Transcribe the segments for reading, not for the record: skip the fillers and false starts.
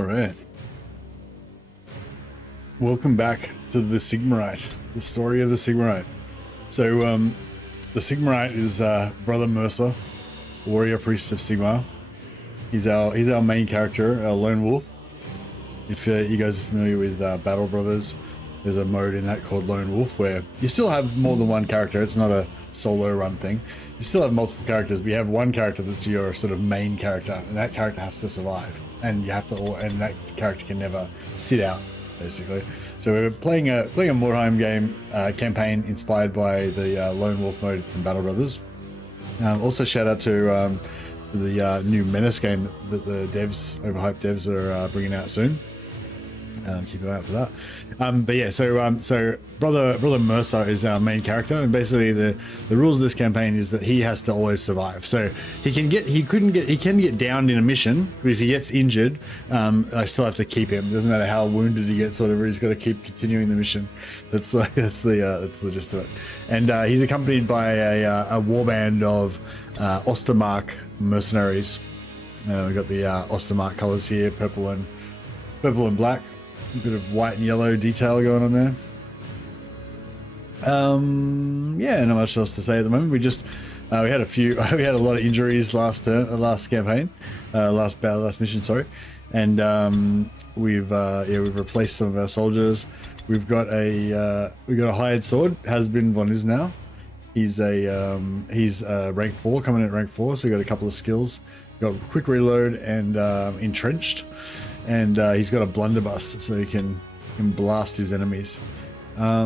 All right. Welcome back to the Sigmarite, the story of the Sigmarite. So, the Sigmarite is Brother Mercer, warrior priest of Sigmar. He's our main character, our lone wolf. If you guys are familiar with Battle Brothers, there's a mode in that called Lone Wolf where you still have more than one character. It's not a solo run thing. You still have multiple characters, but you have one character that's your sort of main character, and that character has to survive, and you have to, and that character can never sit out, basically. So we're playing a Warhammer game campaign inspired by the Lone Wolf mode from Battle Brothers. Also, shout out to the new Menace game that the overhyped devs are bringing out soon. Keep an eye out for that. But yeah, so Brother Mercer is our main character, and basically the rules of this campaign is that he has to always survive. So he can get downed in a mission, but if he gets injured, I still have to keep him. It doesn't matter how wounded he gets, whatever. He's got to keep continuing the mission. That's the gist of it. And he's accompanied by a warband of Ostermark mercenaries. We've got the Ostermark colors here, purple and black. A bit of white and yellow detail going on there. Yeah, not much else to say at the moment. We just we had a lot of injuries last campaign, last mission, sorry, and we've replaced some of our soldiers. We've got a hired sword, has been one is now. He's rank 4, coming in at rank 4, so we got a couple of skills. Got quick reload and entrenched. And he's got a blunderbuss, so he can blast his enemies. I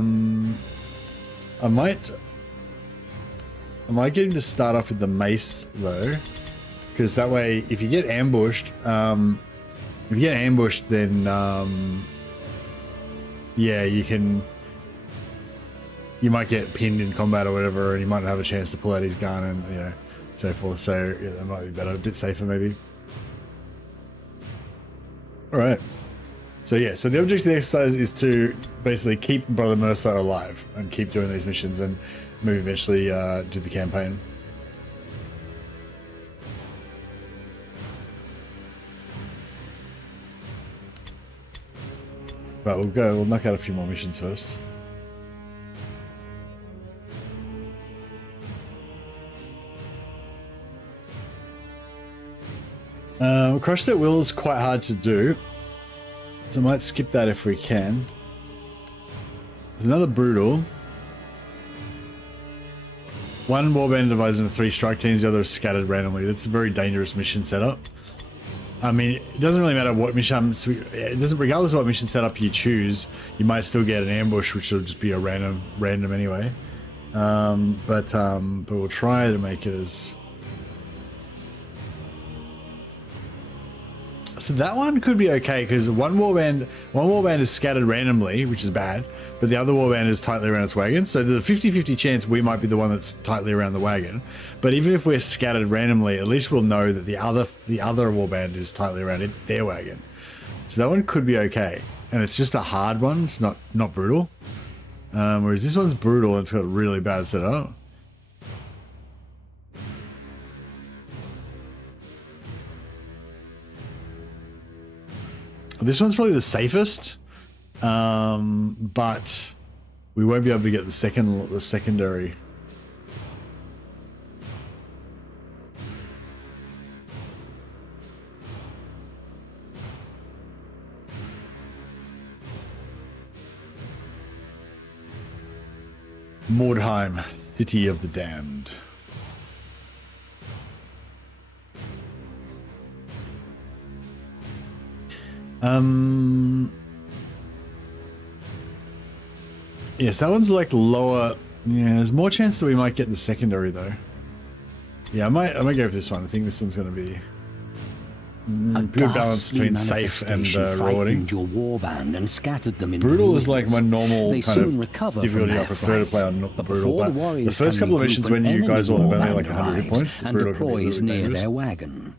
might get him to start off with the mace though, because that way, if you get ambushed, then yeah, you might get pinned in combat or whatever, and you might not have a chance to pull out his gun and so forth. So yeah, that might be better, a bit safer maybe. Alright, so yeah, so the object of the exercise is to basically keep Brother Mercer alive and keep doing these missions, and maybe eventually do the campaign. But we'll knock out a few more missions first. Crush that will is quite hard to do, so I might skip that if we can. There's another brutal. One warband divides into 3 strike teams, the other is scattered randomly. That's a very dangerous mission setup. I mean, it doesn't really matter what mission, regardless of what mission setup you choose, you might still get an ambush, which will just be a random anyway. But we'll try to make it as. So that one could be okay, because one warband is scattered randomly, which is bad, but the other warband is tightly around its wagon. So there's a 50-50 chance we might be the one that's tightly around the wagon. But even if we're scattered randomly, at least we'll know that the other warband is tightly around their wagon. So that one could be okay, and it's just a hard one. It's not brutal. Whereas this one's brutal and it's got a really bad setup. This one's probably the safest, but we won't be able to get the secondary. Mordheim, City of the Damned. Yes, that one's like lower. Yeah, there's more chance that we might get the secondary though. Yeah, I might go for this one. I think this one's going to be good balance between safe and rewarding. Your warband and scattered them in brutal is like my normal they kind soon of recover difficulty. I prefer to play on brutal, but the first couple of missions when you guys all have only like 100 hit points, and brutal deploys can be really near dangerous. their wagon.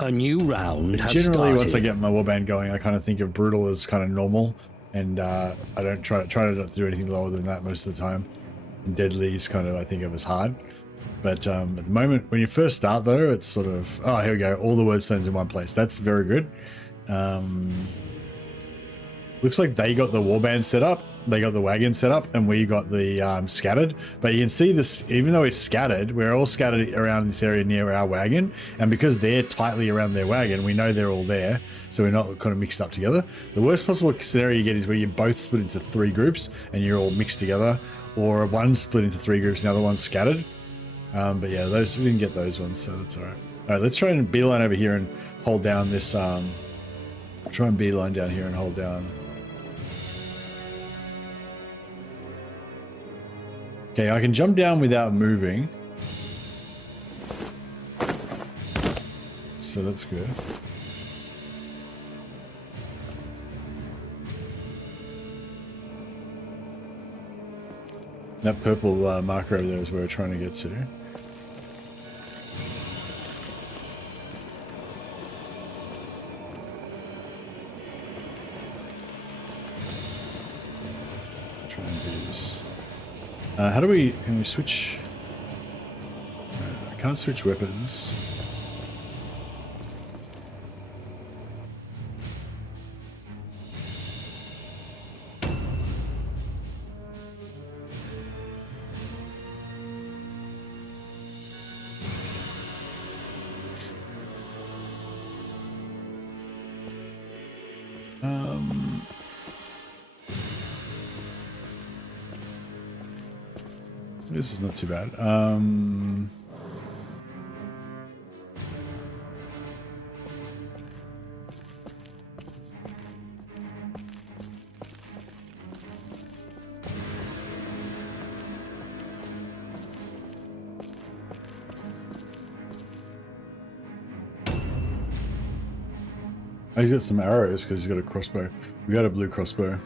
A new round has Generally, started. once I get my warband going, I kind of think of brutal as kind of normal, and I don't try to not do anything lower than that most of the time. And deadly's kind of, I think, of as hard. But at the moment, when you first start though, it's sort of, oh, here we go, all the word stones in one place. That's very good. Looks like they got the warband set up, they got the wagon set up, and we got the scattered. But you can see this, even though it's scattered, we're all scattered around this area near our wagon, and because they're tightly around their wagon, we know they're all there, so we're not kind of mixed up together. The worst possible scenario you get is where you both split into 3 groups and you're all mixed together, or one split into 3 groups and the other one's scattered. But yeah, those, we didn't get those ones, so that's all right. All right, let's try and beeline over here and hold down this. Try and beeline down here and hold down. Okay, I can jump down without moving, so that's good. That purple marker over there is where we're trying to get to. Try and do this. How do we, can we switch? I can't switch weapons. This is not too bad. He's got some arrows because he's got a crossbow. We got a blue crossbow.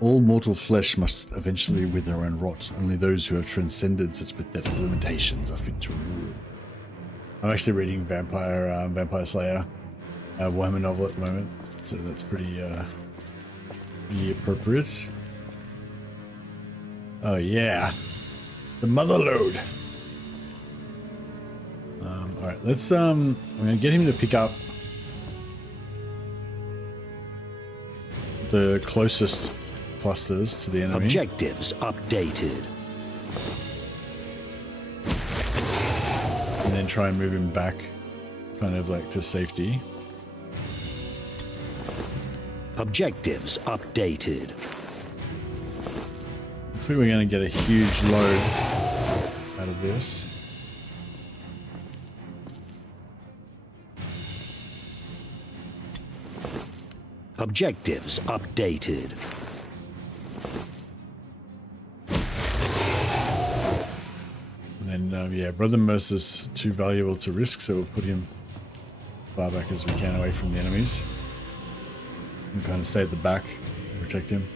All mortal flesh must eventually wither and rot. Only those who have transcended such pathetic limitations are fit to rule. I'm actually reading Vampire Slayer, Warhammer novel at the moment, so that's pretty appropriate. Oh yeah, the mother load. All right, let's. I'm gonna get him to pick up the closest clusters to the enemy. Objectives updated. And then try and move him back, kind of like to safety. Objectives updated. Looks like we're going to get a huge load out of this. Objectives updated. And then, yeah, Brother Mercer's too valuable to risk, so we'll put him far back as we can away from the enemies. And kind of stay at the back and protect him.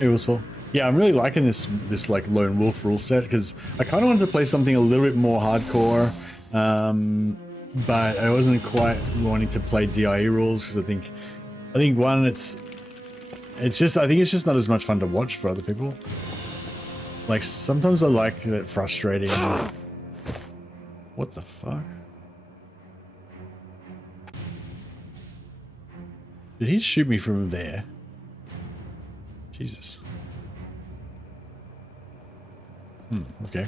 It was full. Yeah, I'm really liking this like lone wolf rule set, because I kind of wanted to play something a little bit more hardcore, but I wasn't quite wanting to play DIE rules, because I think one, it's just, I think it's just not as much fun to watch for other people. Like, sometimes I like that frustrating. What the fuck? Did he shoot me from there? Jesus. Okay.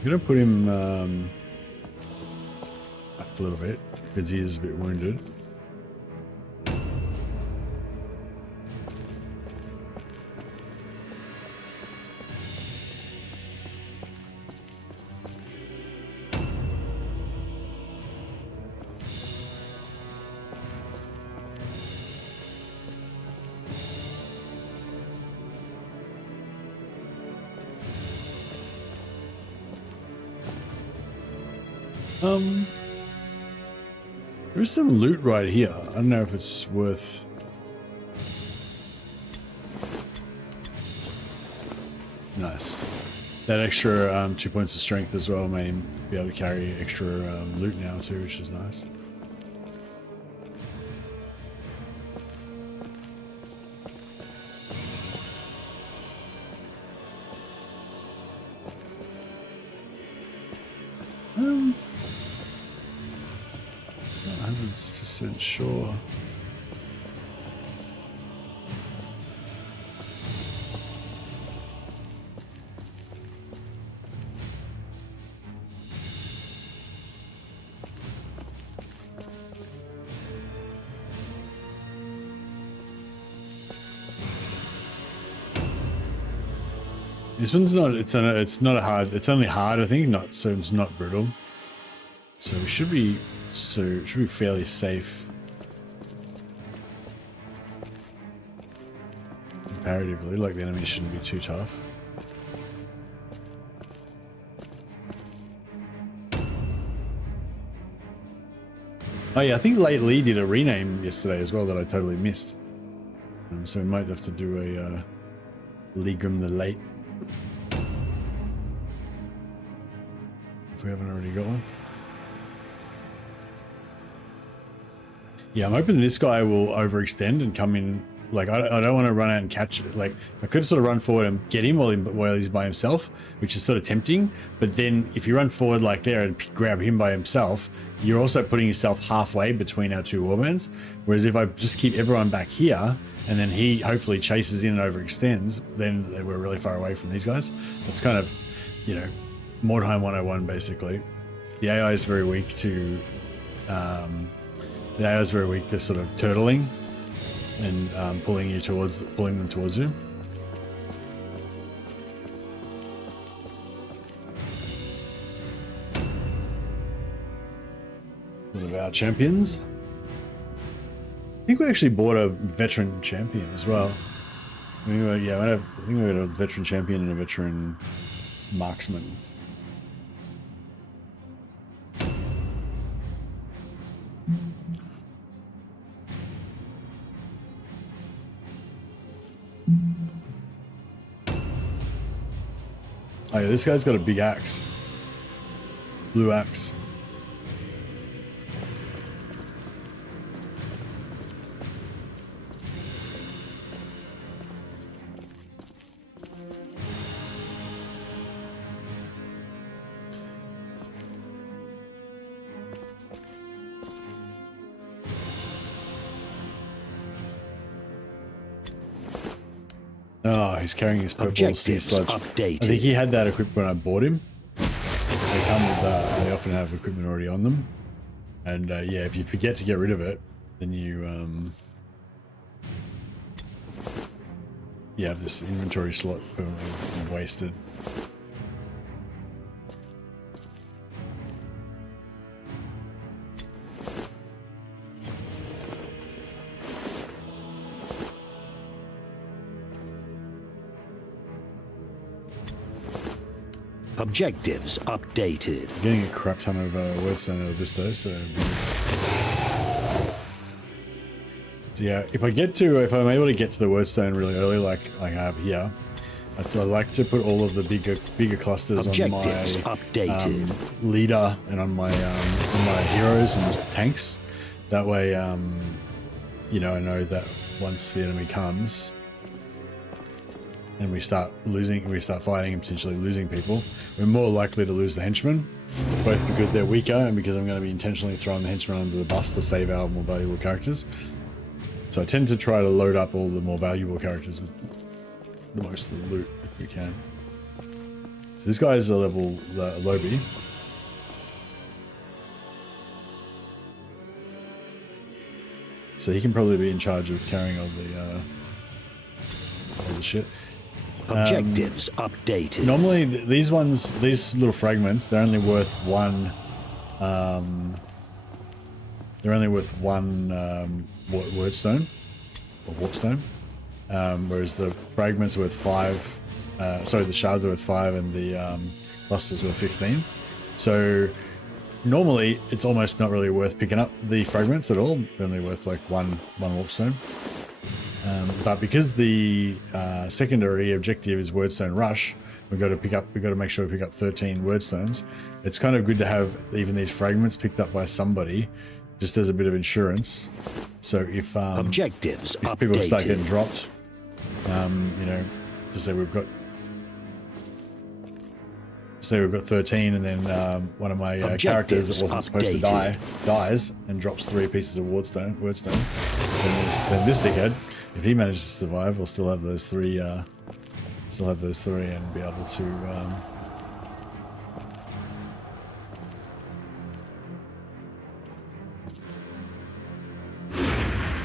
I'm gonna put him back a little bit because he is a bit wounded. There's some loot right here. I don't know if it's worth... Nice. That extra 2 points of strength as well may be able to carry extra loot now too, which is nice. Not 100% sure. This one's not. It's not a hard. It's only hard, I think. Not so. It's not brutal. So we should be. So it should be fairly safe. Comparatively, like the enemy shouldn't be too tough. Oh yeah, I think Late Lee did a rename yesterday as well that I totally missed. So we might have to do a Leagram the Late. If we haven't already got one. Yeah, I'm hoping this guy will overextend and come in. Like, I don't want to run out and catch it. Like, I could sort of run forward and get him while he's by himself, which is sort of tempting. But then if you run forward like there and grab him by himself, you're also putting yourself halfway between our two warbands. Whereas if I just keep everyone back here, and then he hopefully chases in and overextends, then we're really far away from these guys. That's kind of, you know, Mordheim 101 basically. The AI is very weak to sort of turtling and pulling them towards you. One of our champions. I think we actually bought a veteran champion as well. I think we got a veteran champion and a veteran marksman. Oh yeah, this guy's got a big axe. Blue axe. Oh, he's carrying his purple sea sludge. Updated. I think he had that equipped when I bought him. They come with they often have equipment already on them. And yeah, if you forget to get rid of it, then you have this inventory slot permanently wasted. Objectives updated. I'm getting a crap ton of wordstone out of this though, so yeah, if I'm able to get to the wordstone really early, like I have here, I like to put all of the bigger clusters Objectives on my updated. Leader and on my heroes and tanks. That way, you know, I know that once the enemy comes and we start fighting and potentially losing people, we're more likely to lose the henchmen, both because they're weaker and because I'm going to be intentionally throwing the henchmen under the bus to save our more valuable characters. So I tend to try to load up all the more valuable characters with most of the loot if we can. So this guy is a level lobby. So he can probably be in charge of carrying all the shit. Objectives updated. Normally, these little fragments, they're only worth one. They're only worth one wordstone or warpstone, whereas the fragments are worth 5. Sorry, the shards are worth 5, and the clusters were 15. So normally, it's almost not really worth picking up the fragments at all. They're only worth like one warpstone. But because the secondary objective is Wordstone Rush, we got to make sure we pick up 13 wordstones. It's kind of good to have even these fragments picked up by somebody, just as a bit of insurance. So if Objectives if people start getting updated. dropped, you know, to say we've got 13, and then one of my characters that wasn't supposed to die dies and drops 3 pieces of wordstone. Then this dickhead, if he manages to survive, we'll still have those 3. Still have those 3 and be able to.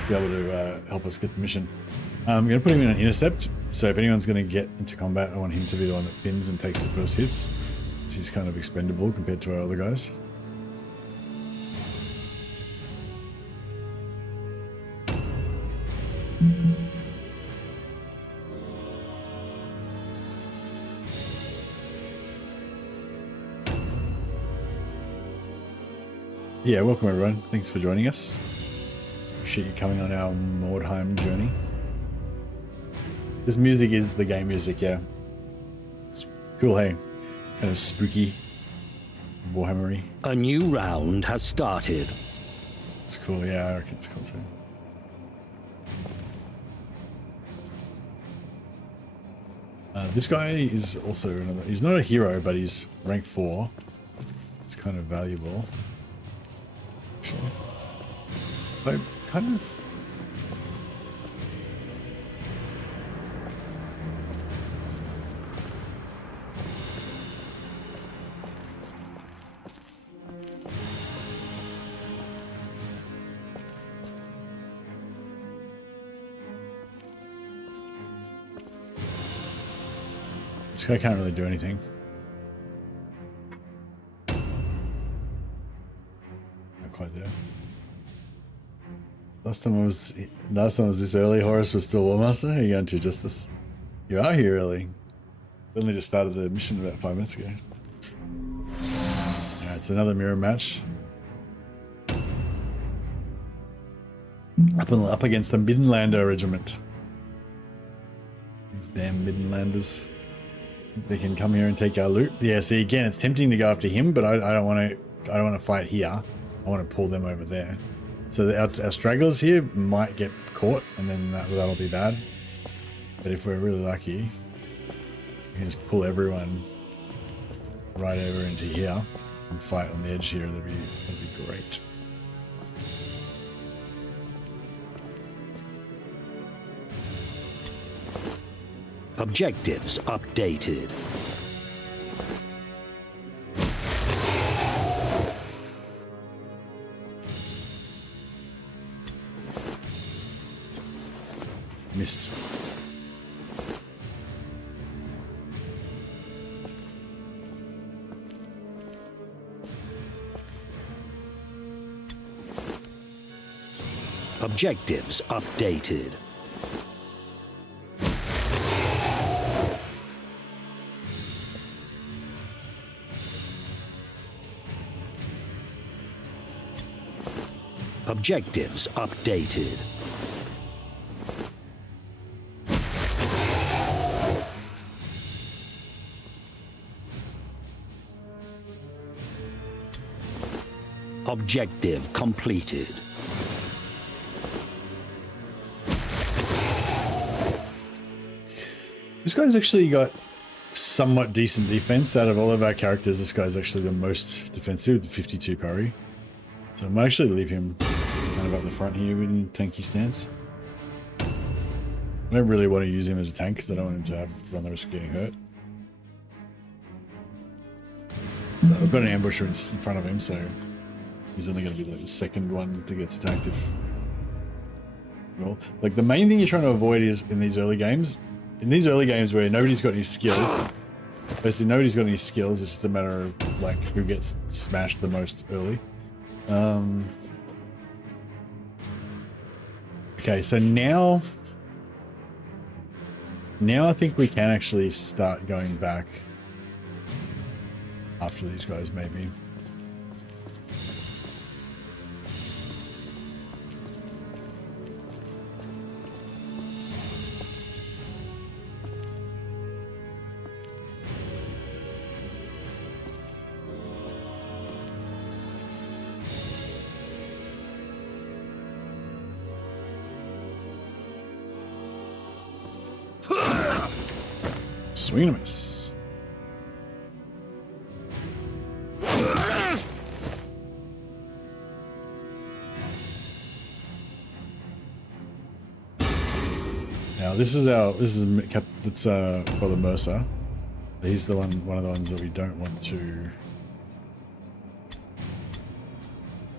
Be able to help us get the mission. I'm going to put him in an intercept, so if anyone's going to get into combat, I want him to be the one that pins and takes the first hits. So he's kind of expendable compared to our other guys. Yeah, welcome everyone. Thanks for joining us. Appreciate you coming on our Mordheim journey. This music is the game music, yeah. It's cool, hey? Kind of spooky, Warhammery. A new round has started. It's cool, yeah, I reckon it's cool too. This guy is also another, he's not a hero, but he's rank 4. It's kind of valuable. Actually. But kind of... This guy can't really do anything. Not quite there. Last time I was this early. Horus was still Warmaster. How are you going to, Justice? You are here early. Only just started the mission about 5 minutes ago. Alright, it's another mirror match. Up against the Middenlander regiment. These damn Middenlanders. They can come here and take our loot. Yeah, see, again, it's tempting to go after him, but I don't want to fight here. I want to pull them over there. So our stragglers here might get caught, and then that'll be bad. But if we're really lucky, we can just pull everyone right over into here and fight on the edge here. That'd be great. Objectives updated. Missed. Objectives updated. Objectives updated. Objective completed. This guy's actually got somewhat decent defense. Out of all of our characters, this guy's actually the most defensive with 52 parry. So I might actually leave him kind of up the front here in tanky stance. I don't really want to use him as a tank because I don't want him to run the risk of getting hurt. I've got an ambusher in front of him, so he's only going to be like the second one to get attacked if... Well, like the main thing you're trying to avoid is in these early games where nobody's got any skills. Basically, nobody's got any skills. It's just a matter of like who gets smashed the most early. Okay, so now I think we can actually start going back after these guys, maybe. Swing and a miss. Now this is Brother Mercer. He's the one of the ones that we don't want to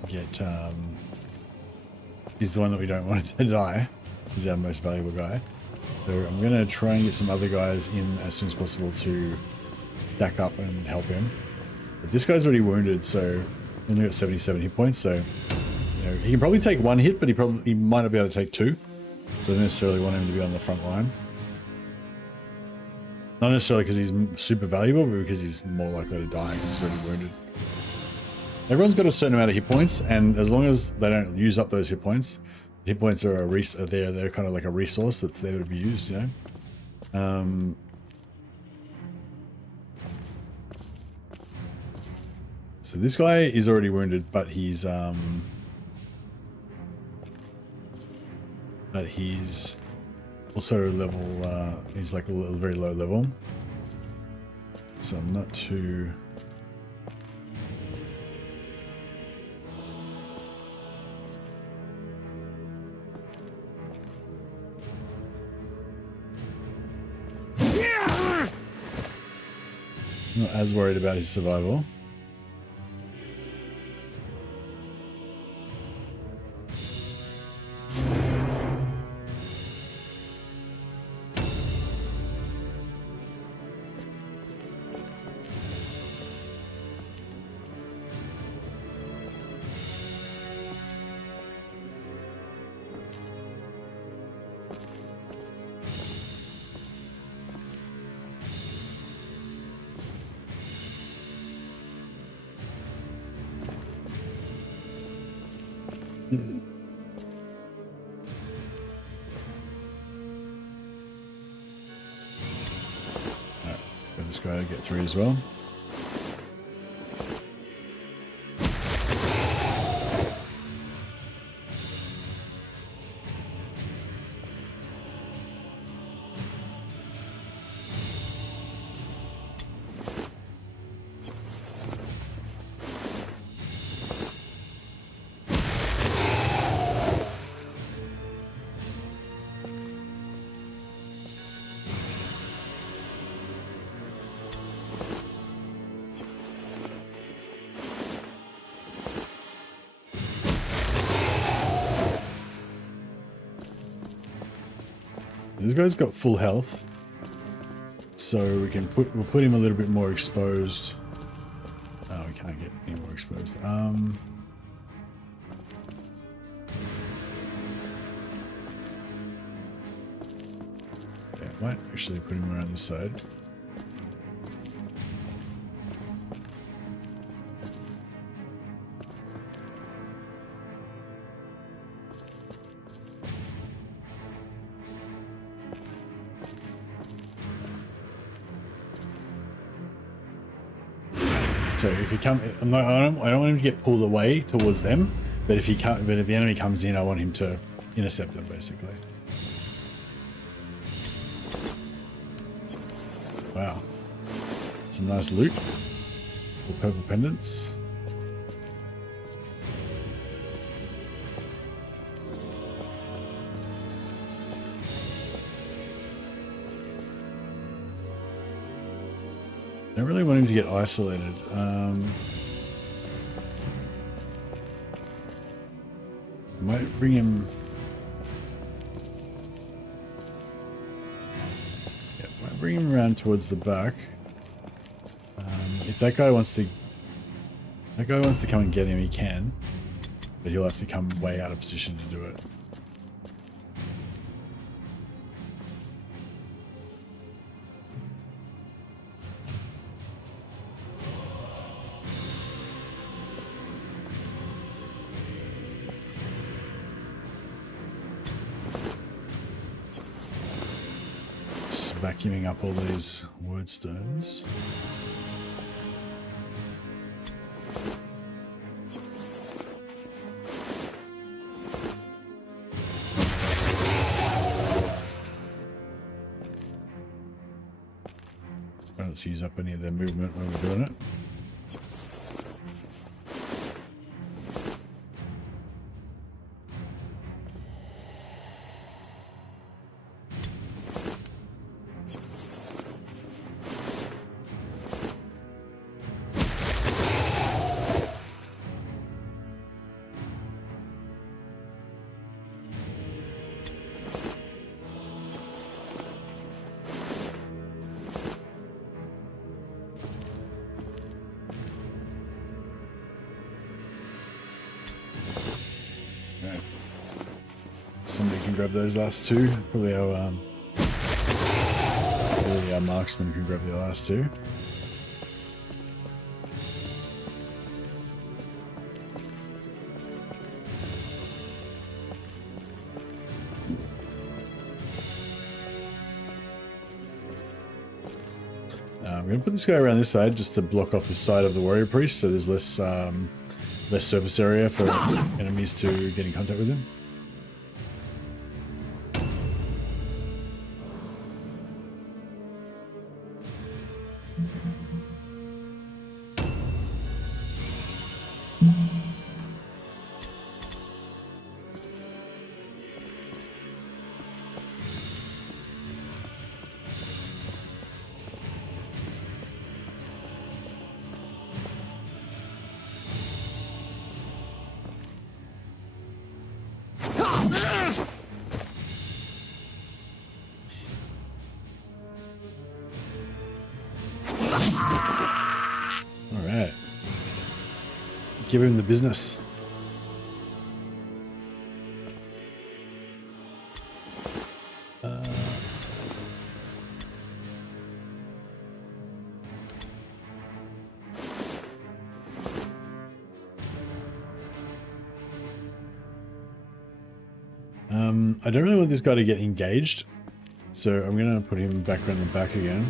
get. He's the one that we don't want to die. He's our most valuable guy. So I'm gonna try and get some other guys in as soon as possible to stack up and help him. But this guy's already wounded, so he only got 77 hit points. So you know, he can probably take one hit, but he might not be able to take two. So I don't necessarily want him to be on the front line. Not necessarily because he's super valuable, but because he's more likely to die because he's already wounded. Everyone's got a certain amount of hit points, and as long as they don't use up those hit points are they're kind of like a resource that's there to be used, you know. So this guy is already wounded, but he's also level. He's like a very low level, so I'm not too. Not as worried about his survival. Alright, got this guy to get through as well. This guy's got full health, so we'll put him a little bit more exposed. Oh, we can't get any more exposed. Yeah, might actually put him around this side. So if he come, I don't want him to get pulled away towards them. But if the enemy comes in, I want him to intercept them, basically. Wow, some nice loot. Full purple pendants. I don't really want him to get isolated. Might bring him. Yeah, might bring him around towards the back. If that guy wants to come and get him, he can, but he'll have to come way out of position to do it. Vacuuming up all these word stones. to use up any of their movement when we're doing it. Somebody can grab those last two. Probably our marksman can grab the last two. I'm going to put this guy around this side just to block off the side of the warrior priest, so there's less surface area for enemies to get in contact with him. Alright. Give him the business. I don't really want this guy to get engaged, so I'm going to put him back around the back again.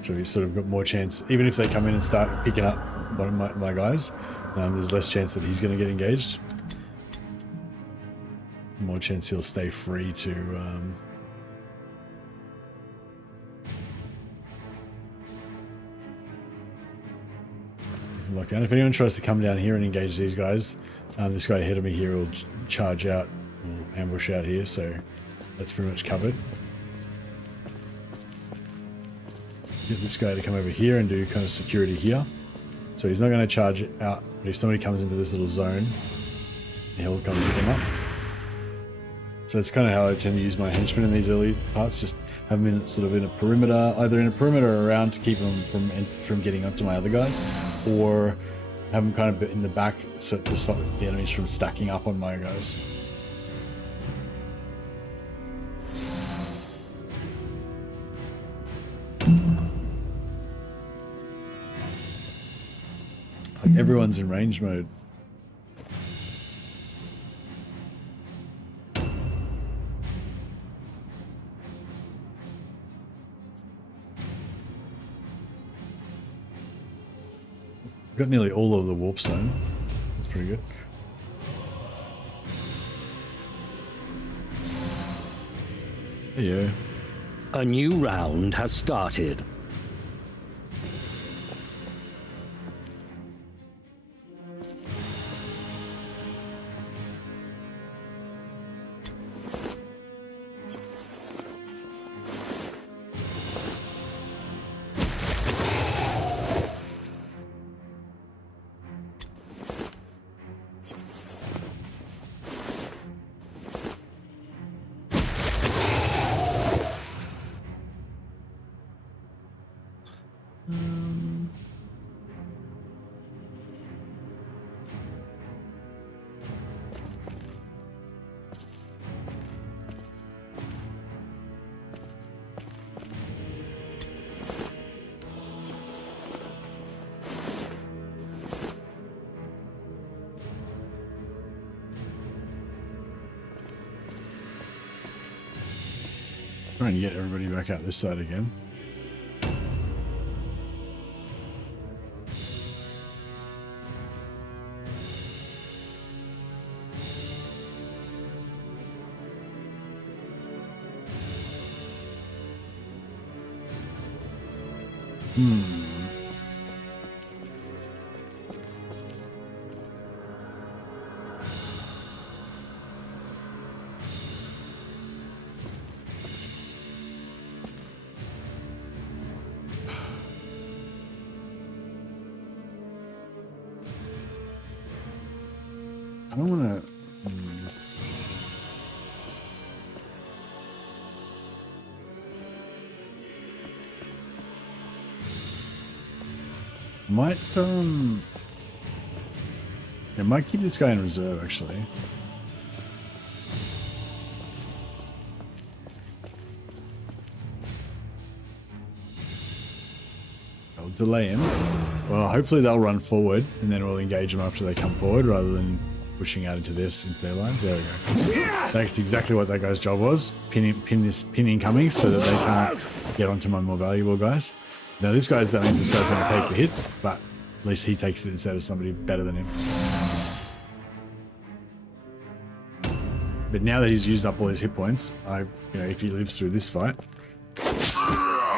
So he's sort of got more chance, even if they come in and start picking up one of my guys, there's less chance that he's going to get engaged. More chance he'll stay free to lock down. If anyone tries to come down here and engage these guys, this guy ahead of me here will charge out, will ambush out here, so that's pretty much covered. Get this guy to come over here and do kind of security here. So he's not going to charge out, but if somebody comes into this little zone, he'll come pick him up. So that's kind of how I tend to use my henchmen in these early parts, just have them in, sort of in a perimeter, either in a perimeter or around to keep them from getting up to my other guys, or have them kind of in the back so to stop the enemies from stacking up on my guys. Like everyone's in range mode. Got nearly all of the warp stone. That's pretty good. Yeah. A new round has started. Trying to get everybody back out this side again. I don't want to. Might yeah, might keep this guy in reserve actually. I'll delay him. Well, hopefully they'll run forward and then we'll engage them after they come forward rather than pushing out into their lines. There we go. That's exactly what that guy's job was. Pin incoming so that they can't get onto my more valuable guys. Now that means this guy's going to take the hits, but at least he takes it instead of somebody better than him. But now that he's used up all his hit points, if he lives through this fight, never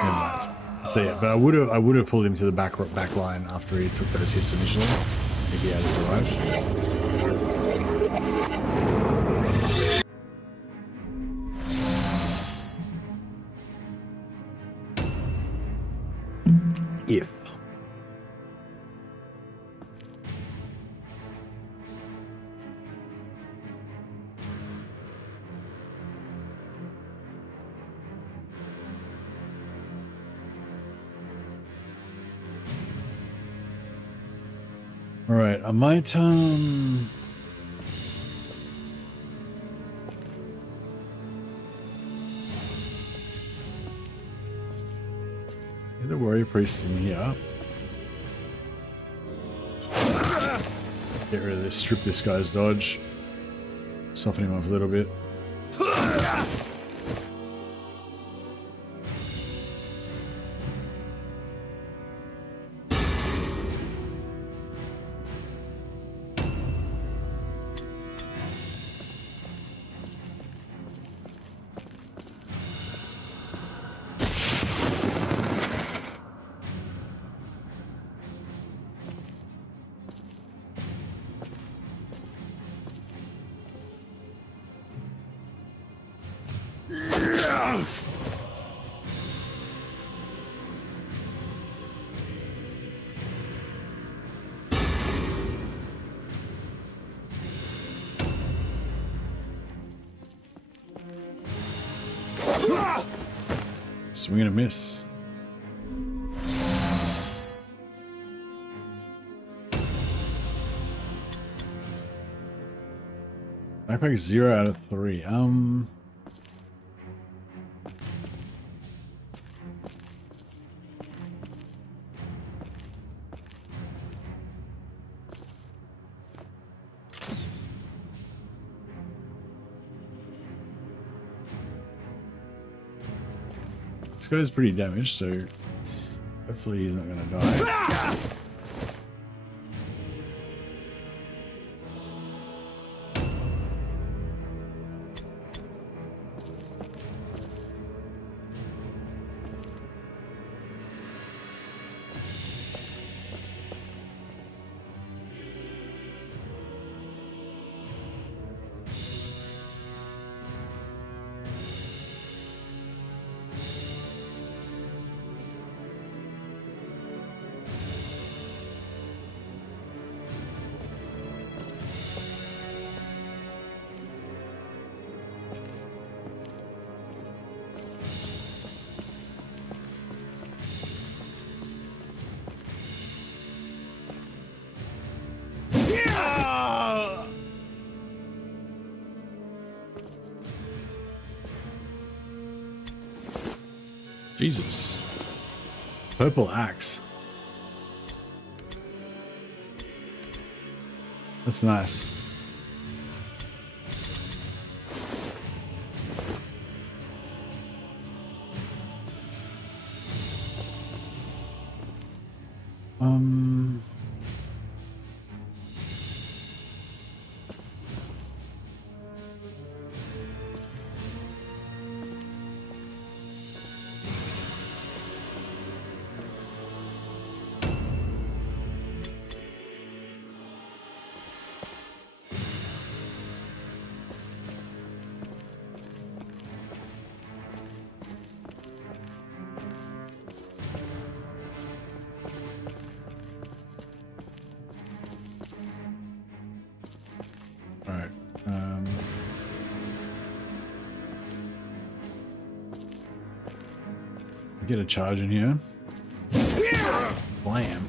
mind. So yeah, but I would have pulled him to the back line after he took those hits initially, if he had survived. If. All right, I might get the warrior priest in here. Get rid of this, strip this guy's dodge, soften him up a little bit. Swing and a miss. Backpack 0 out of 3. This guy's pretty damaged, so hopefully he's not going to die. Jesus. Purple axe. That's nice. get a charge in here. Blam.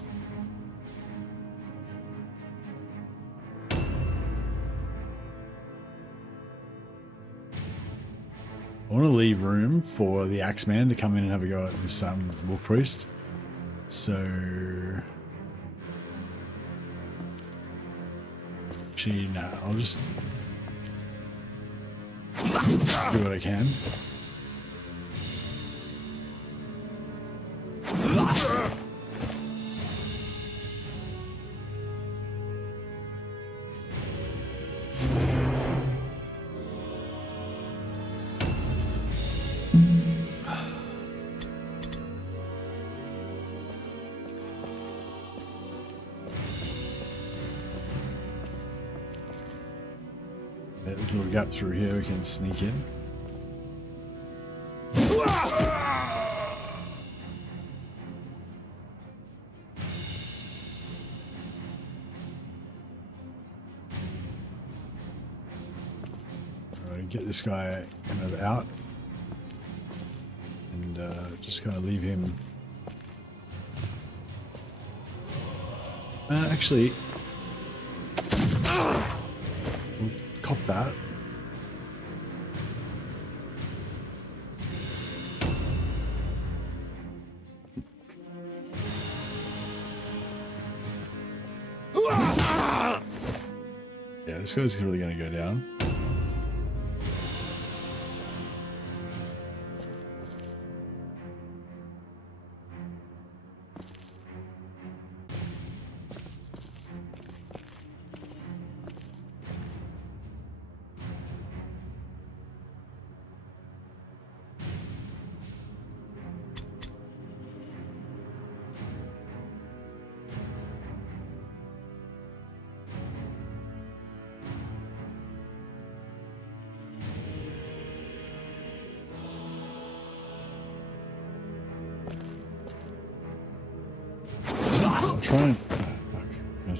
I want to leave room for the Axeman to come in and have a go at this Wolf Priest. So actually, no, I'll just do what I can. There's a little gap through here we can sneak in. Alright, get this guy kind of out and just kind of leave him. Actually, we'll cop that. Yeah, this guy's really going to go down.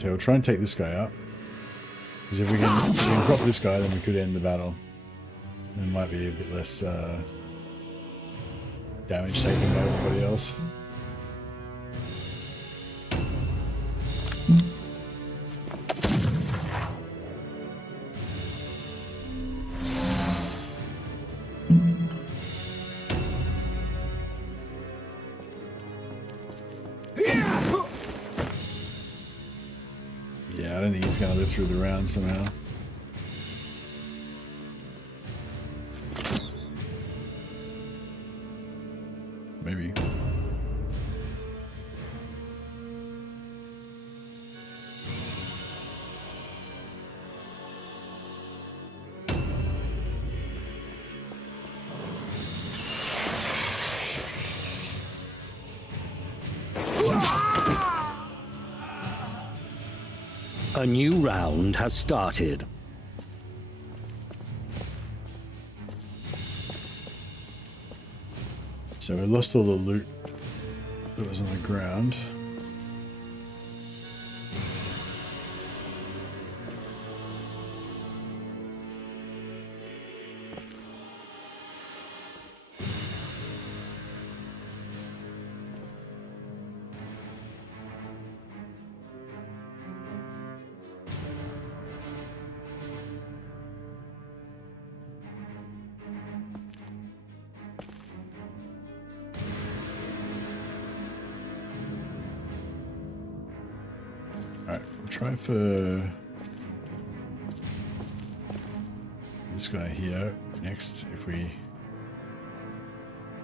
We'll try and take this guy out. Because if we can drop this guy, then we could end the battle. There might be a bit less damage taken by everybody else. Yeah, I don't think he's going to live through the round somehow. Maybe. A new round has started. So we lost all the loot that was on the ground. Alright, we'll try for this guy here next if we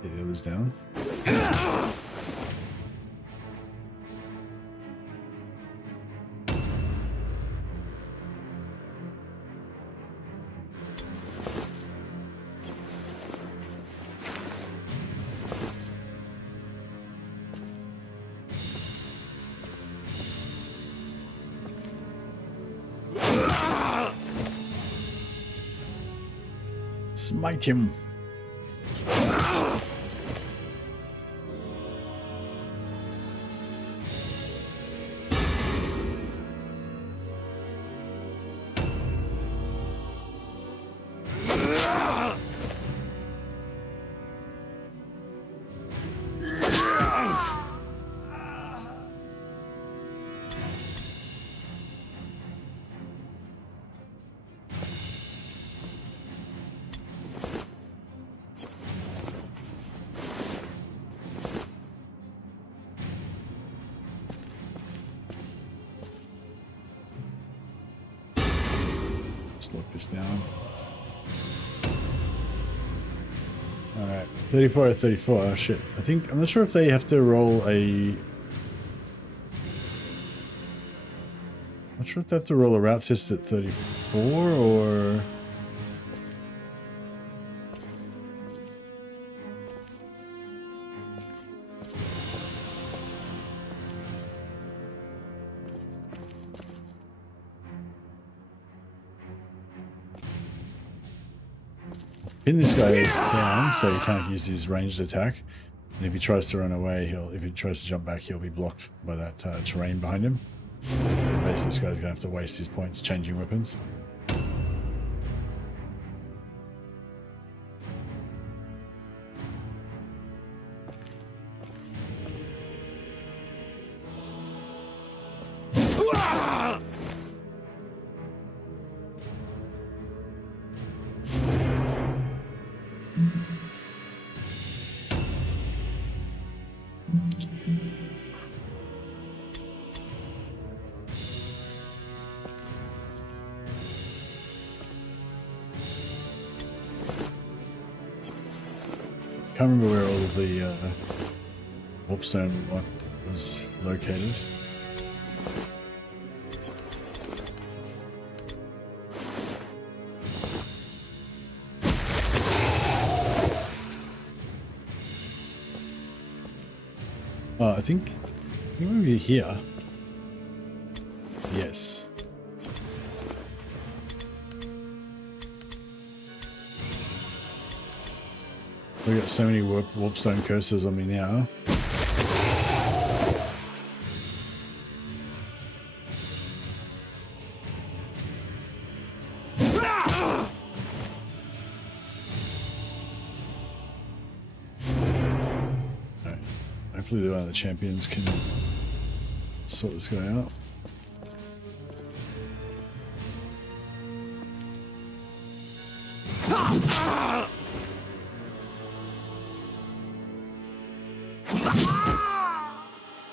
get the others down. Smite him. Let's lock this down. Alright, 34 out of 34. Oh shit. I'm not sure if they have to roll a... I'm not sure if they have to roll a route test at 34 or... Pin this guy down so he can't use his ranged attack. And if he tries to run away, if he tries to jump back, he'll be blocked by that terrain behind him. Basically, this guy's gonna have to waste his points changing weapons. Can't remember where all of the warpstone was located. I think maybe here. Yes. I've got so many warpstone curses on me now. Right. Hopefully one of the champions can sort this guy out.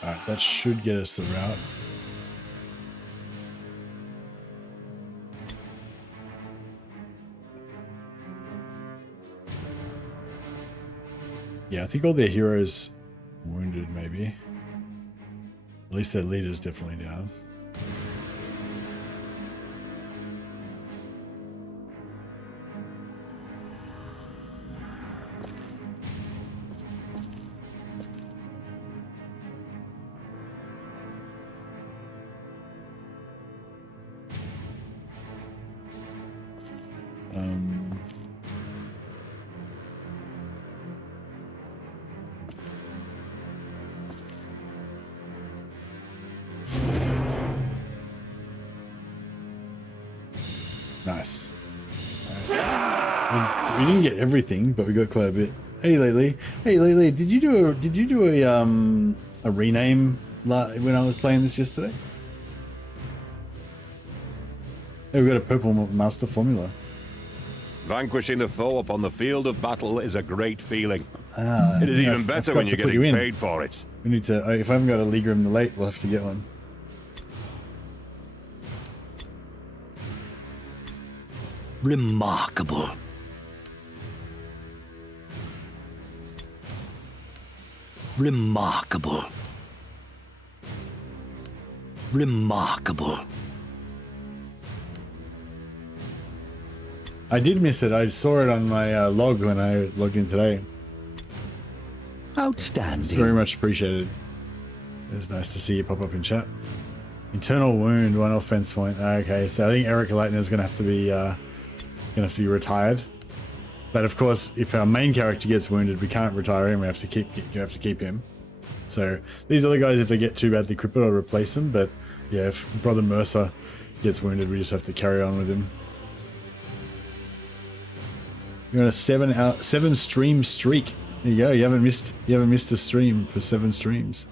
Alright, that should get us the route. Yeah, I think all their heroes wounded, maybe. At least their leader's definitely down. Nice. Right. We didn't get everything, but we got quite a bit. Hey, Lately. Hey, Lately. Did you do a rename when I was playing this yesterday? Hey, we got a purple master formula. Vanquishing the foe upon the field of battle is a great feeling. It is even better when you're getting paid for it. We need to. If I haven't got a Leaguer in the late, we'll have to get one. Remarkable. Remarkable. Remarkable. I did miss it. I saw it on my log when I logged in today. Outstanding. It's very much appreciated. It was nice to see you pop up in chat. Internal wound, 1 offense point. Okay, so I think Eric Leitner is going to have to be retired. But of course, if our main character gets wounded, we can't retire him. You have to keep him. So these other guys, if they get too badly crippled, I'll replace them. But yeah, if Brother Mercer gets wounded, we just have to carry on with him. You're on a 7 stream streak. There you go. You haven't missed a stream for 7 streams.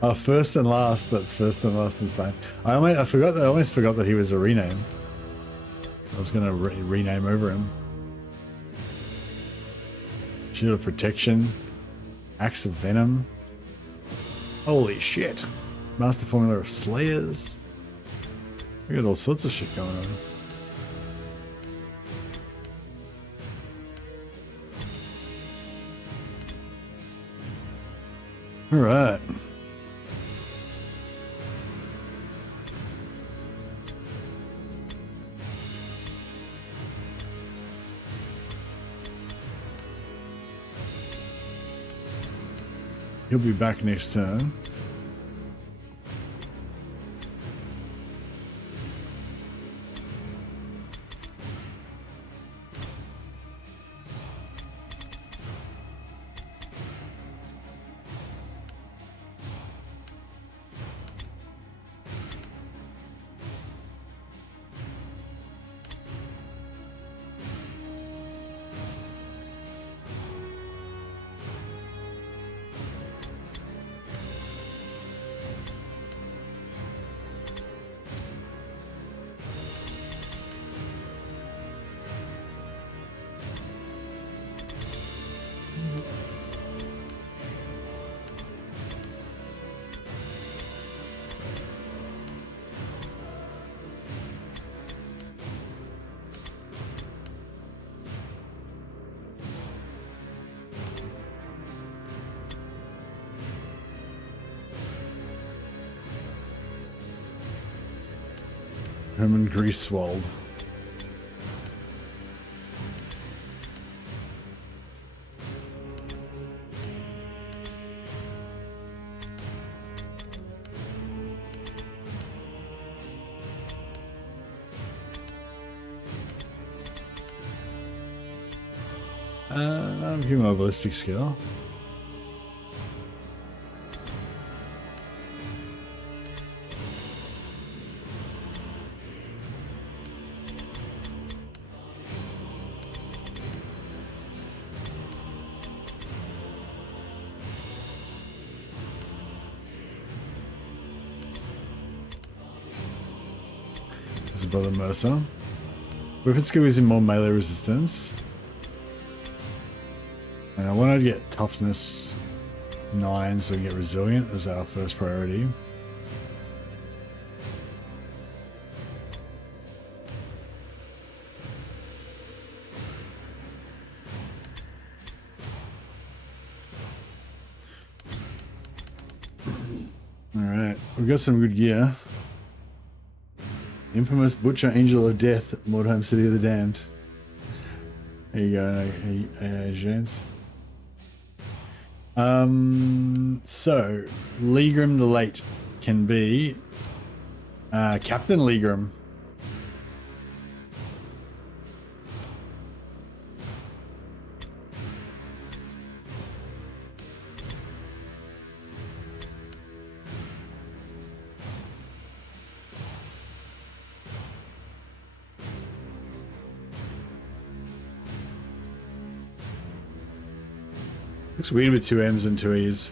First and last. That's first and last this time. I almost forgot that he was a rename. I was gonna rename over him. Shield of Protection. Axe of Venom. Holy shit. Master Formula of Slayers. We got all sorts of shit going on. All right. He'll be back next turn. Herman Grieswald. I'll give him a ballistic skill. His brother Mercer. Weapon skill gives him more melee resistance. And I wanted to get toughness 9 so we get resilient as our first priority. Alright, we've got some good gear. Infamous Butcher Angel of Death, Mordheim City of the Damned. There you go, James. So Legrim the Late can be Captain Legrim. Looks weird with 2 M's and 2 E's.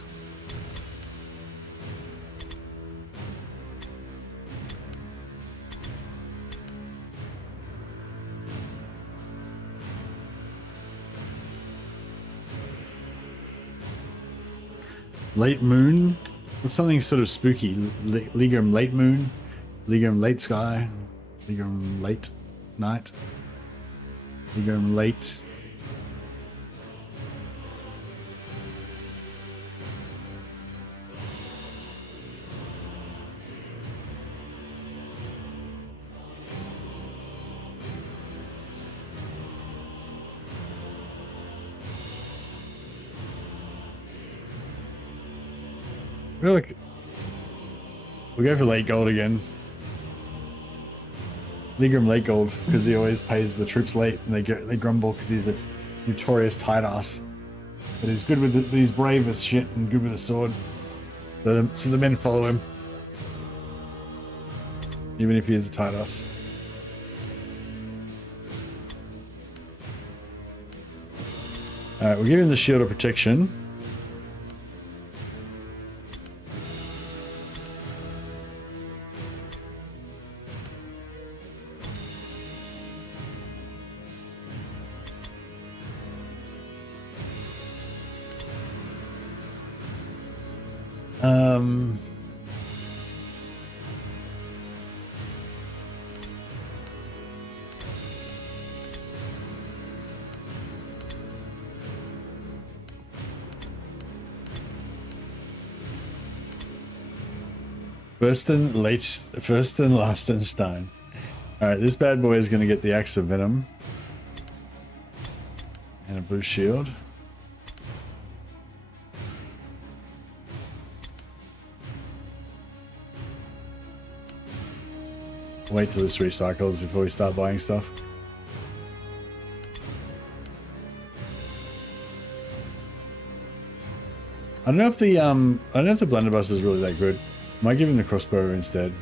Late Moon? What's something sort of spooky? Legrim Late Moon? Legrim Late Sky? Legrim Late Night? Legrim Late... We'll go for late gold again. Legrim late gold because he always pays the troops late, and they grumble because he's a notorious tight ass. But he's good with it. But he's brave as shit and good with a sword. So the men follow him, even if he is a tight ass. All right, we'll give him the shield of protection. Um, First and last and Stein. Alright, this bad boy is going to get the Axe of Venom. And a blue shield. Wait till this recycles before we start buying stuff. I don't know if the blunderbuss is really that good. Might give him the crossbow instead.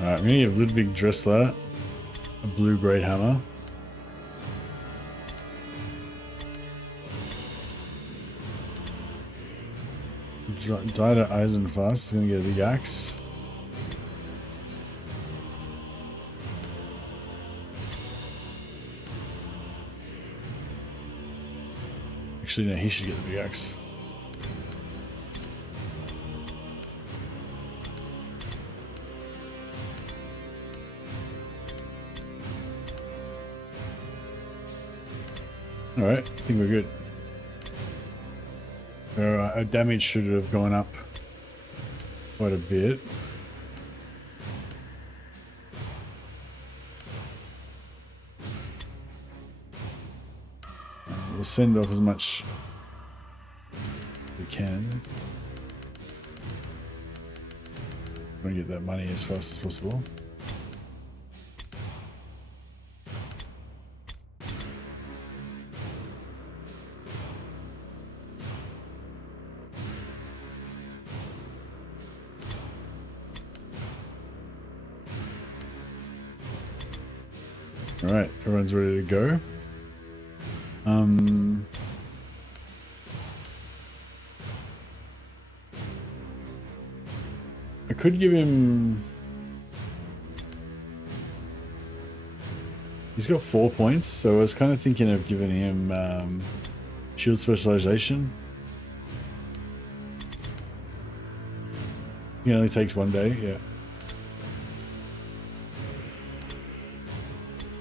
Alright, I'm gonna give Ludwig Dressler a blue great hammer. Dieter Eisenfass is gonna get a big axe. Actually, no, he should get the big axe. Alright, I think we're good. Our damage should have gone up quite a bit. We'll send off as much as we can. We're gonna get that money as fast as possible. Alright, everyone's ready to go. I could give him... He's got 4 points, so I was kind of thinking of giving him shield specialization. He only takes 1 day, yeah.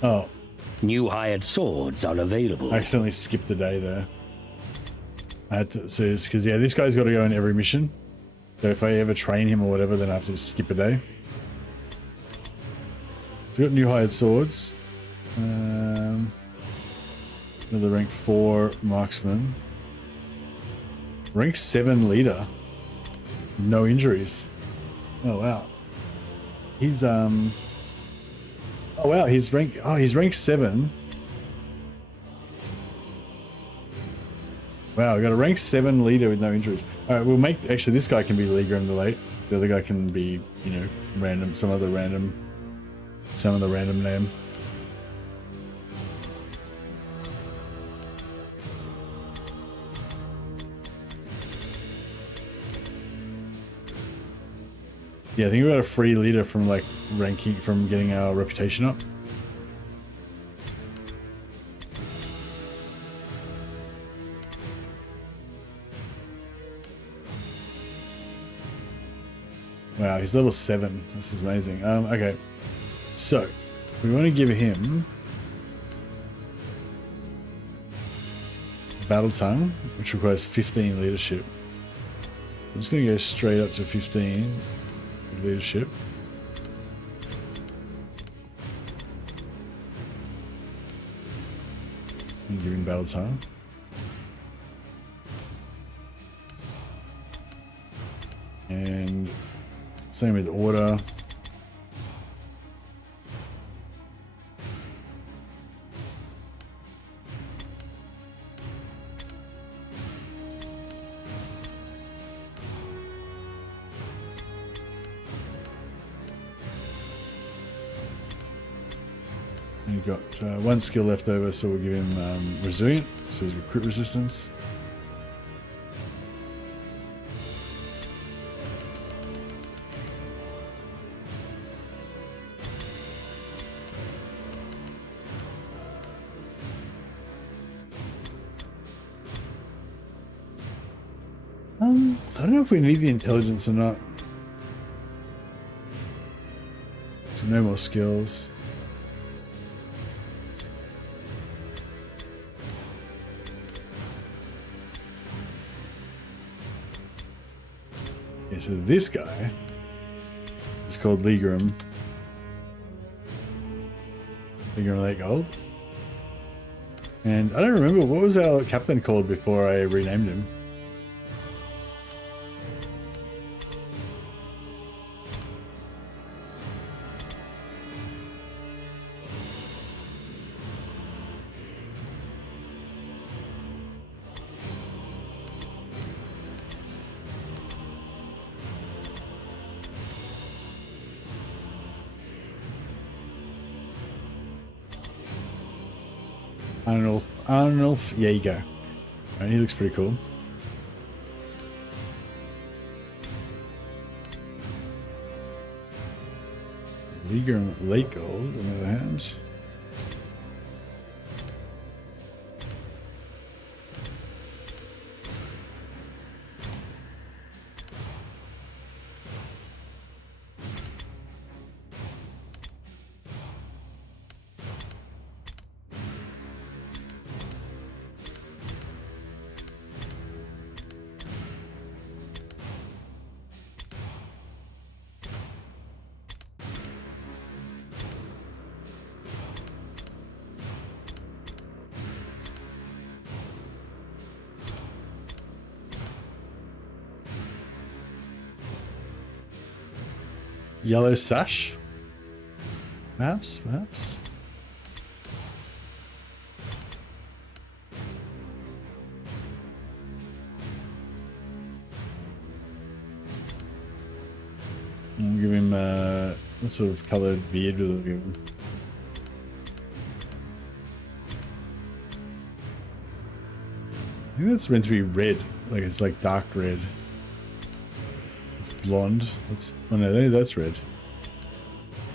Oh. New hired swords are available. I accidentally skipped a day there. I had to, so it's because, yeah, this guy's got to go in every mission. So if I ever train him or whatever, then I have to just skip a day. So we've got new hired swords. Another rank 4 marksman. Rank 7 leader. No injuries. Oh wow. He's oh wow, he's rank 7. Wow, we got a rank 7 leader with no injuries. Alright, we'll make actually this guy can be leader in the late. The other guy can be, you know, random, some other random name. Yeah, I think we got a free leader from like ranking, from getting our reputation up. Wow, he's level 7. This is amazing. Okay, so we want to give him Battle Tongue, which requires 15 leadership. I'm just going to go straight up to 15 leadership. And give him Battle Tongue. And same with order. And you've got one skill left over, so we'll give him resilient, so his recruit resistance. I don't know if we need the intelligence or not. So no more skills. Okay, so this guy is called Legram. Legram 8 gold. And I don't remember, what was our captain called before I renamed him? Arnulf, yeah, you go. Right, he looks pretty cool. Legram late gold, on the other hand. Yellow sash? Perhaps, perhaps. I'll give him what sort of coloured beard will give him? I think that's meant to be red, like it's like dark red. Blonde. That's, oh no, that's red.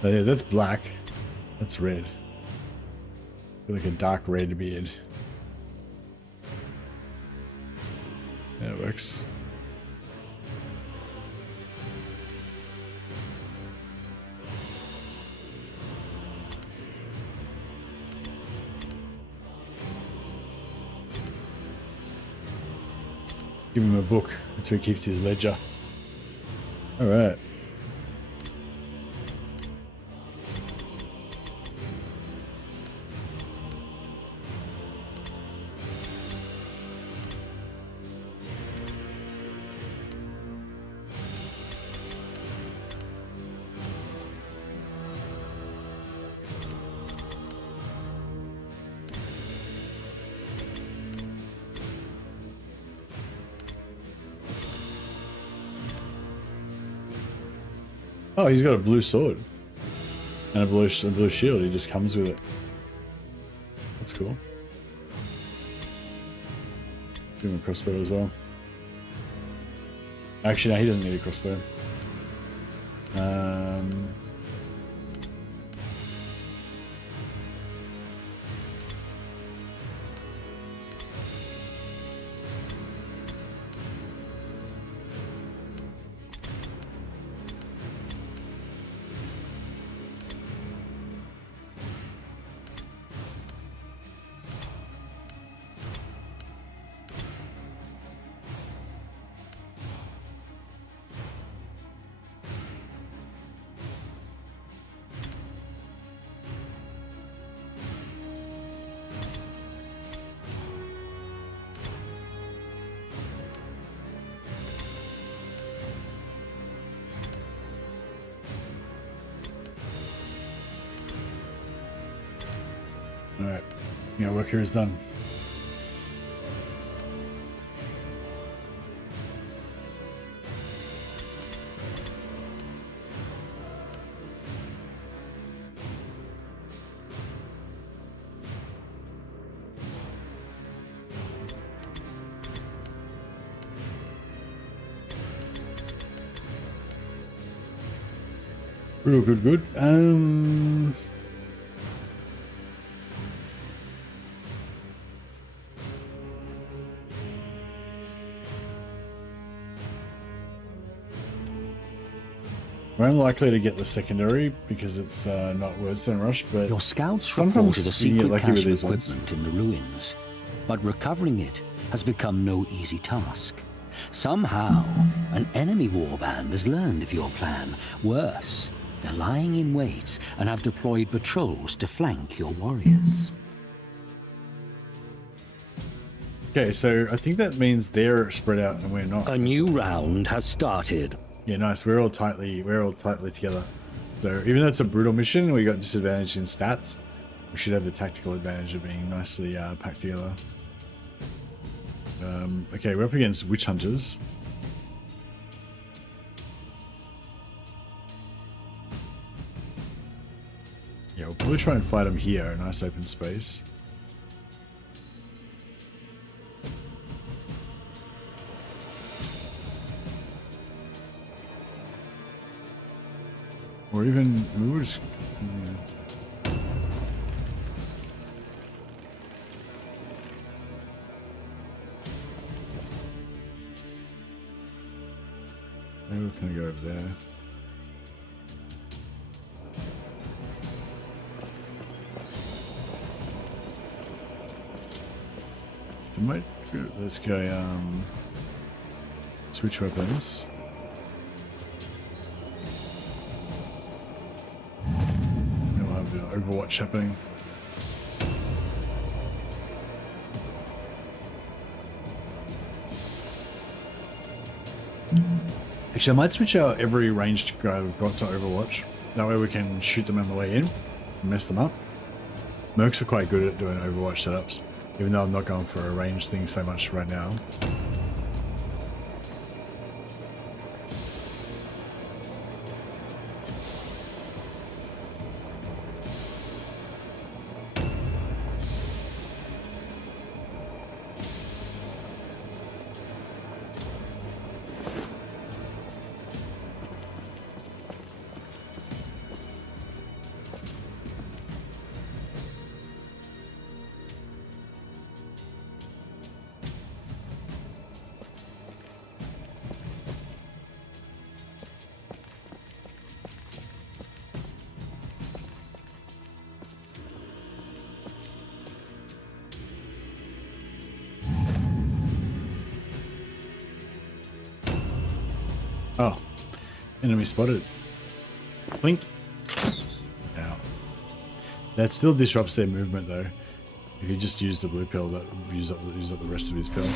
Oh yeah, that's black. That's red. Like a dark red beard. Yeah, it works. Give him a book. That's where he keeps his ledger. All right. Oh, he's got a blue sword and a blue shield. He just comes with it. That's cool. Give him a crossbow as well. Actually, no, he doesn't need a crossbow. Yeah, work here is done. Real good, good. We're unlikely to get the secondary because it's not Wordstone Rush, but Your scouts sometimes reported a you can get secret lucky cache with of these ones. equipment in the ruins, but recovering it has become no easy task. Somehow, an enemy warband has learned of your plan. Worse, they're lying in wait and have deployed patrols to flank your warriors. Okay, so I think that means they're spread out and we're not. A new round has started. Yeah, nice. We're all tightly together. So even though it's a brutal mission, we got disadvantage in stats. We should have the tactical advantage of being nicely packed together. Okay, we're up against witch hunters. Yeah, we'll probably try and fight them here, a nice open space. Or even we just, maybe we can go over there. We might let's go switch weapons. Overwatch happening. Actually, I might switch out every ranged guy we've got to Overwatch. That way we can shoot them on the way in and mess them up. Mercs are quite good at doing Overwatch setups, even though I'm not going for a ranged thing so much right now. Oh, enemy spotted. Blink. Ow. That still disrupts their movement though. If you just use the blue pill, that will use up the rest of his pill.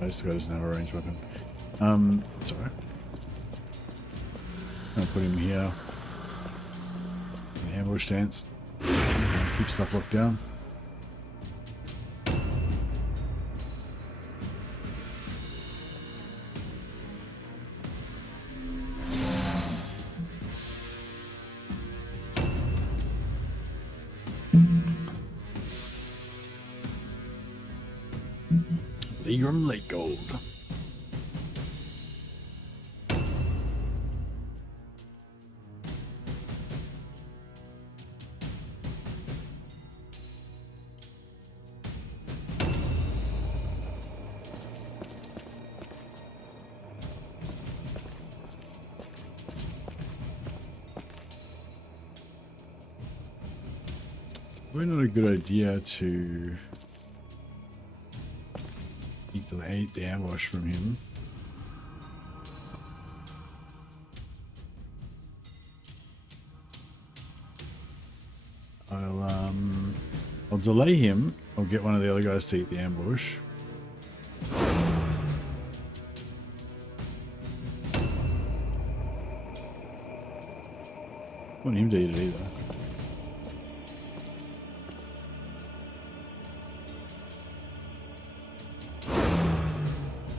This guy doesn't have a ranged weapon. It's alright. I'll put him here. In ambush stance. Keep stuff locked down. Legram Lake Gold. Probably not a good idea to eat the ambush from him. I'll delay him. I'll get one of the other guys to eat the ambush. I want him to eat it either.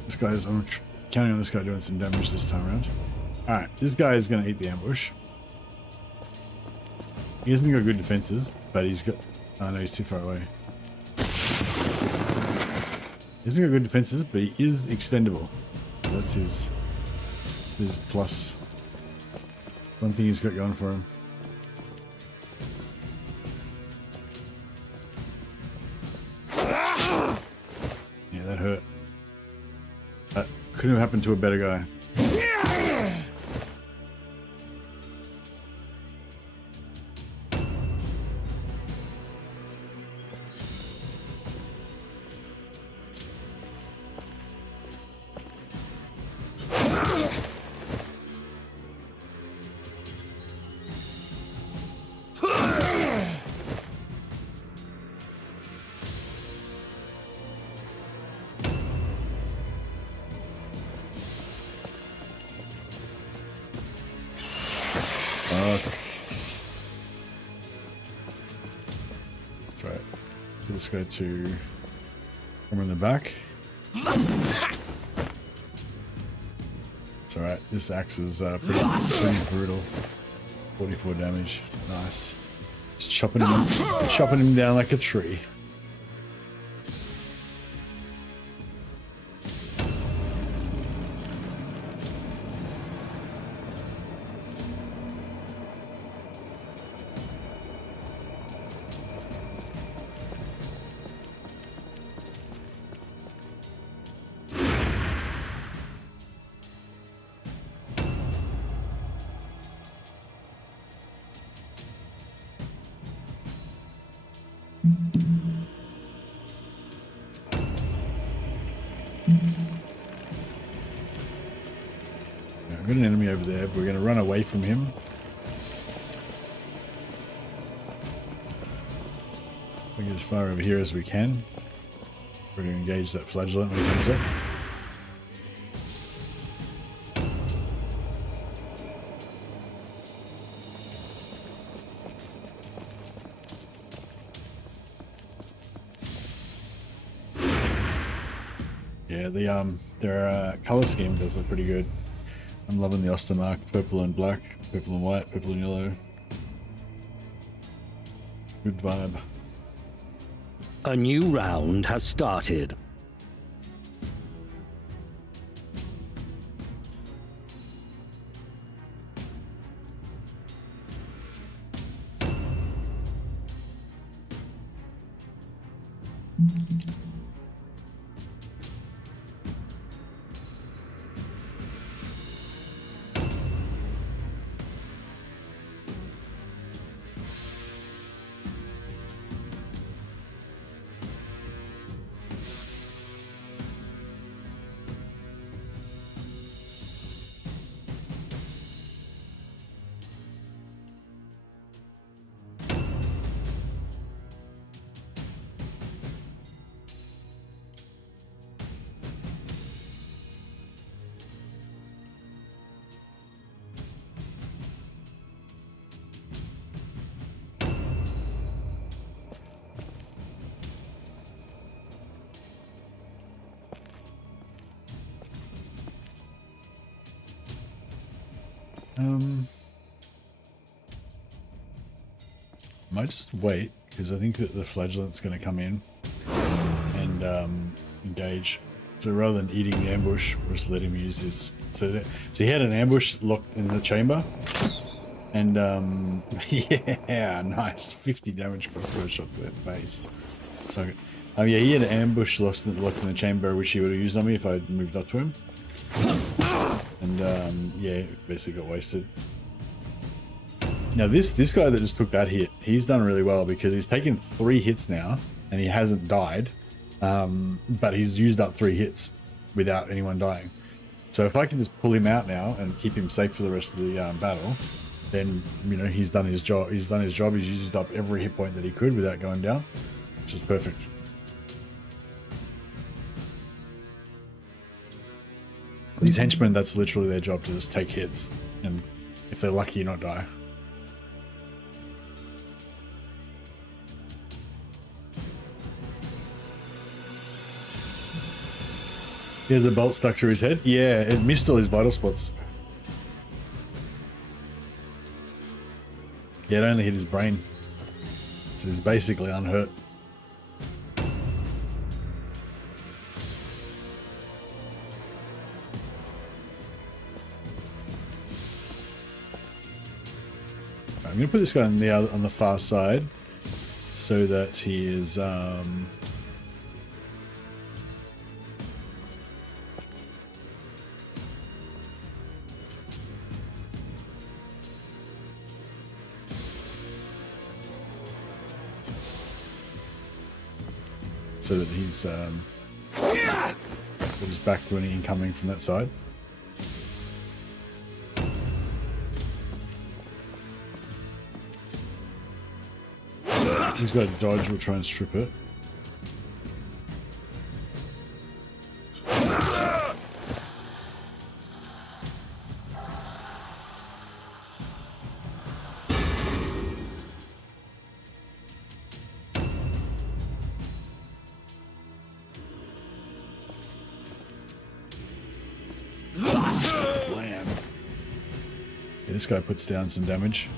This guy's, I'm counting on this guy doing some damage this time around. Alright, this guy is going to eat the ambush. He hasn't got good defenses, but he's got... Oh no, he's too far away. He hasn't got good defenses, but he is expendable. That's his plus. One thing he's got going for him. Yeah, that hurt. That couldn't have happened to a better guy. That's right. Let's go to come in the back. It's alright. This axe is pretty brutal. 44 damage. Nice. Just chopping him down like a tree. I've got an enemy over there. We're going to run away from him. We get as far over here as we can. We're going to engage that flagellant when he comes up. Yeah, their color scheme does look pretty good. I'm loving the Ostermark, purple and black, purple and white, purple and yellow. Good vibe. A new round has started. Might just wait because I think that the flagellant's going to come in and engage. So rather than eating the ambush, we'll just let him use his. So he had an ambush locked in the chamber, and yeah, nice 50 damage crossbow shot to their face. So yeah, he had an ambush locked in the chamber, which he would have used on me if I'd moved up to him. And yeah, basically got wasted. Now this guy that just took that hit, he's done really well because he's taken 3 hits now and he hasn't died, but he's used up 3 hits without anyone dying. So if I can just pull him out now and keep him safe for the rest of the battle, then you know he's done his job. He's done his job. He's used up every hit point that he could without going down, which is perfect. These henchmen, that's literally their job, to just take hits, and if they're lucky, not die. He has a bolt stuck through his head. Yeah, it missed all his vital spots. Yeah, it only hit his brain. So he's basically unhurt. I'm going to put this guy on the far side so that he is so that he's back to any incoming from that side. He's got a dodge, we'll try and strip it. Blam. Okay, this guy puts down some damage.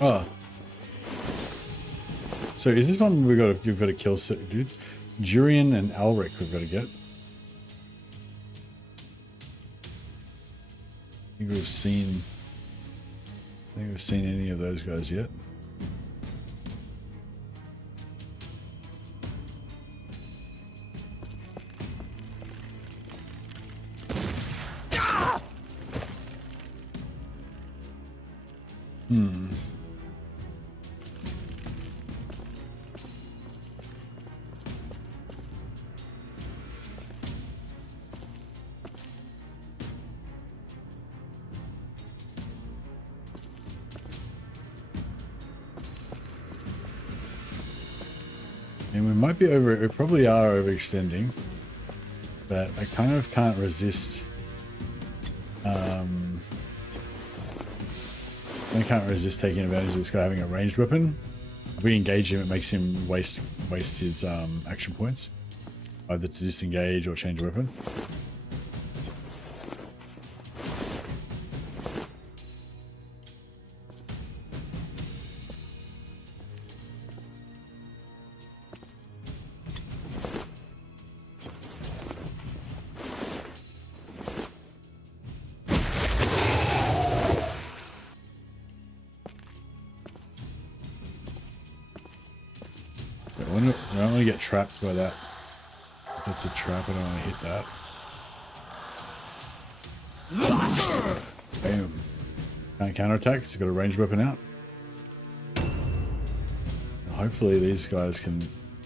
Oh. So is this one you've got to kill dudes? Jurian and Alric we've got to get. I think we've seen any of those guys yet. And we might be we probably are overextending, but I kind of can't resist. I can't resist taking advantage of this guy having a ranged weapon. If we engage him, it makes him waste his action points, either to disengage or change weapon. I don't want to get trapped by that. If that's a trap, I don't want to hit that. Bam. Can't counterattack, it's got a ranged weapon out. Hopefully these guys can...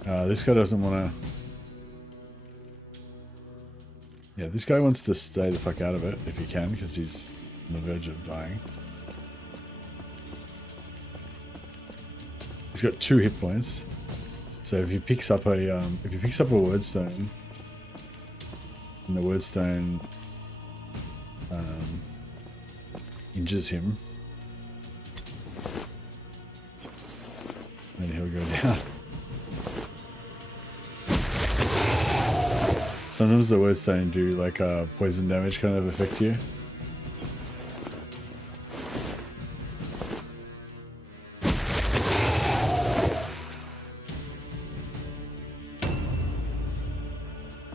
this guy doesn't want to... Yeah, this guy wants to stay the fuck out of it, if he can, because he's on the verge of dying. He's got 2 hit points. So if he picks up a wordstone, and the wordstone injures him, then he'll go down. Sometimes the wordstone do like poison damage kind of affect you.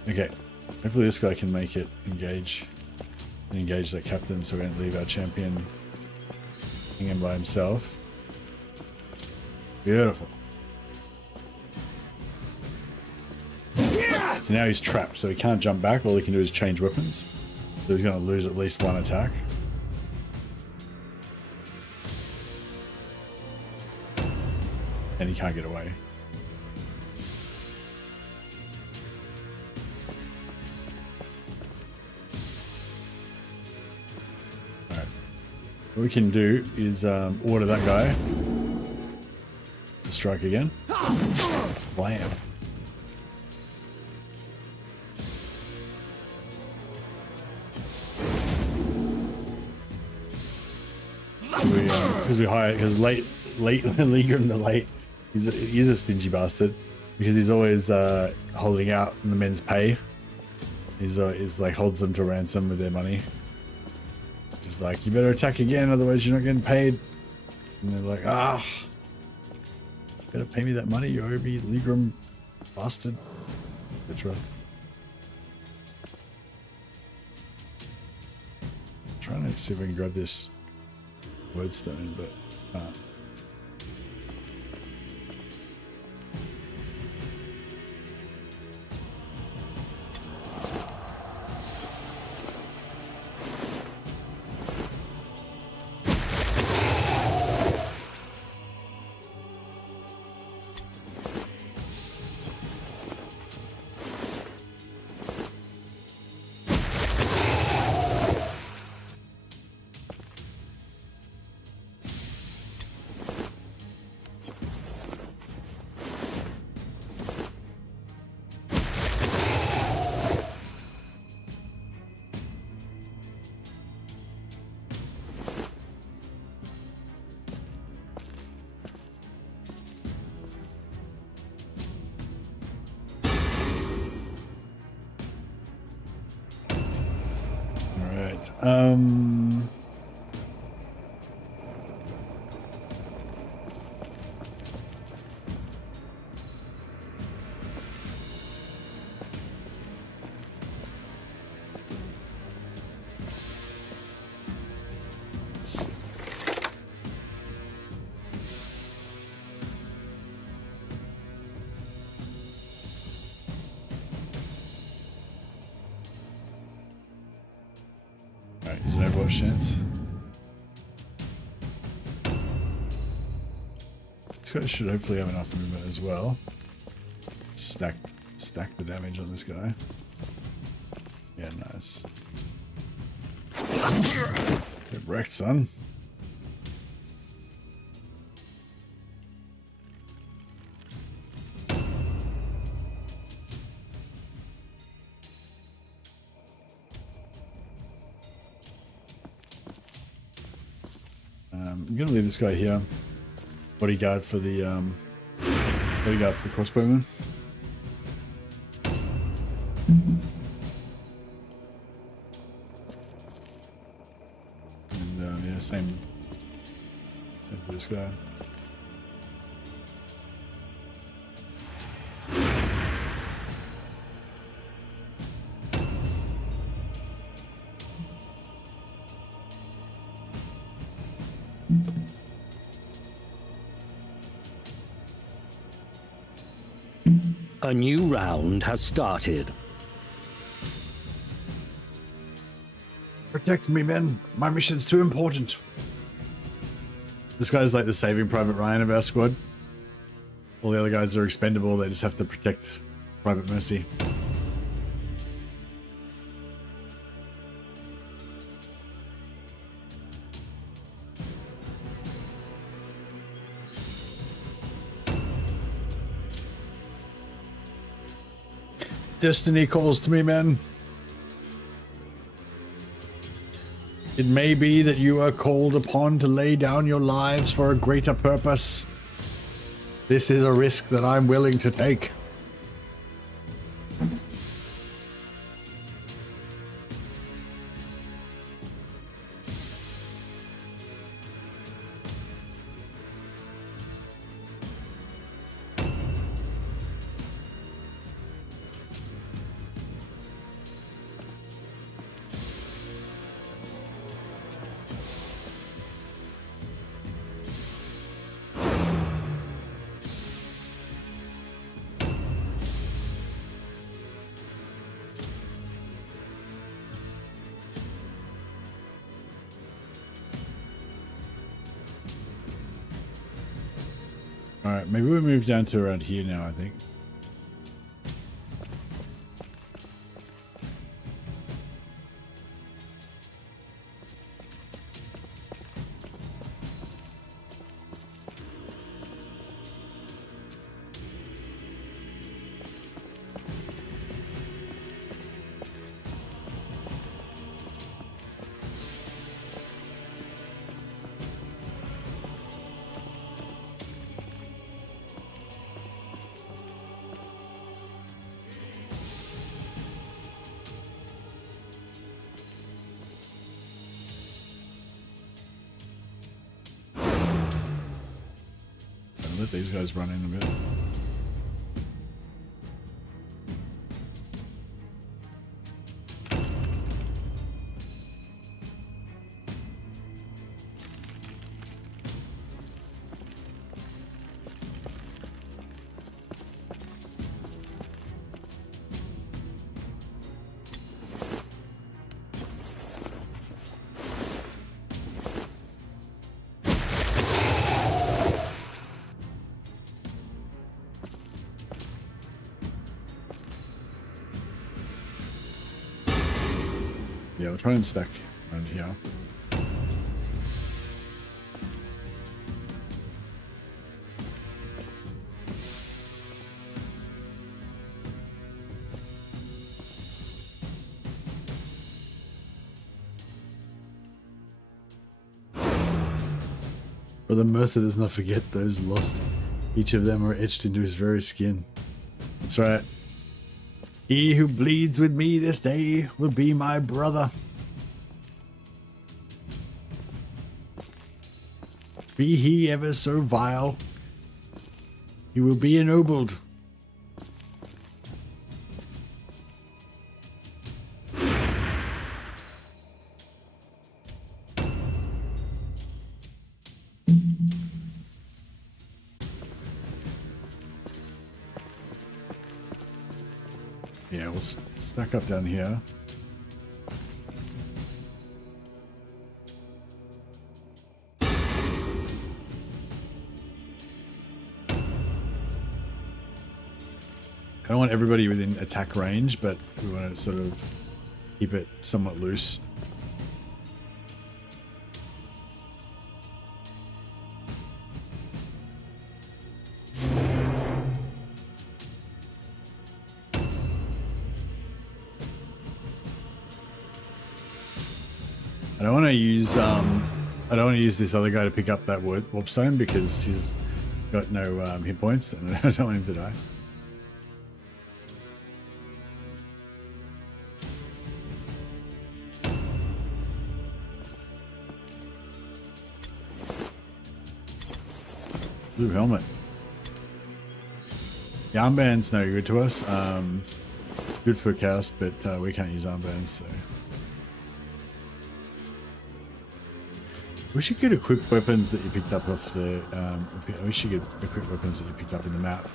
Okay, hopefully this guy can make it engage that captain so we don't leave our champion hanging by himself. Beautiful. So now he's trapped, so he can't jump back. All he can do is change weapons. So he's going to lose at least one attack. And he can't get away. Alright. What we can do is order that guy to strike again. Blam. Because late Legram the late, he's a stingy bastard because he's always holding out the men's pay. He's like holds them to ransom with their money. Just like, you better attack again, otherwise you're not getting paid. And they're like, better pay me that money, you owe me, Legram bastard, etc. Trying to see if I can grab this wordstone, but use an Overwatch chance. This guy should hopefully have enough movement as well. Stack the damage on this guy. Yeah, nice. Get wrecked, son. I'm gonna leave this guy here. Bodyguard for the crossbowman. And yeah, same for this guy. A new round has started. Protect me, men. My mission's too important. This guy's like the Saving Private Ryan of our squad. All the other guys are expendable. They just have to protect Private Mercy. Destiny calls to me, men. It may be that you are called upon to lay down your lives for a greater purpose. This is a risk that I'm willing to take. Alright, maybe we move down to around here now, I think. Let these guys run in a bit. Yeah, we'll try and stack around here. But the Mercer does not forget those lost. Each of them are etched into his very skin. That's right. He who bleeds with me this day will be my brother. Be he ever so vile, he will be ennobled. Yeah, we'll stack up down here. I don't want everybody within attack range, but we want to sort of keep it somewhat loose. I don't want to use this other guy to pick up that warp stone because he's got no hit points and I don't want him to die. Blue helmet. The armband's no good to us. Good for cast, but we can't use armbands, so. We should get equipped weapons that you picked up off the. We should get equipped weapons that you picked up in the map.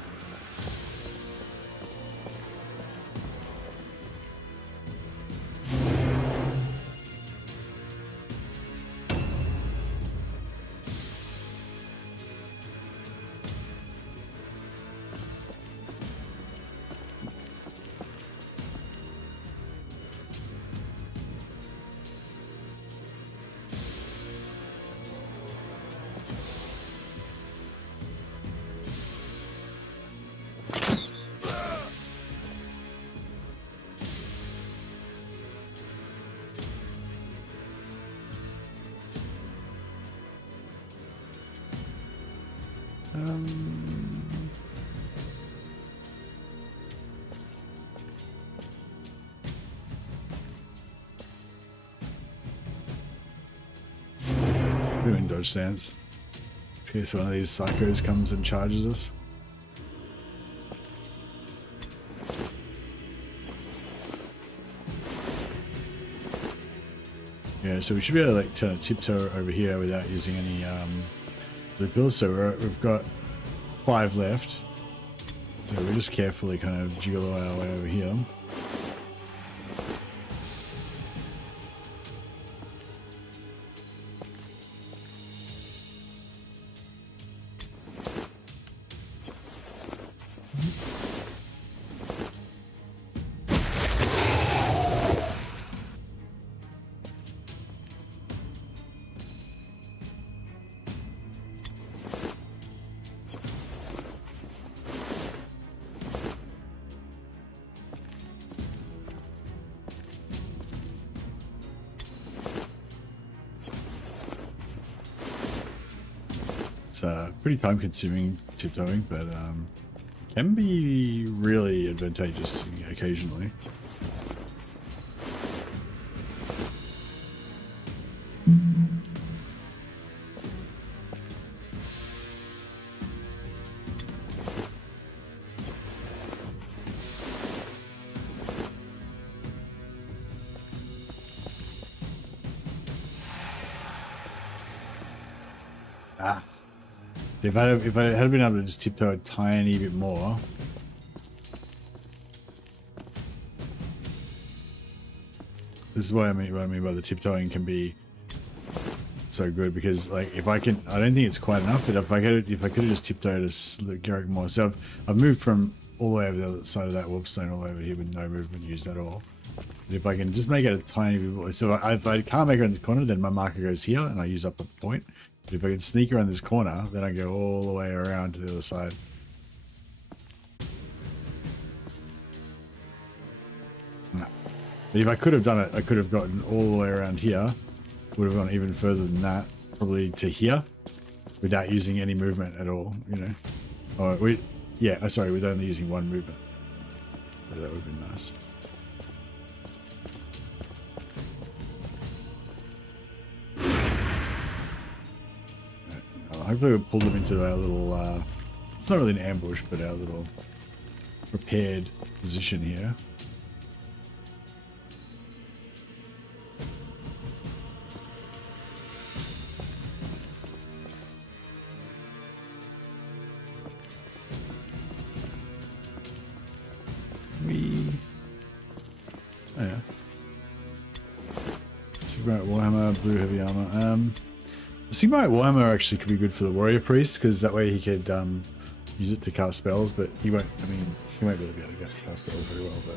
Doing dodge stance. In case one of these psychos comes and charges us. Yeah, so we should be able to like turn a tiptoe over here without using any blue pills. So we've got 5 left. So we just carefully kind of jiggle our way over here. It's pretty time consuming tiptoeing, but can be really advantageous occasionally. If I had been able to just tiptoe a tiny bit more, this is what I mean by the tiptoeing can be so good, because like if I can, I don't think it's quite enough, but if I could have just tiptoed a Garrick more. So I've moved from all the way over the other side of that warpstone all over here with no movement used at all. But if I can just make it a tiny bit more, so if I can't make it around the corner, then my marker goes here and I use up a point. But if I can sneak around this corner, then I go all the way around to the other side. But if I could have done it, I could have gotten all the way around here. Would have gone even further than that, probably to here, without using any movement at all, you know. Oh, sorry, with only using one movement. So that would have been nice. Hopefully we'll pull them into our little, it's not really an ambush, but our little prepared position here. Oh yeah. Sigmarite Warhammer, blue heavy armor. The Sigmarite Warhammer actually could be good for the warrior priest, because that way he could use it to cast spells, but he won't. I mean, he won't really be able to cast spells very well. But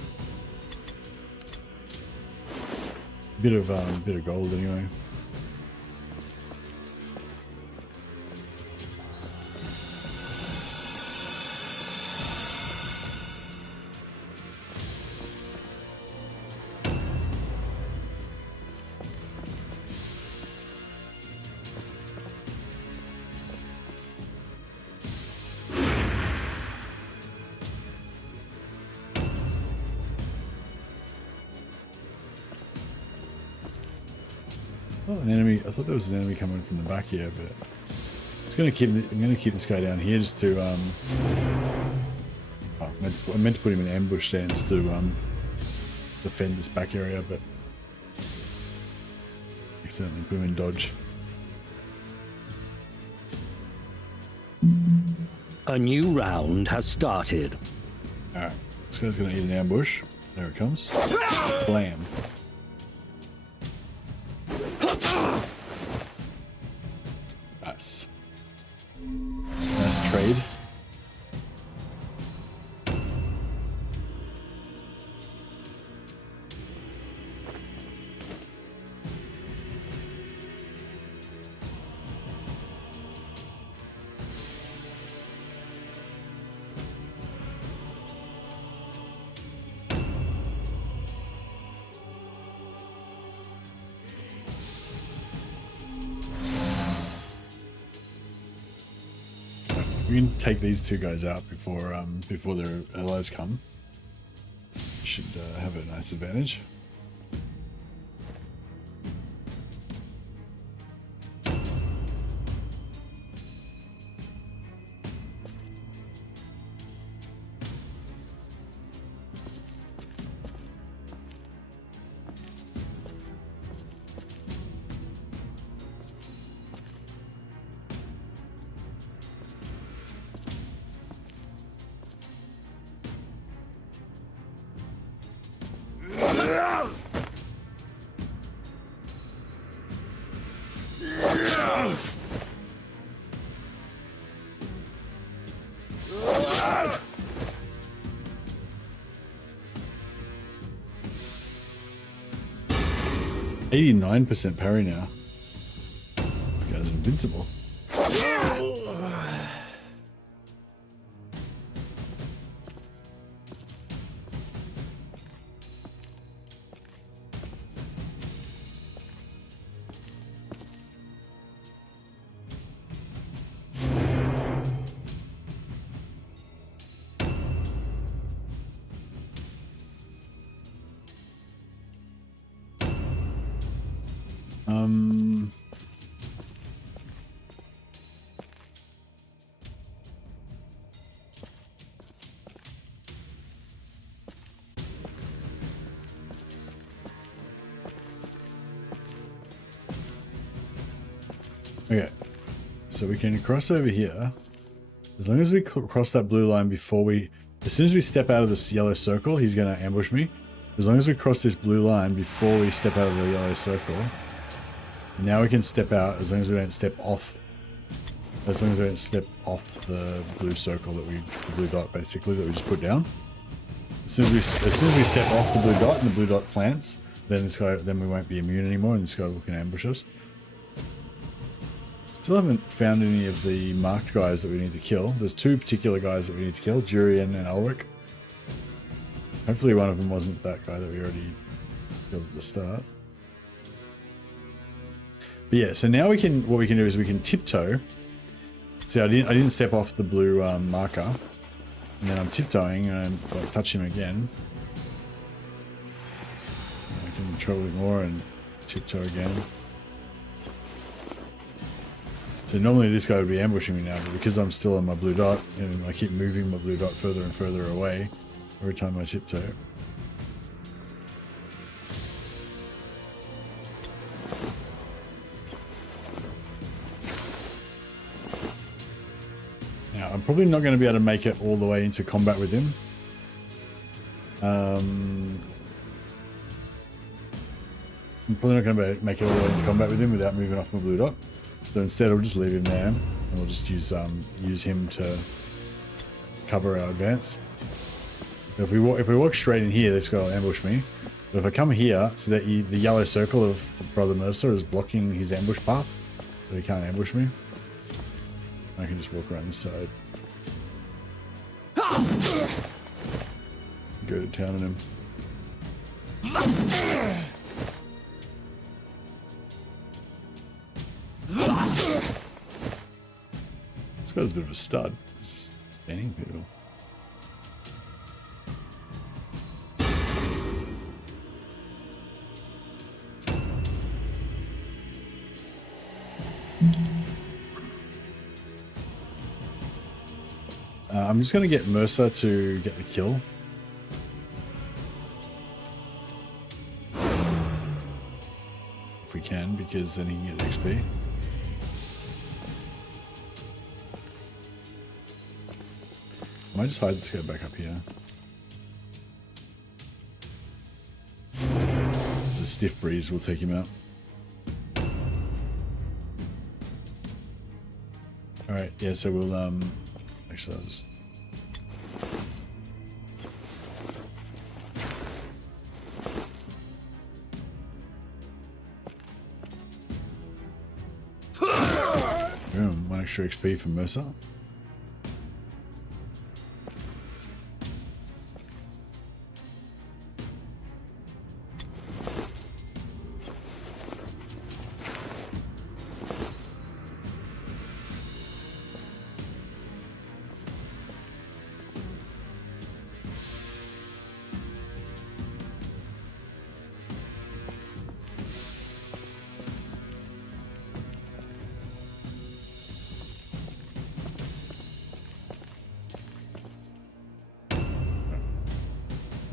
bit of gold anyway. An enemy. I thought there was an enemy coming from the back here, but I'm gonna keep this guy down here just to I meant to put him in ambush stance to defend this back area, but accidentally put him in dodge. A new round has started. All right, this guy's gonna eat an ambush. There it comes. Blam. Nice. Nice trade. We can take these two guys out before their allies come. Should have a nice advantage. %, parry now. This guy's invincible. Okay, so we can cross over here. As long as we cross that blue line before we... As soon as we step out of this yellow circle, he's going to ambush me. As long as we cross this blue line before we step out of the yellow circle, now we can step out as long as we don't step off. As long as we don't step off the blue circle that the blue dot basically that we just put down. As soon as we step off the blue dot and the blue dot plants, then we won't be immune anymore, and this guy can ambush us. Still haven't found any of the marked guys that we need to kill. There's two particular guys that we need to kill, Jurian and Ulrich. Hopefully one of them wasn't that guy that we already killed at the start. But yeah, so now what we can do is we can tiptoe. See, I didn't step off the blue marker, and then I'm tiptoeing and I touch him again. I can trouble it more and tiptoe again. So normally this guy would be ambushing me now, but because I'm still on my blue dot, and I keep moving my blue dot further and further away every time I tiptoe. Now, I'm probably not going to be able to make it all the way into combat with him. I'm probably not going to make it all the way into combat with him without moving off my blue dot. So instead, I'll just leave him there, and we'll just use him to cover our advance. If we walk straight in here, this guy will ambush me. But if I come here, so that the yellow circle of Brother Mercer is blocking his ambush path, so he can't ambush me, I can just walk around this side. Go to town on him. This guy's a bit of a stud. He's just standing people. I'm just going to get Mercer to get the kill. If we can, because then he can get the XP. I might just hide this guy back up here. It's a stiff breeze, we'll take him out. Alright, yeah, so we'll, actually I'll just... Boom, 1 extra XP for Mercer.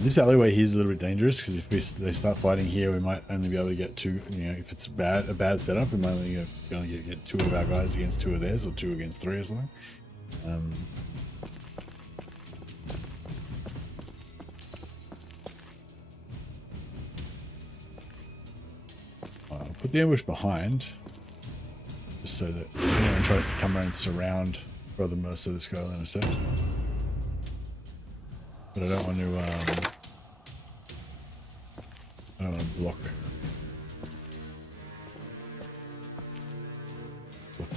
This alleyway here is a little bit dangerous because if they start fighting here, we might only be able to get two. You know, if it's a bad setup, we might only get 2 of our guys against 2 of theirs, or 2 against 3 or something. I'll put the ambush behind, just so that if anyone tries to come around and surround Brother Mercer, this guy will intercept. But I don't want to. I don't want to block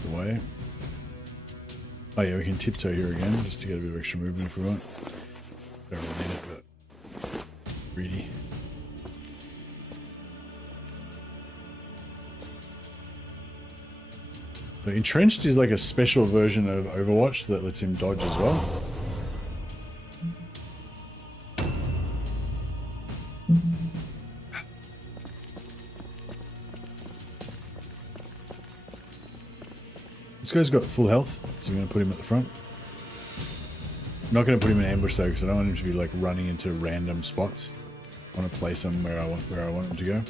the way. Oh yeah, we can tiptoe here again just to get a bit of extra movement if we want. Don't really need it, but greedy. So Entrenched is like a special version of Overwatch that lets him dodge as well. This guy's got full health, so I'm going to put him at the front. I'm not going to put him in ambush though, because I don't want him to be like running into random spots. I want to place him where I want him to go.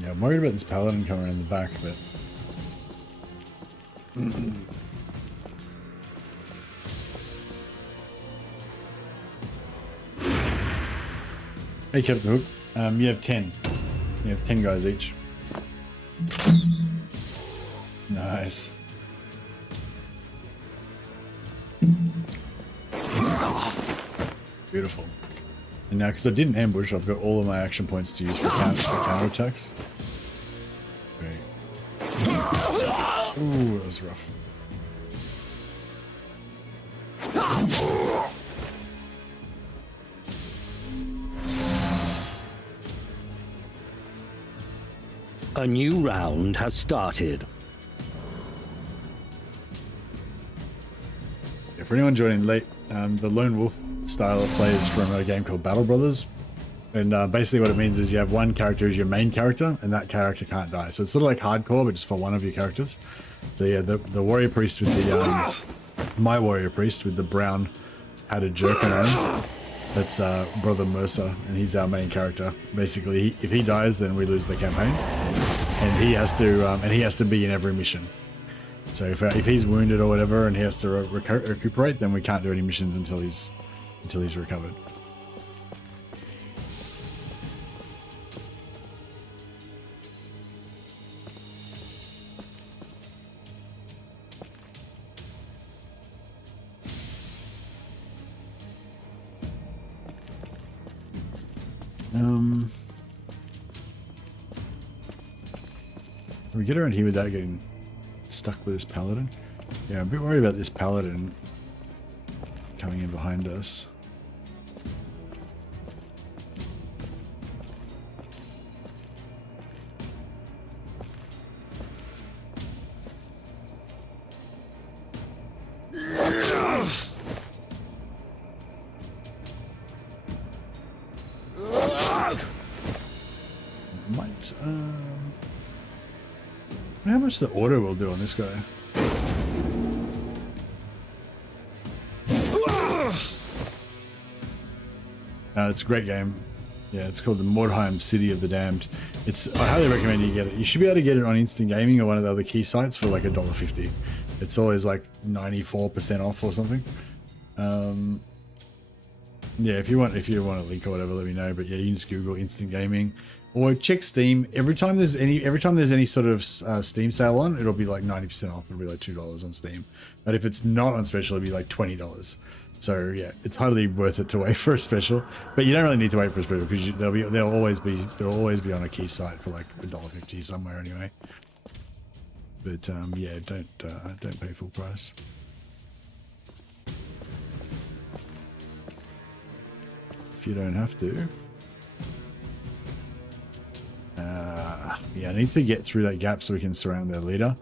Yeah, I'm worried about this paladin coming around the back, but... Hey, Captain Hook. You have 10. You have 10 guys each. Nice. Beautiful. And now, because I didn't ambush, I've got all of my action points to use for counter attacks. Okay. Ooh, that was rough. A new round has started. Yeah, for anyone joining late, the Lone Wolf style of play is from a game called Battle Brothers. And basically what it means is you have one character as your main character, and that character can't die. So it's sort of like hardcore, but just for one of your characters. So yeah, the warrior priest with the... my warrior priest with the brown hatted jerkin on. That's Brother Mercer, and he's our main character. Basically, if he dies, then we lose the campaign, and he has to be in every mission. So if he's wounded or whatever, and he has to recuperate, then we can't do any missions until he's recovered. Can we get around here without getting stuck with this paladin? Yeah, I'm a bit worried about this paladin coming in behind us. How much the auto will do on this guy? It's a great game. Yeah, it's called the Mordheim City of the Damned. I highly recommend you get it. You should be able to get it on Instant Gaming or one of the other key sites for like $1.50. It's always like 94% off or something. Yeah, if you want a link or whatever, let me know. But yeah, you can just Google Instant Gaming or check Steam. Every time there's any sort of Steam sale on, it'll be like 90% off. It'll be like $2 on Steam. But if it's not on special, it'll be like $20. So yeah, it's highly worth it to wait for a special. But you don't really need to wait for a special because it'll always be on a key site for like $1.50 somewhere anyway. But yeah, don't pay full price. If you don't have to. Yeah, I need to get through that gap so we can surround their leader.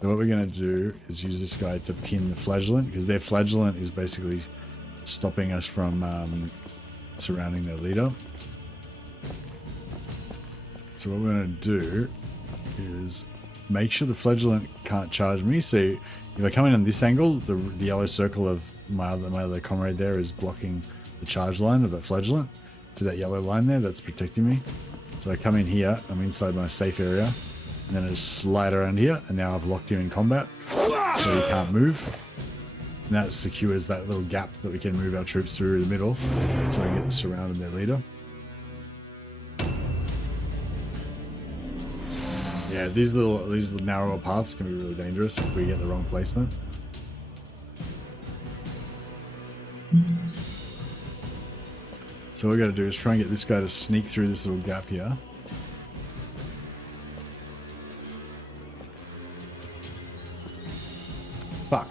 So what we're going to do is use this guy to pin the flagellant, because their flagellant is basically stopping us from surrounding their leader. So what we're going to do is make sure the flagellant can't charge me. So if I come in on this angle, the yellow circle of my other comrade there is blocking the charge line of that flagellant. To that yellow line there, that's protecting me. So I come in here, I'm inside my safe area, and then I just slide around here, and now I've locked him in combat, so he can't move. And that secures that little gap that we can move our troops through the middle, so we can get surrounded their leader. Yeah, these narrower paths can be really dangerous if we get the wrong placement. So what we got to do is try and get this guy to sneak through this little gap here. Fuck.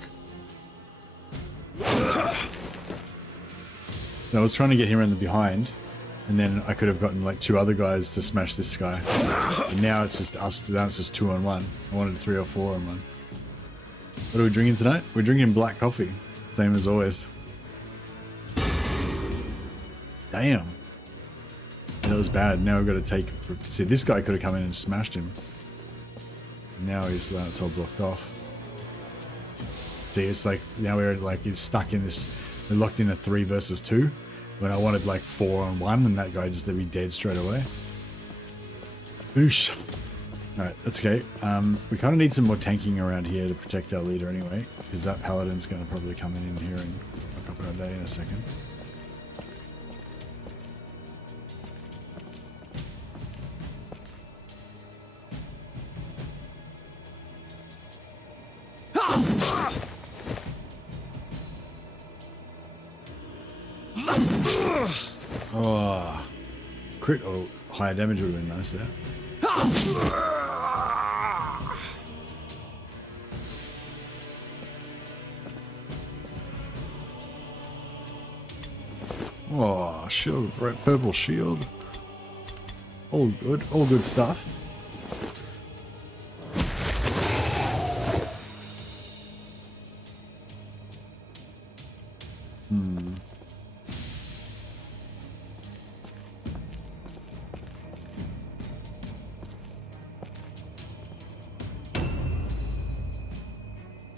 I was trying to get him around the behind, and then I could have gotten like 2 other guys to smash this guy. And now it's just us. Now it's just 2 on 1. I wanted 3 or 4 on 1. What are we drinking tonight? We're drinking black coffee, same as always. Damn. That was bad. Now we've got to take... See, this guy could have come in and smashed him. Now he's it's all blocked off. See, it's like now we're like he's stuck in this. We're locked in a 3 versus 2 when I wanted like 4 on 1, and that guy just to be dead straight away. Oosh. All right, that's okay. We kind of need some more tanking around here to protect our leader anyway, because that paladin's going to probably come in here and fuck up our day in a second. Oh, crit or higher damage would have been nice there. Oh, shield, red, purple shield. All good stuff.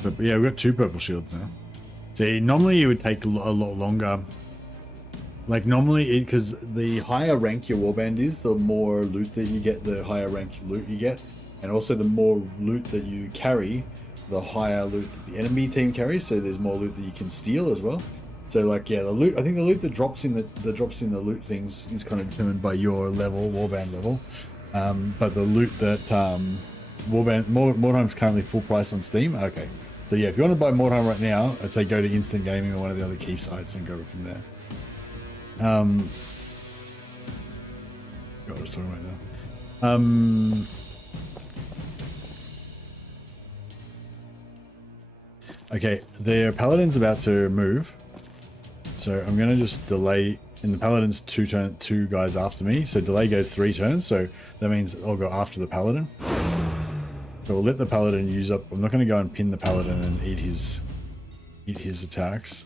But yeah, we've got 2 purple shields now. See, normally it would take a lot longer. Like normally, because the higher rank your warband is, the more loot that you get, the higher rank loot you get. And also the more loot that you carry, the higher loot that the enemy team carries. So there's more loot that you can steal as well. So like, yeah, the loot, I think the loot that drops in the loot things is kind of determined by your level, warband level. But the loot that Mordheim's currently full price on Steam. Okay. So yeah, if you want to buy Mordheim right now, I'd say go to Instant Gaming or one of the other key sites and go from there. What I was talking about now. Okay, their paladin's about to move, so I'm gonna just delay. And the paladin's 2 guys after me, so delay goes 3 turns. So that means I'll go after the paladin. So we'll let the paladin use up. I'm not going to go and pin the paladin and eat his attacks.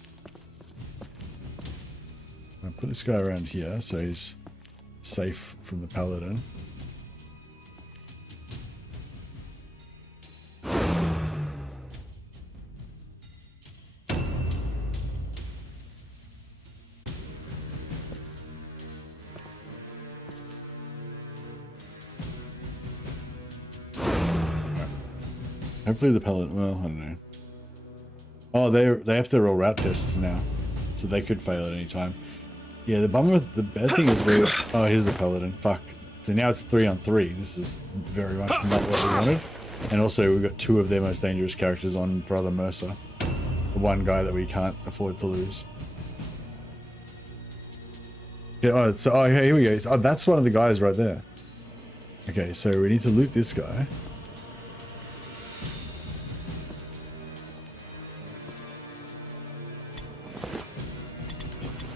I'll put this guy around here so he's safe from the paladin. Hopefully the paladin, well, I don't know. Oh, they have to roll route tests now, so they could fail at any time. Yeah, the bad thing is oh, here's the paladin. Fuck. So now it's 3 on 3. This is very much not what we wanted. And also we've got 2 of their most dangerous characters on Brother Mercer. The one guy that we can't afford to lose. Yeah, here we go. Oh, that's one of the guys right there. Okay, so we need to loot this guy.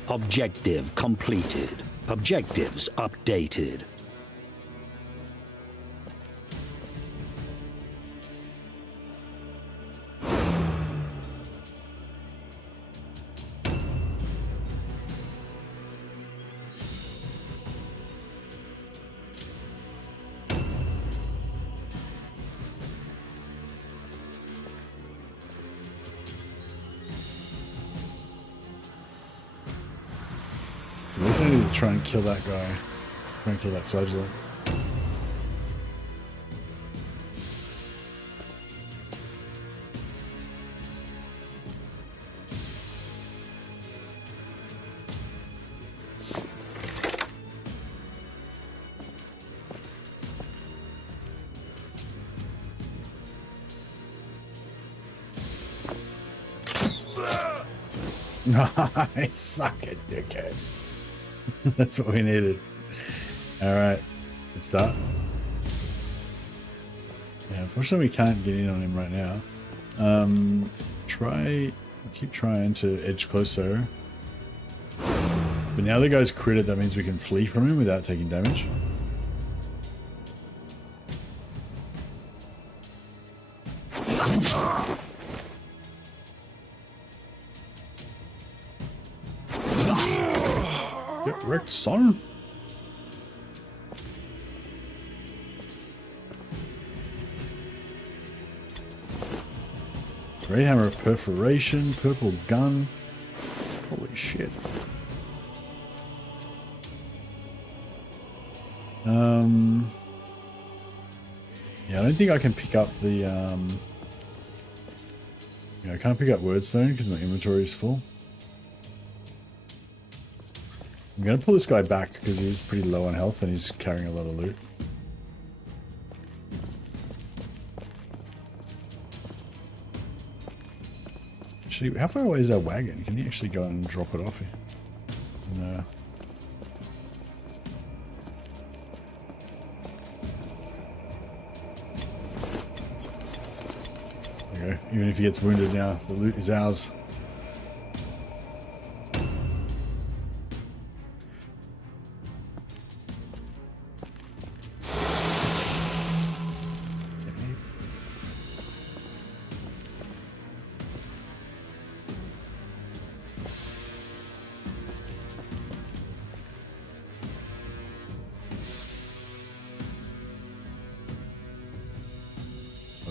Objective completed. Objectives updated. At least I need to try and kill that guy. Try and kill that flagellant. Nice, suck it, dickhead. That's what we needed. Alright, good start. Yeah, unfortunately we can't get in on him right now. Keep trying to edge closer. But now the guy's critted, that means we can flee from him without taking damage. Get wrecked, son. Great hammer of perforation, purple gun. Holy shit. Yeah, I don't think I can pick up the yeah, I can't pick up wordstone because my inventory is full. I'm gonna pull this guy back because he's pretty low on health and he's carrying a lot of loot. Actually, how far away is our wagon? Can you actually go and drop it off here? No. There you go. Even if he gets wounded now, the loot is ours.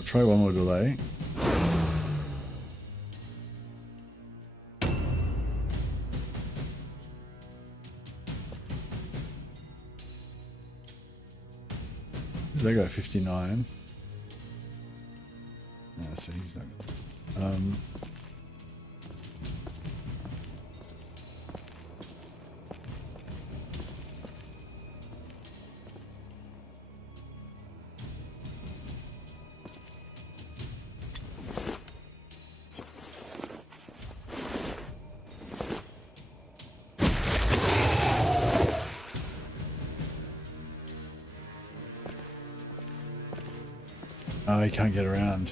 Try one more delay. Does that go 59? No, so he's not. Oh, he can't get around.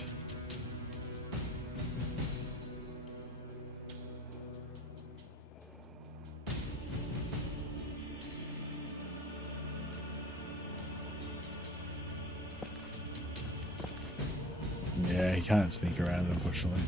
Yeah, he can't sneak around, unfortunately.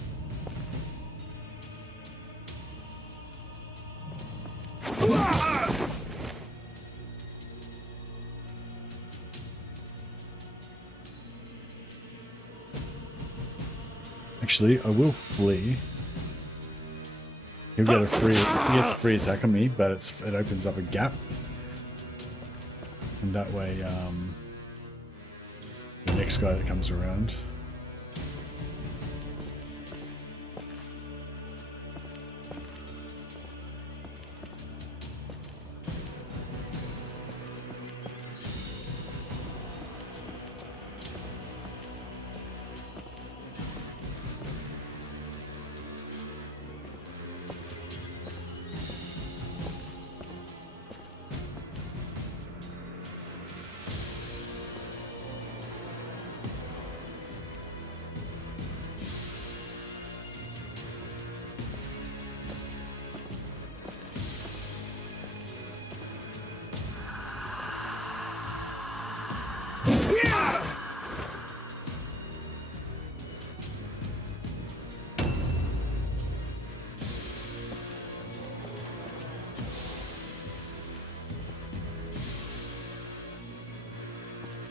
Actually, I will flee. He'll get a free. He gets a free attack on me, but it opens up a gap, and that way, the next guy that comes around.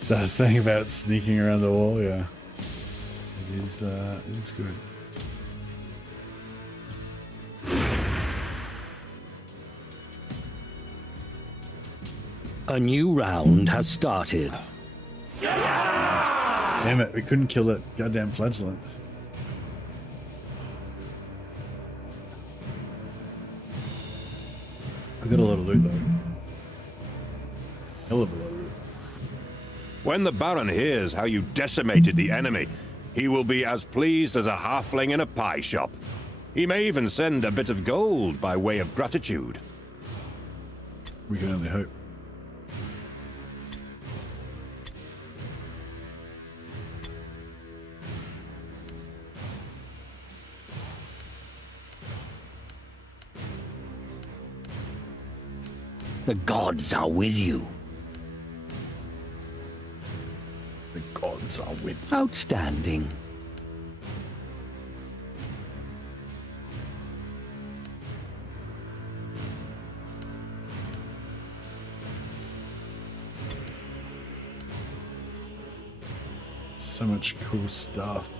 So I was saying about sneaking around the wall, yeah. It is good. A new round has started. Damn it, we couldn't kill that goddamn flagellant. I got a lot of loot though. Hell of a lot of loot. When the Baron hears how you decimated the enemy, he will be as pleased as a halfling in a pie shop. He may even send a bit of gold by way of gratitude. We can only hope. The gods are with you. The gods are with you. Outstanding. So much cool stuff.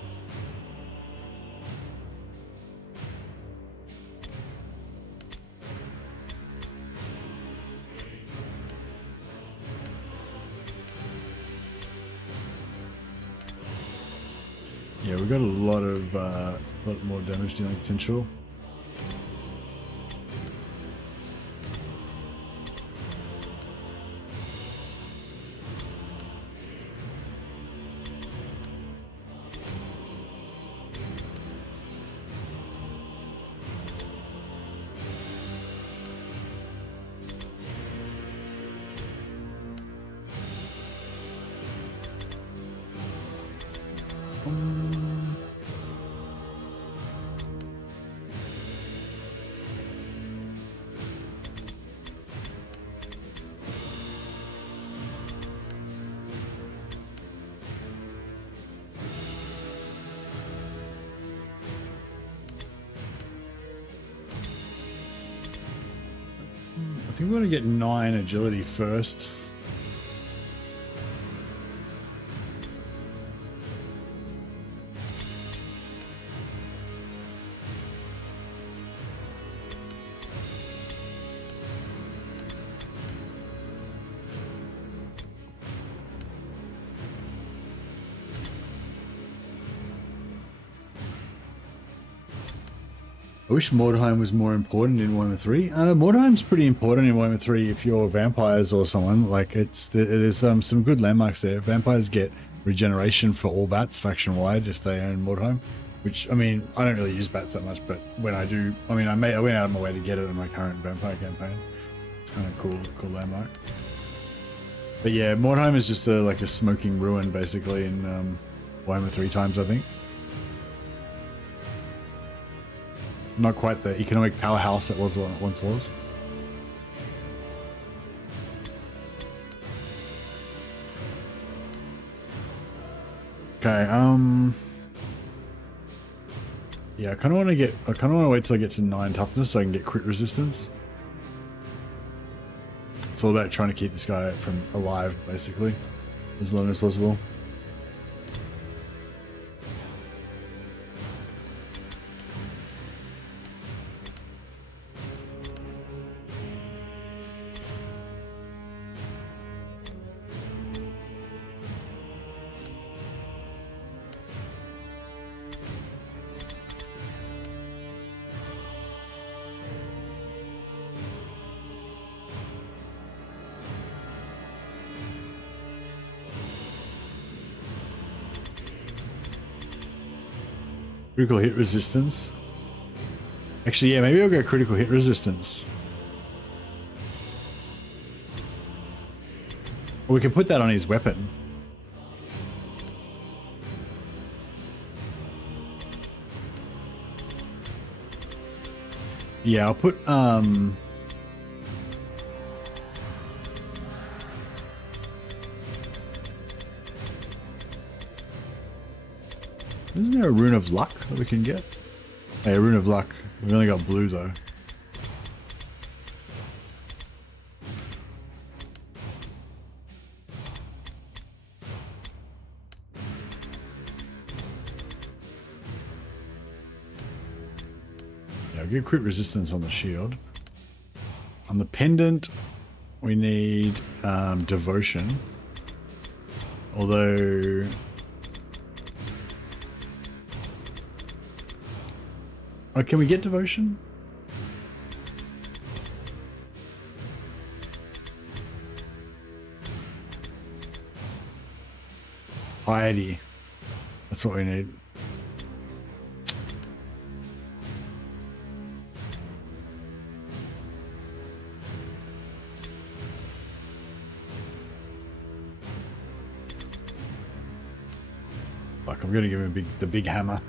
Yeah, we got a lot more damage dealing potential. I think we're going to get 9 agility first. I wish Mordheim was more important in Warhammer 3. Mordheim's pretty important in Warhammer 3 if you're vampires or someone. Like, there's some good landmarks there. Vampires get regeneration for all bats faction-wide if they own Mordheim. Which, I mean, I don't really use bats that much, but when I do, I mean, I went out of my way to get it in my current vampire campaign. It's kind of cool landmark. But yeah, Mordheim is just like a smoking ruin, basically, in Warhammer 3 times, I think. Not quite the economic powerhouse it was what it once was. Okay, yeah, I kind of want to wait till I get to 9 toughness so I can get crit resistance. It's all about trying to keep this guy from alive, basically, as long as possible. Critical hit resistance. Actually, yeah, maybe I'll go critical hit resistance. Or we can put that on his weapon. Yeah, I'll put isn't there a rune of luck that we can get? Hey, a rune of luck. We've only got blue though. Yeah, get crit resistance on the shield. On the pendant, we need devotion. Although oh, can we get devotion? Piety. That's what we need. Fuck, I'm gonna give him the big hammer.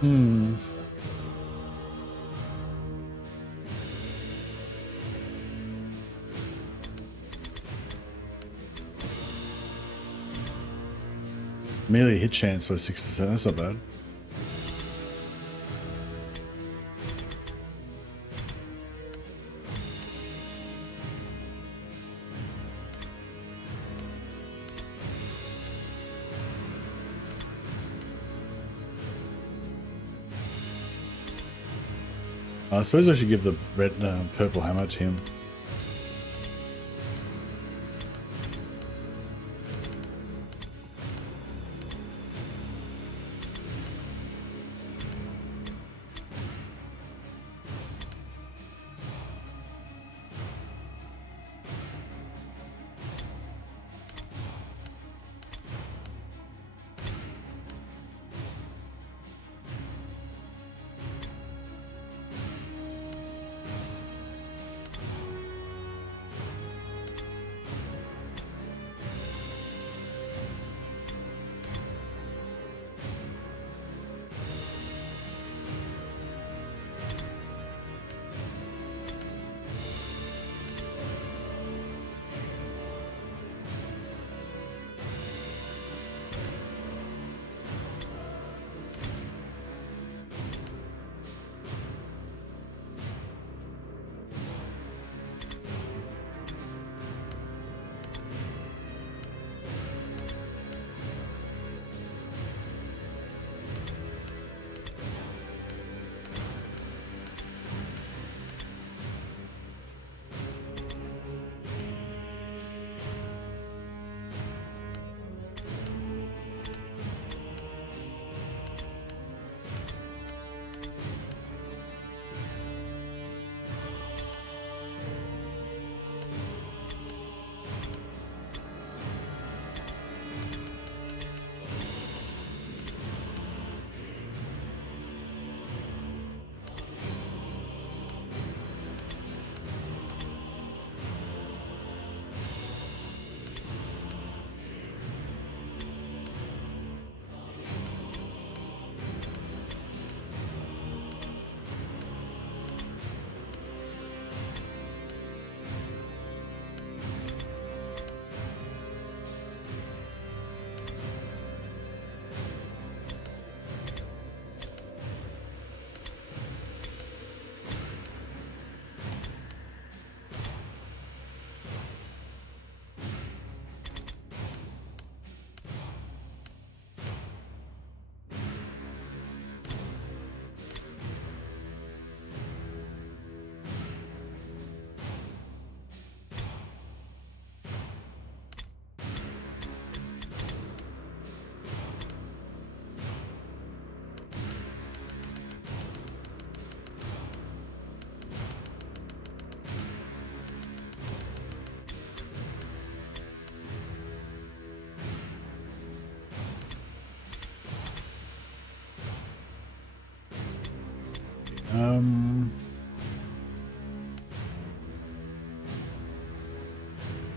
Hmm. Melee hit chance by 6%. That's not bad. I suppose I should give the red, purple hammer to him.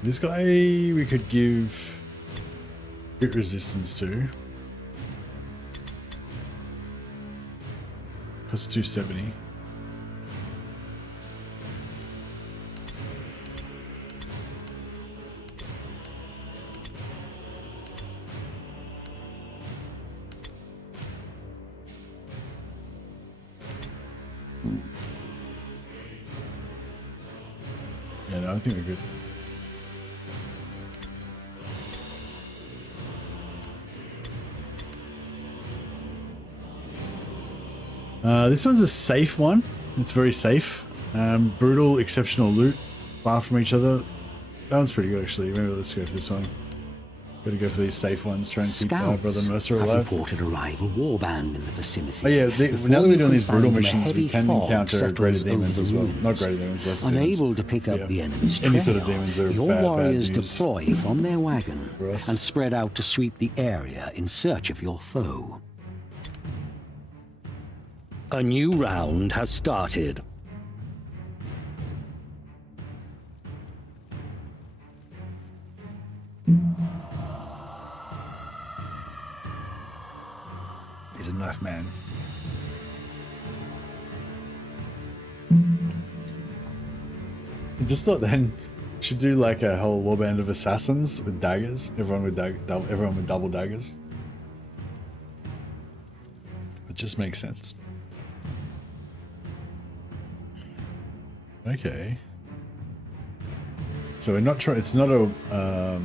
This guy we could give bit resistance to. Costs 270. Yeah, no, I think we're good. This one's a safe one. It's very safe. Brutal, exceptional loot, far from each other. That one's pretty good, actually. Maybe let's go for this one. Got to go for these safe ones. Try and keep Brother Mercer alive. Have reported a rival warband in the vicinity. Oh yeah, now that we're doing these brutal missions, we can encounter greater demons as well. Not greater demons, less demons. Unable to pick up the enemy's trail, any sort of demons are your warriors deploy from their wagon and spread out to sweep the area in search of your foe. A new round has started. He's a knife man. just thought then should do like a whole warband of assassins with daggers. Everyone with everyone with double daggers. It just makes sense. Okay. So we're not trying. It's not a.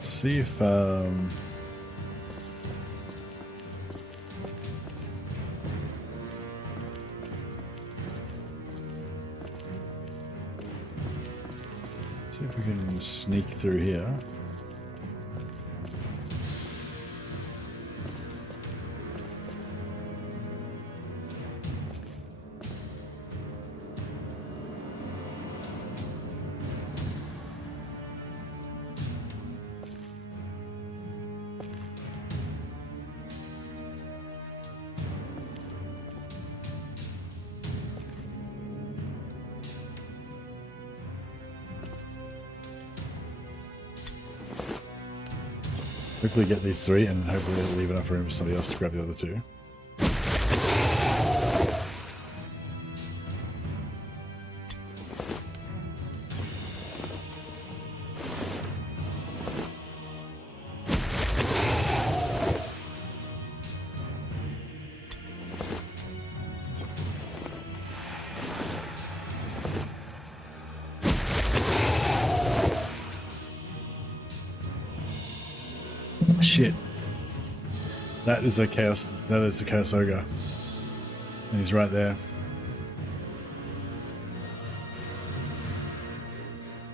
See if see if we can sneak through here. Quickly get these three and hopefully they'll leave enough room for somebody else to grab the other two. Shit. That is a chaos ogre. And he's right there.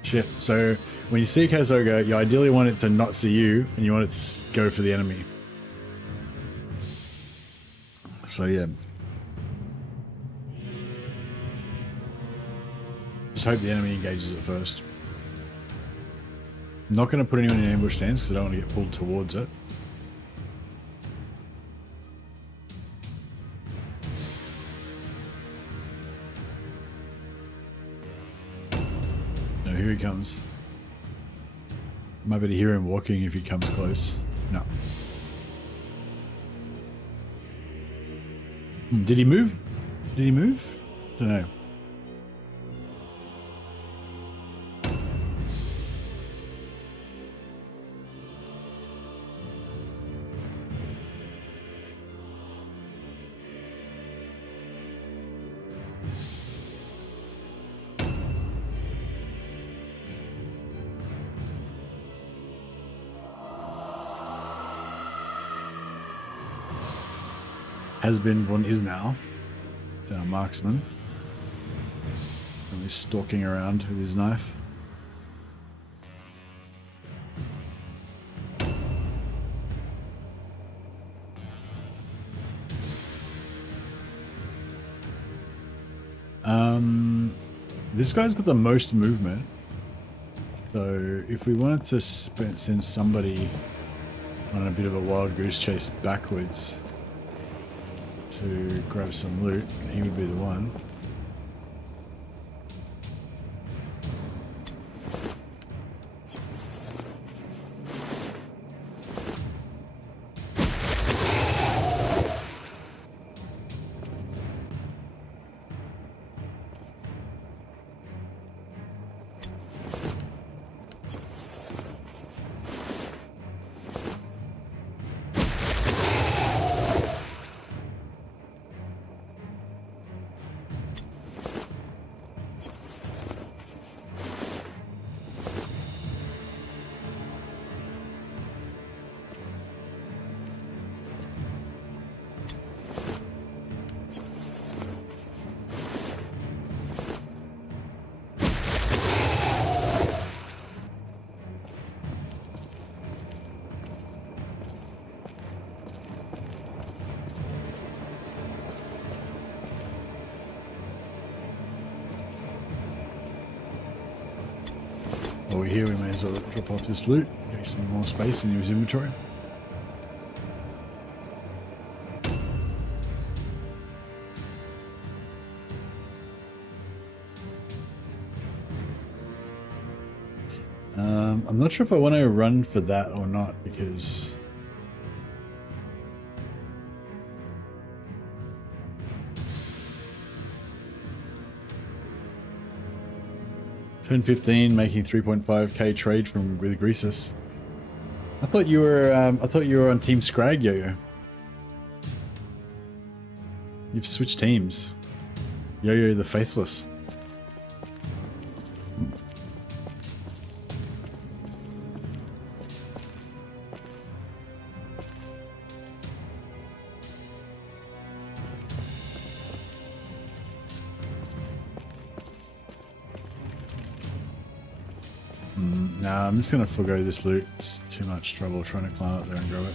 Shit. So when you see a chaos ogre, you ideally want it to not see you and you want it to go for the enemy. So yeah. Just hope the enemy engages it first. I'm not going to put anyone in ambush stance because I don't want to get pulled towards it. No, here he comes. Might be able to hear him walking if he comes close. No. Did he move? Did he move? Don't know. Has been, one is now. Our marksman. And he's stalking around with his knife. This guy's got the most movement. So if we wanted to send somebody on a bit of a wild goose chase backwards to grab some loot, he would be the one. While we're here, we may as well drop off this loot, get some more space in his inventory. I'm not sure if I want to run for that or not, because turn 15, making 3.5k trade from with Greasus. I thought you were on Team Scrag, Yo-Yo. You've switched teams. Yo-Yo the Faithless. Nah, I'm just gonna forgo this loot. It's too much trouble trying to climb up there and grab it.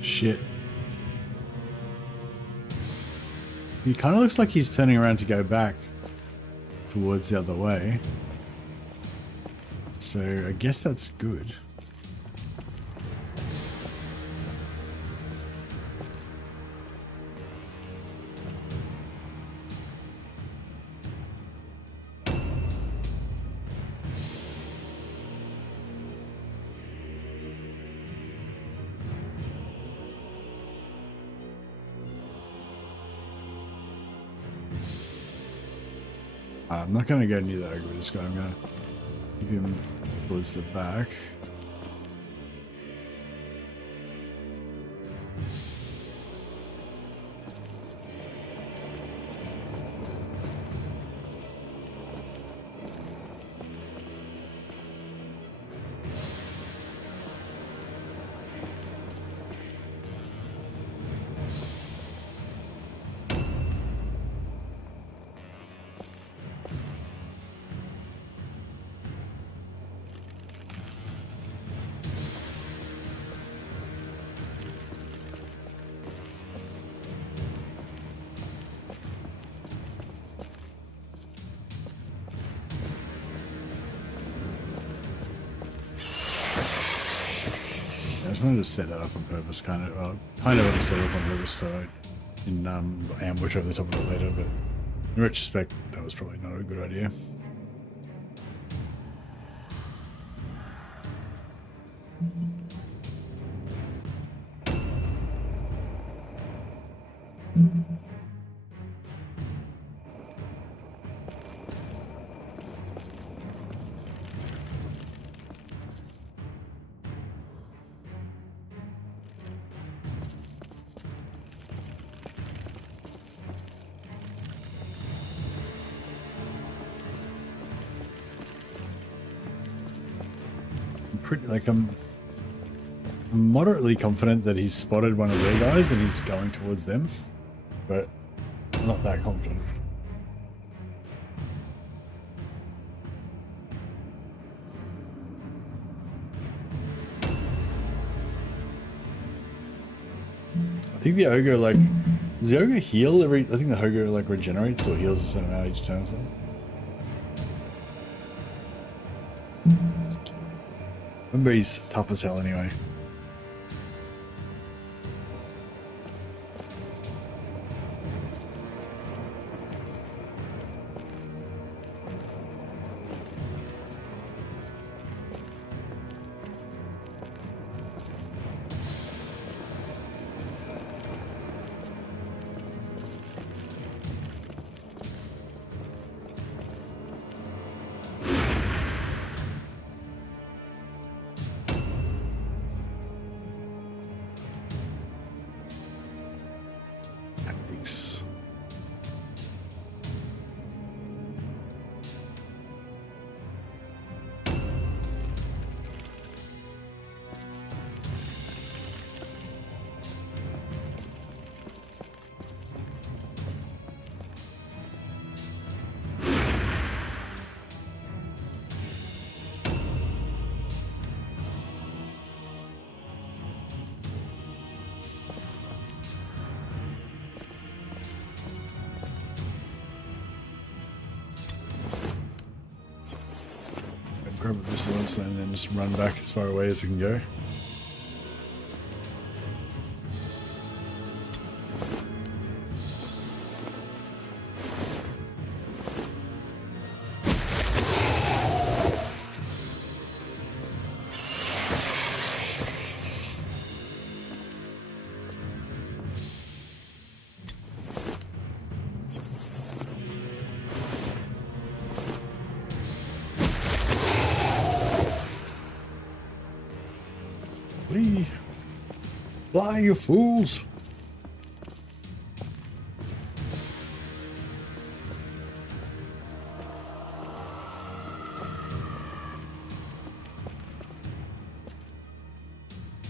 Shit. He kind of looks like he's turning around to go back towards the other way. So I guess that's good. I'm not going to go near that ogre with this guy. I'm going to keep him towards the back. I just wanted to set that off on purpose, kind of want to set it off on purpose so I can ambush over the top of it later, but in retrospect, that was probably not a good idea. I'm moderately confident that he's spotted one of their guys and he's going towards them, but I'm not that confident. I think the ogre, like, does the ogre heal every? I think the ogre like regenerates or heals a certain amount each turn or something. Remember, he's tough as hell anyway. grab a vigilance and then just run back as far away as we can go. Fly, you fools!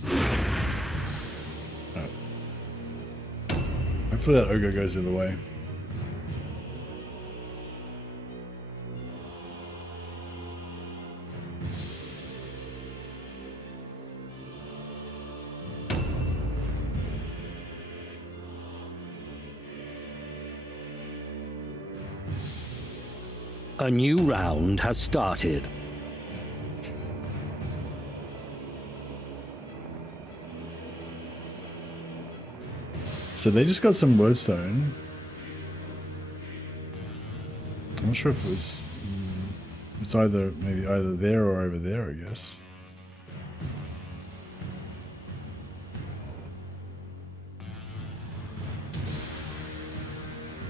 Oh. Hopefully that ogre goes the other way. A new round has started. So they just got some wordstone. I'm not sure if it was... it's either maybe either there or over there, I guess.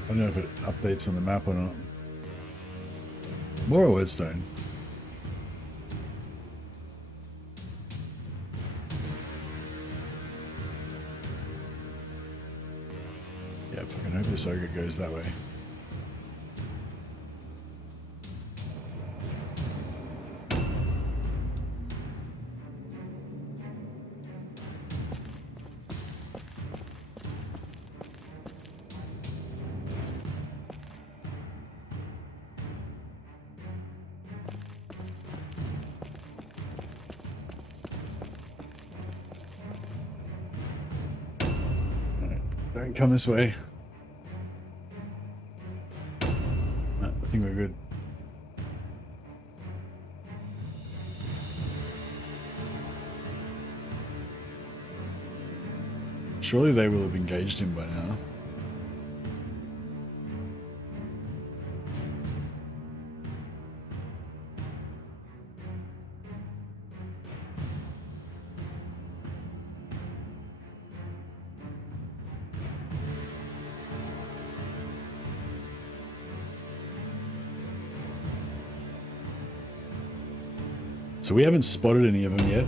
I don't know if it updates on the map or not. More wordstone. Yeah, fucking hope this ogre goes that way. Don't come this way. No, I think we're good. Surely they will have engaged him by now. So we haven't spotted any of them yet,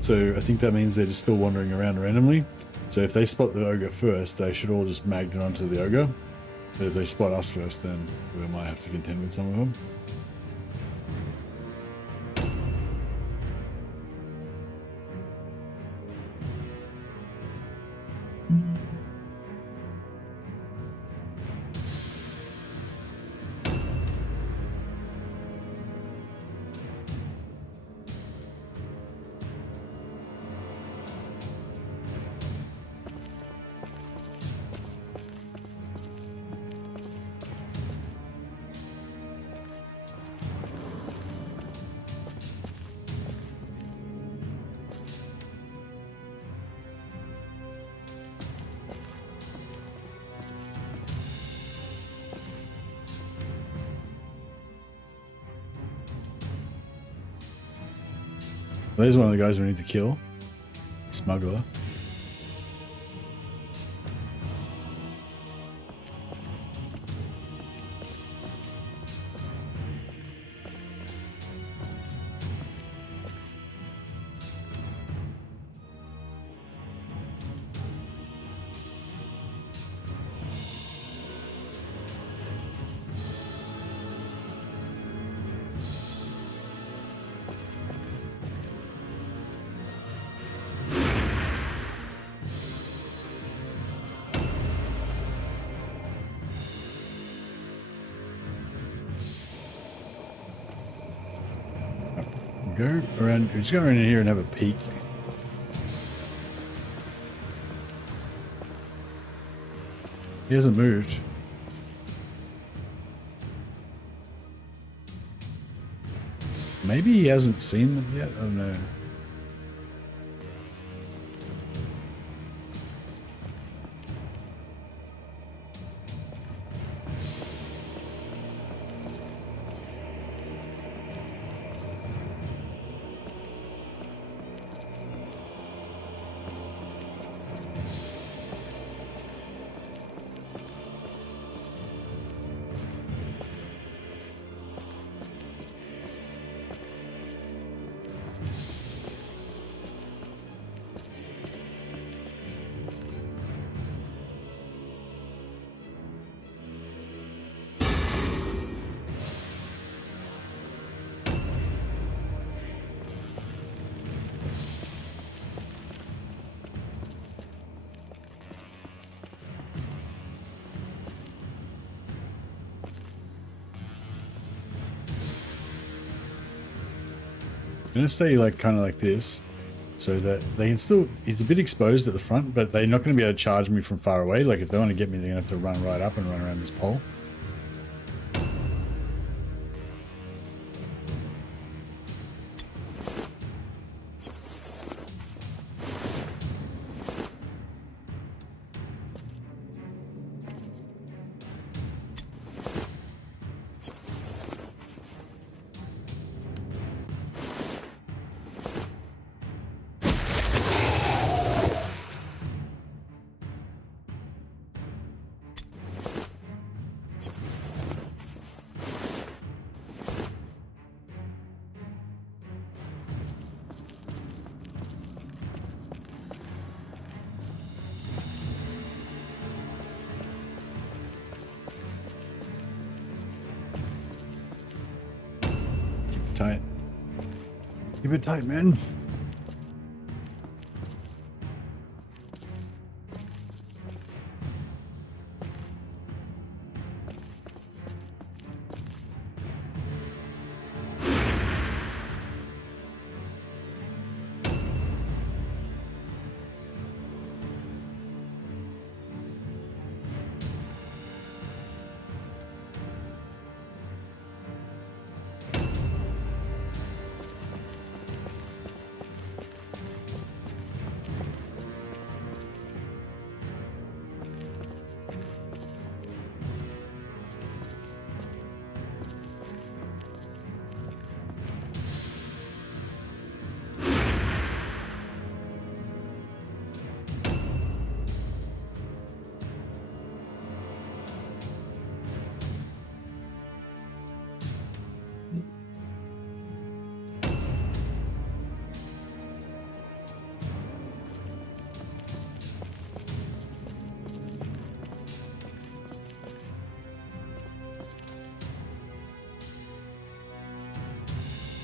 so I think that means they're just still wandering around randomly. So if they spot the ogre first, they should all just magnet onto the ogre. But if they spot us first, then we might have to contend with some of them. There's one of the guys we need to kill. Smuggler. Go around, just go around in here and have a peek. He hasn't moved. Maybe he hasn't seen them yet. I don't know. I'm gonna stay like kind of like this, so that they can still. It's a bit exposed at the front, but they're not going to be able to charge me from far away. Like if they want to get me, they're gonna have to run right up and run around this pole. Tight. Keep it tight, man.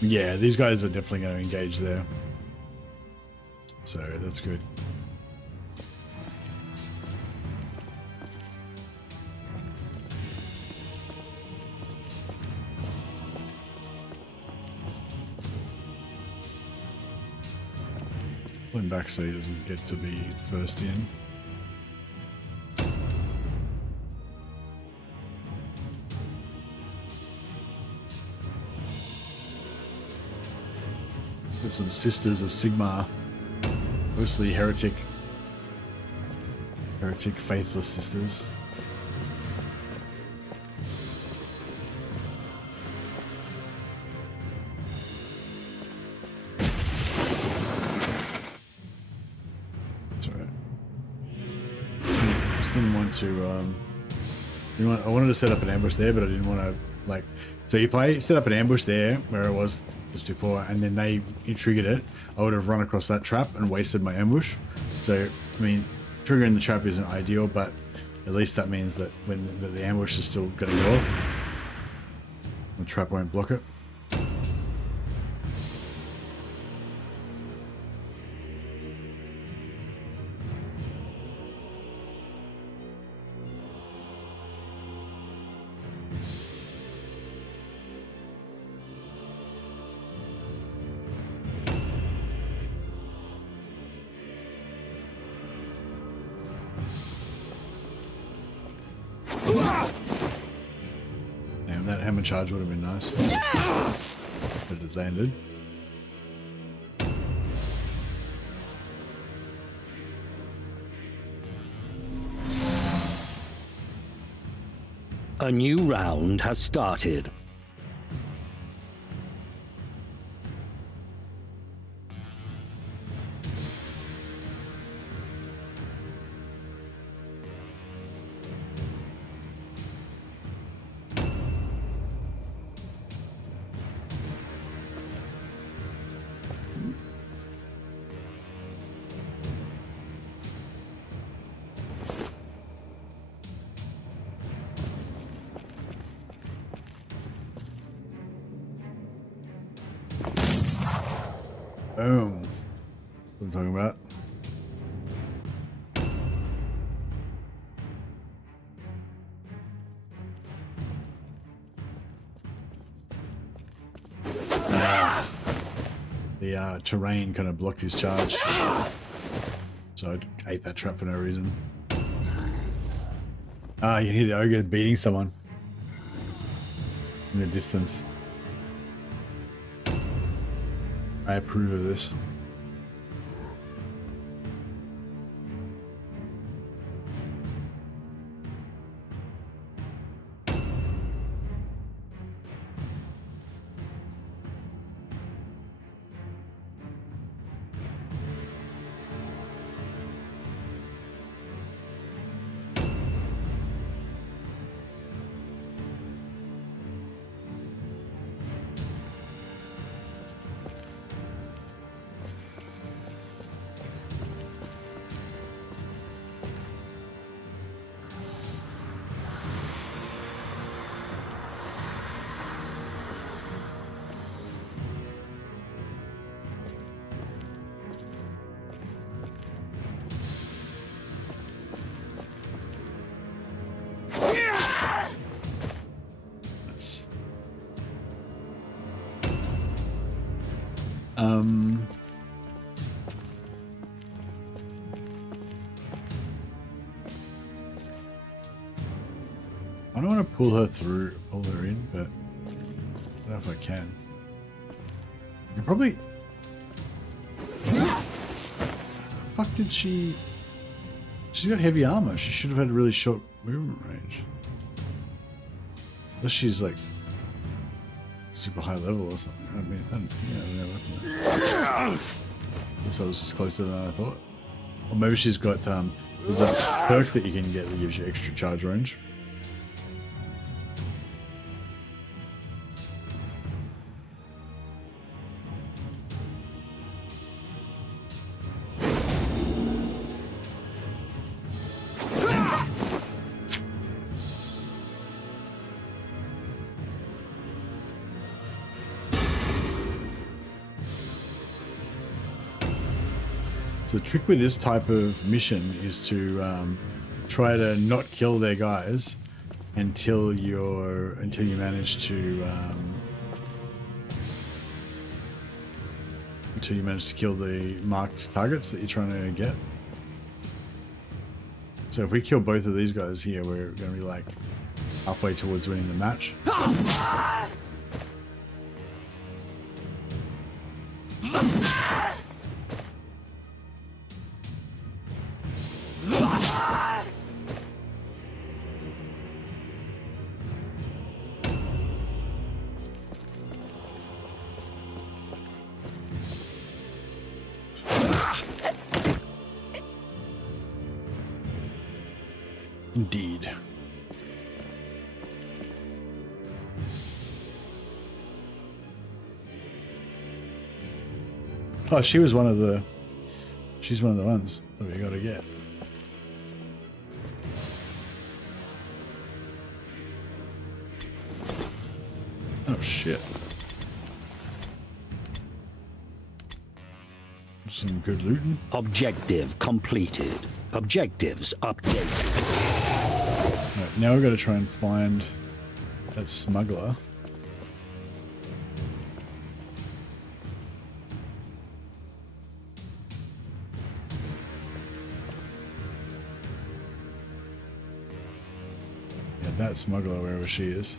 Yeah, these guys are definitely going to engage there. So that's good. Pull him back so he doesn't get to be first in. There's some Sisters of Sigmar. Mostly heretic faithless sisters. That's all right. Just didn't want to I wanted to set up an ambush there, but I didn't want to, like, so if I set up an ambush there where it was just before and then they triggered it, I would have run across that trap and wasted my ambush. So I mean, triggering the trap isn't ideal, but at least that means that when the ambush is still going to go off, the trap won't block it. Damn, that hammer charge would have been nice. it had landed. A new round has started. Boom. What I'm talking about. The terrain kind of blocked his charge. So I ate that trap for no reason. Ah, you can hear the ogre beating someone in the distance. I approve of this. I don't want to pull her in, but I don't know if I can. You probably... How the fuck did she... She's got heavy armor. She should have had a really short movement range. Unless she's like super high level or something. I mean, I don't know. I guess I was just closer than I thought. Or maybe she's got there's a perk that you can get that gives you extra charge range. The trick with this type of mission is to try to not kill their guys until you manage to kill the marked targets that you're trying to get. So if we kill both of these guys here, we're going to be like halfway towards winning the match. Indeed. Oh, she's one of the ones that we gotta get. Oh shit. Some good looting. Objective completed. Objectives updated. Right, now we've got to try and find that smuggler. Yeah, that smuggler, wherever she is.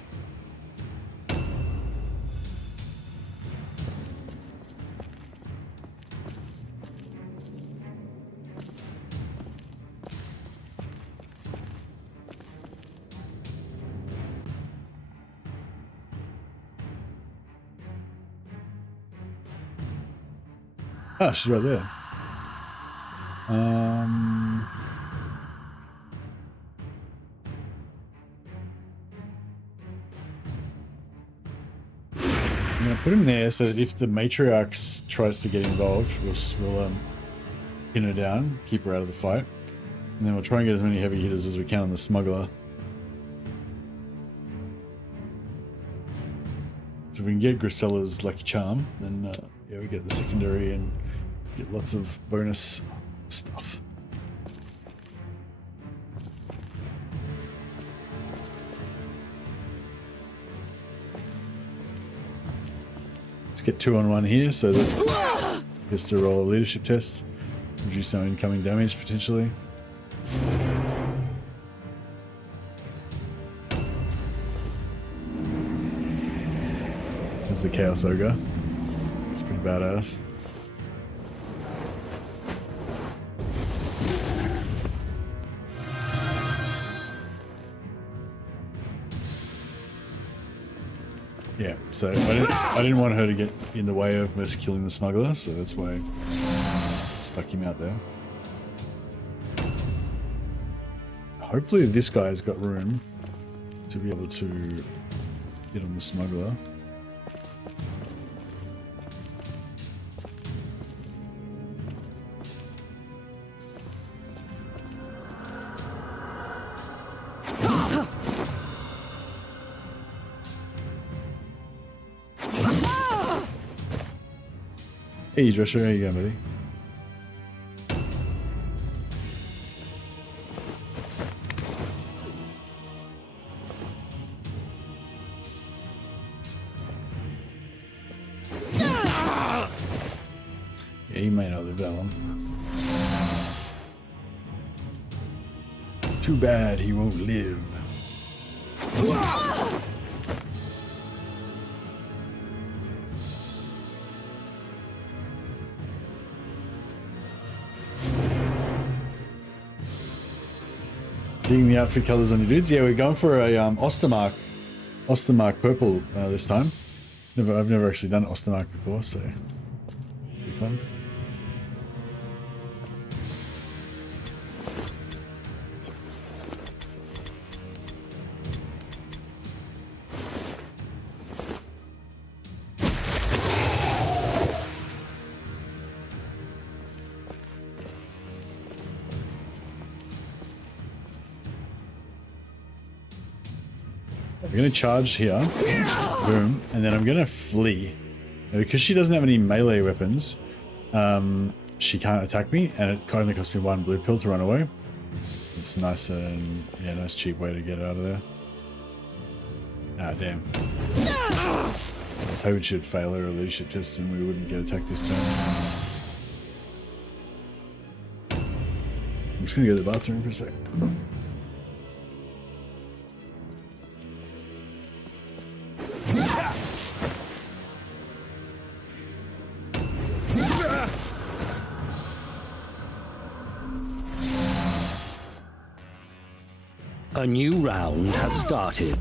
Oh, she's right there. I'm going to put him there so that if the matriarch tries to get involved, we'll pin her down, keep her out of the fight. And then we'll try and get as many heavy hitters as we can on the smuggler. So if we can get Grisella's Lucky Charm, then yeah, we get the secondary and get lots of bonus stuff. Let's get 2-on-1 here so that he gets to roll a leadership test, reduce some incoming damage potentially. There's the Chaos Ogre. It's pretty badass. Yeah, so I didn't want her to get in the way of us killing the smuggler, so that's why I stuck him out there. Hopefully this guy's got room to be able to get on the smuggler. Hey Joshua, how you going, buddy? Yeah, he may not live that long. Too bad he won't live. Digging the outfit colors on your dudes. Yeah, we're going for a Ostermark purple this time. I've never actually done Ostermark before, so it'll be fun. I'm going to charge here, boom, and then I'm going to flee. Now, because she doesn't have any melee weapons, she can't attack me, and it only cost me 1 blue pill to run away. It's nice and, yeah, nice cheap way to get out of there. Ah, damn. I was hoping she'd fail her leadership test and we wouldn't get attacked this turn. I'm just going to go to the bathroom for a sec. A new round has started.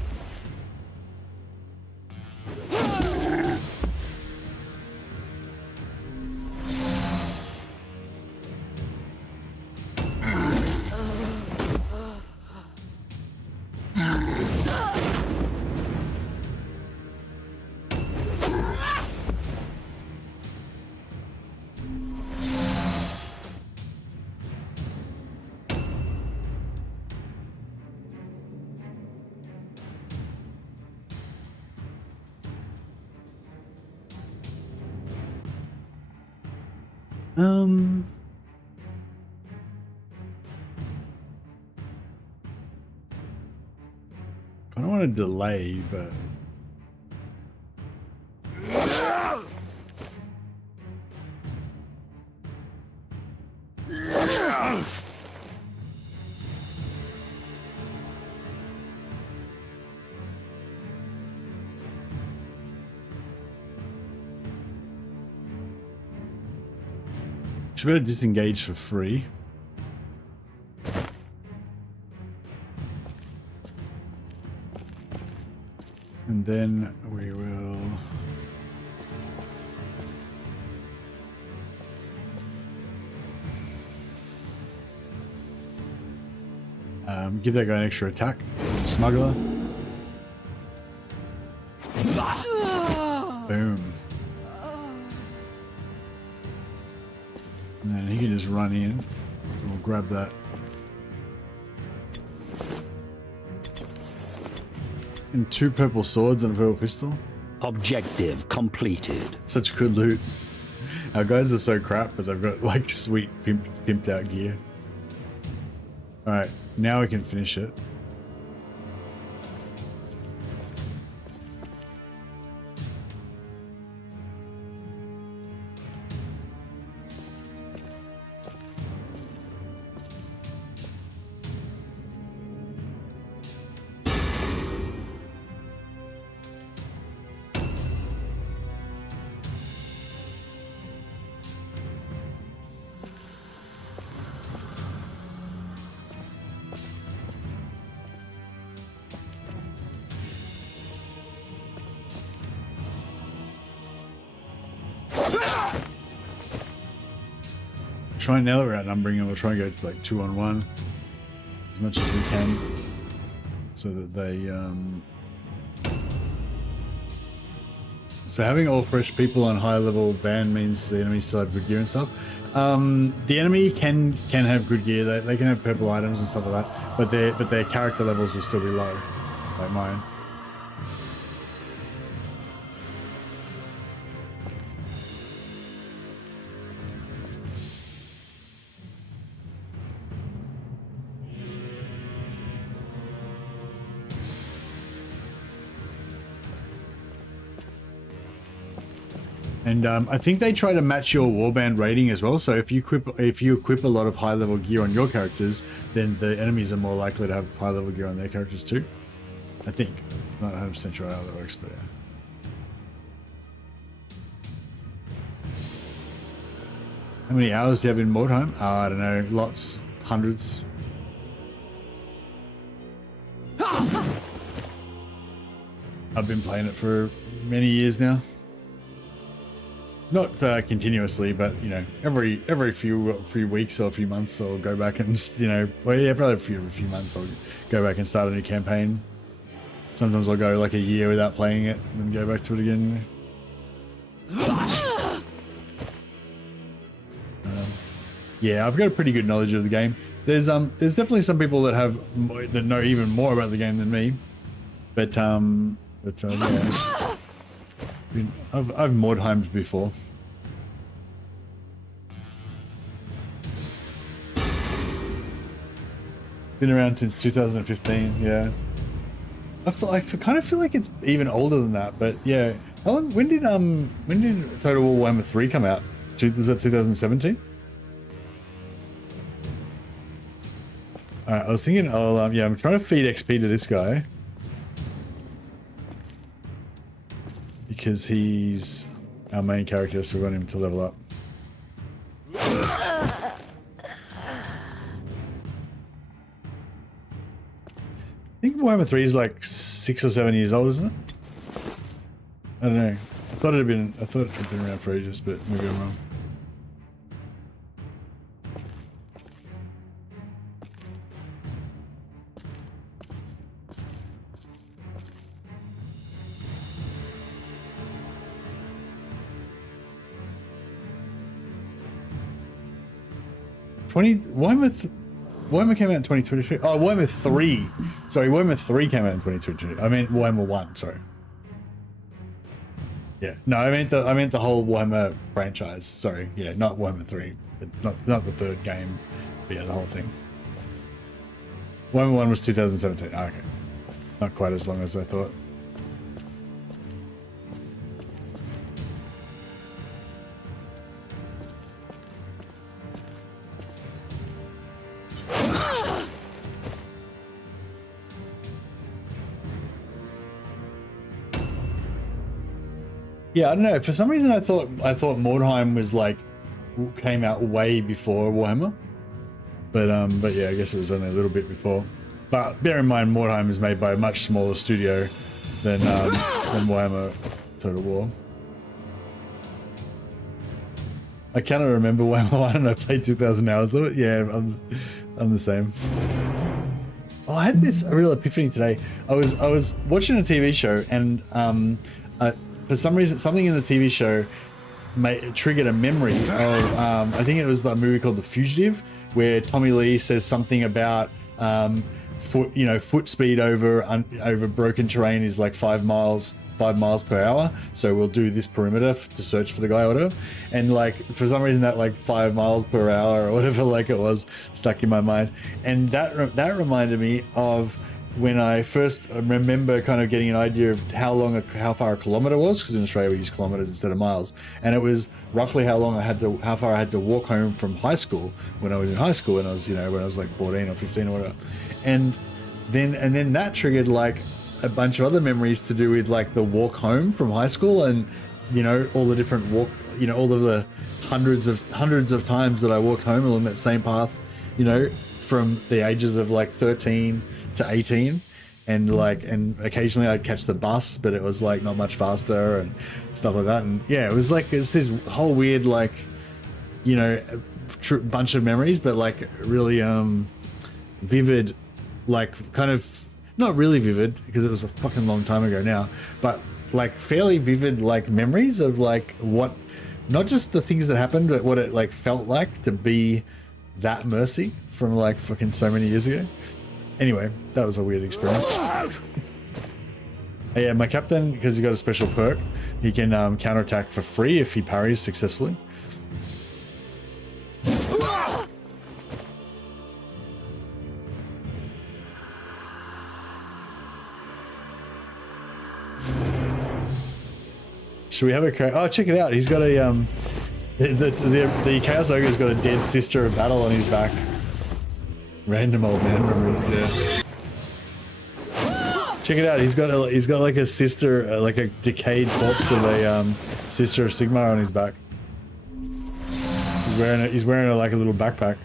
I don't want to delay, but should better disengage for free. And then we will Give that guy an extra attack. Smuggler. Boom. And then he can just run in. We'll grab that. And 2 purple swords and a purple pistol. Objective completed. Such good loot. Our guys are so crap, but they've got like sweet pimped out gear. Alright, now we can finish it. Try now that we're outnumbering them, we'll try and go to like 2-on-1 as much as we can, so that they. So having all fresh people on high level band means the enemy still have good gear and stuff. The enemy can have good gear. They can have purple items and stuff like that, but their character levels will still be low, like mine. And I think they try to match your warband rating as well. So if you equip a lot of high level gear on your characters, then the enemies are more likely to have high level gear on their characters too. I think. Not 100% sure how that works, but yeah. How many hours do you have in Mordheim? I don't know, lots, hundreds. I've been playing it for many years now. Not continuously, but you know, every few weeks or a few months, I'll go back and well, yeah, probably every few months I'll go back and start a new campaign. Sometimes I'll go like a year without playing it and then go back to it again. Yeah, I've got a pretty good knowledge of the game. There's definitely some people that know even more about the game than me, but yeah. I've Mordheimed before. Been around since 2015, yeah. I kind of feel like it's even older than that, but yeah. When did Total War Warhammer 3 come out? Was that 2017? Alright, I was thinking yeah, I'm trying to feed XP to this guy. Because he's our main character, so we want him to level up. I think Warhammer 3 is like 6 or 7 years old, isn't it? I don't know. I thought it had been around for ages, but maybe I'm wrong. Warhammer came out in 2023. Oh, Warhammer 3. Sorry, Warhammer 3 came out in 2023. I meant Warhammer 1, sorry. Yeah, no, I meant the whole Warhammer franchise. Sorry, yeah, not Warhammer 3. Not the third game, but yeah, the whole thing. Warhammer 1 was 2017. Oh, okay. Not quite as long as I thought. Yeah, I don't know. For some reason, I thought Mordheim was like came out way before Warhammer, but yeah, I guess it was only a little bit before. But bear in mind, Mordheim is made by a much smaller studio than Warhammer Total War. I cannot remember Warhammer 1, and I played 2,000 hours of it. Yeah, I'm the same. Oh, I had this a real epiphany today. I was watching a TV show, and for some reason, something in the TV show triggered a memory of I think it was the movie called The Fugitive, where Tommy Lee says something about foot speed over broken terrain is like 5 miles per hour, so we'll do this perimeter to search for the guy or whatever. And like for some reason that like 5 miles per hour or whatever like it was stuck in my mind, and that reminded me of when I first remember kind of getting an idea of how far a kilometer was, because in Australia we use kilometers instead of miles, and it was roughly how far I had to walk home from high school when I was in high school, and I was when I was like 14 or 15 or whatever. And then that triggered like a bunch of other memories to do with like the walk home from high school, and all the different all of the hundreds of times that I walked home along that same path, from the ages of like 13 to 18, and occasionally I'd catch the bus, but it was like not much faster and stuff like that. And yeah, it was this whole weird like bunch of memories, but like really vivid, like kind of not really vivid because it was a fucking long time ago now, but like fairly vivid like memories of like what, not just the things that happened, but what it like felt like to be that Mercy from like fucking so many years ago. Anyway, that was a weird experience. Yeah, my captain, because he got a special perk, he can counterattack for free if he parries successfully. Should we have a... Oh, check it out. He's got a... The Chaos Ogre's got a dead sister of battle on his back. Random old man memories, yeah. Check it out. He's got like a sister, like a decayed corpse of a sister of Sigmar on his back. He's wearing like a little backpack.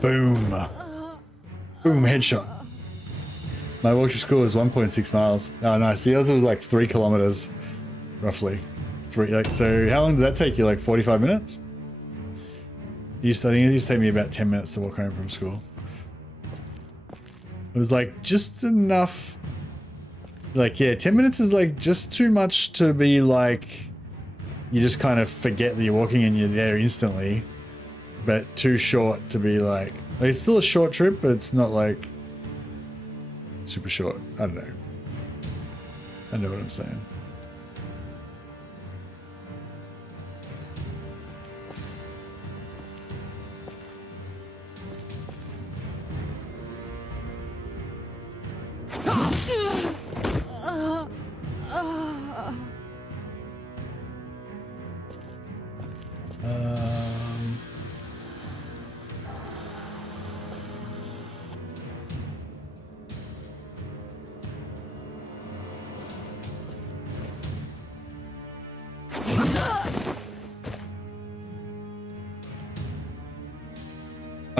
Boom. Boom, headshot. My walk to school is 1.6 miles. Oh, nice. So yours was like 3 kilometers, roughly. So how long did that take you? Like 45 minutes? I think it used to take me about 10 minutes to walk home from school. It was like just enough. Like, yeah, 10 minutes is like just too much to be like, you just kind of forget that you're walking and you're there instantly. But too short to be like it's still a short trip, but it's not like super short. I don't know. I know what I'm saying.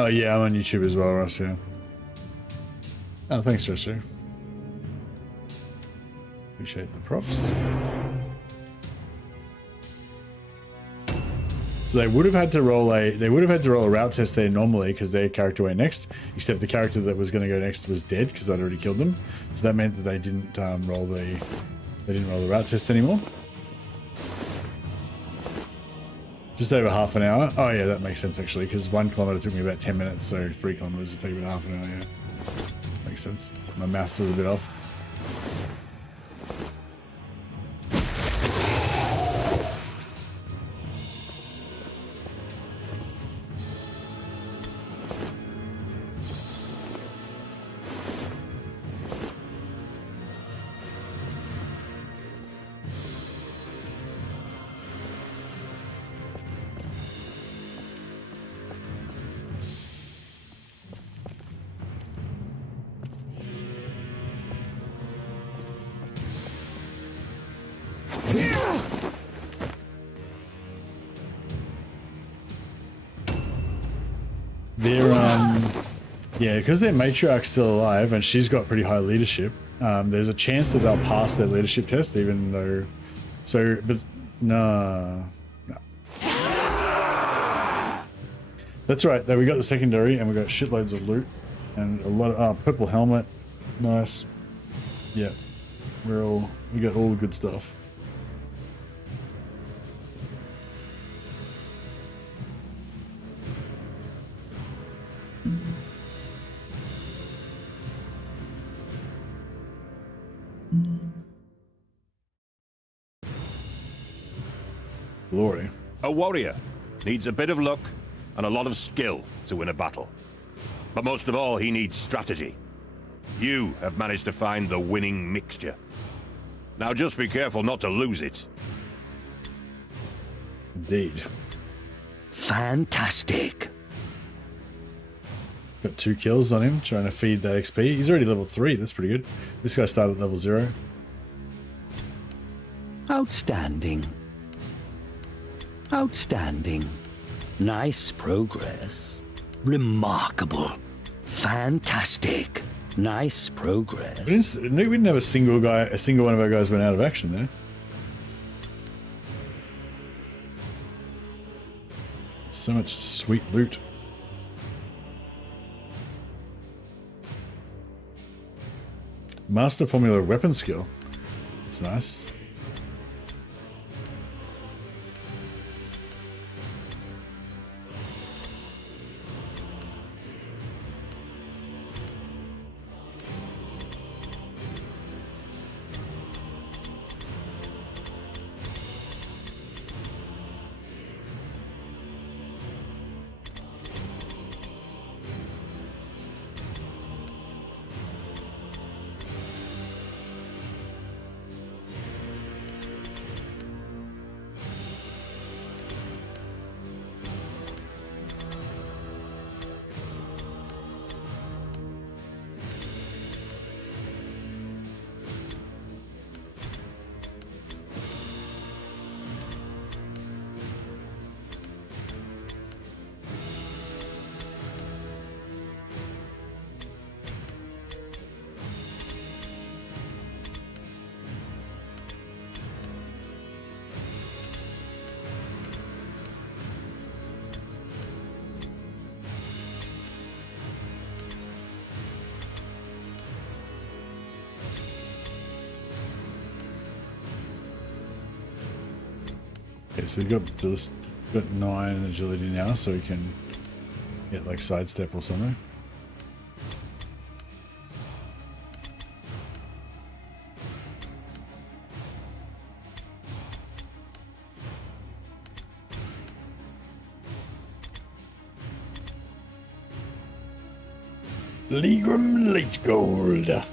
Oh yeah, I'm on YouTube as well, Ross, yeah. Oh, thanks, Dresser. Appreciate the props. So they would have had to roll a route test there normally because their character went next, except the character that was going to go next was dead because I'd already killed them. So that meant that they didn't roll the route test anymore. Just over half an hour. Oh yeah, that makes sense actually, because 1 kilometer took me about 10 minutes, so 3 kilometers would take about half an hour, yeah. Makes sense. My maths was a bit off. Yeah, because their matriarch's still alive and she's got pretty high leadership. There's a chance that they'll pass their leadership test, even though. So, but no. That's right. We got the secondary, and we got shitloads of loot and a lot of purple helmet. Nice. Yeah, we got all the good stuff. Glory. A warrior needs a bit of luck and a lot of skill to win a battle. But most of all, he needs strategy. You have managed to find the winning mixture. Now just be careful not to lose it. Indeed. Fantastic. Got 2 kills on him, trying to feed that XP. He's already level 3, that's pretty good. This guy started at level 0. Outstanding. Outstanding. Nice progress. Remarkable. Fantastic. Nice progress. We didn't have a single one of our guys went out of action there. So much sweet loot. Master formula weapon skill. That's nice. Okay, so we've got 9 agility now, so we can get like sidestep or something. Ligram Late Gold.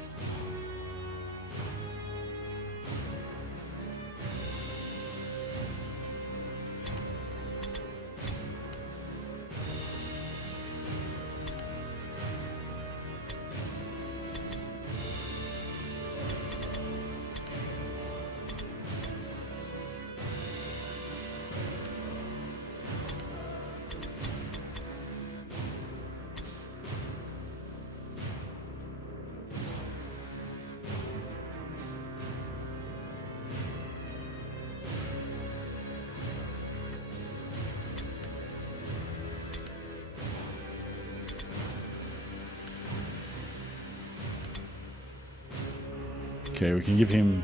Okay, we can give him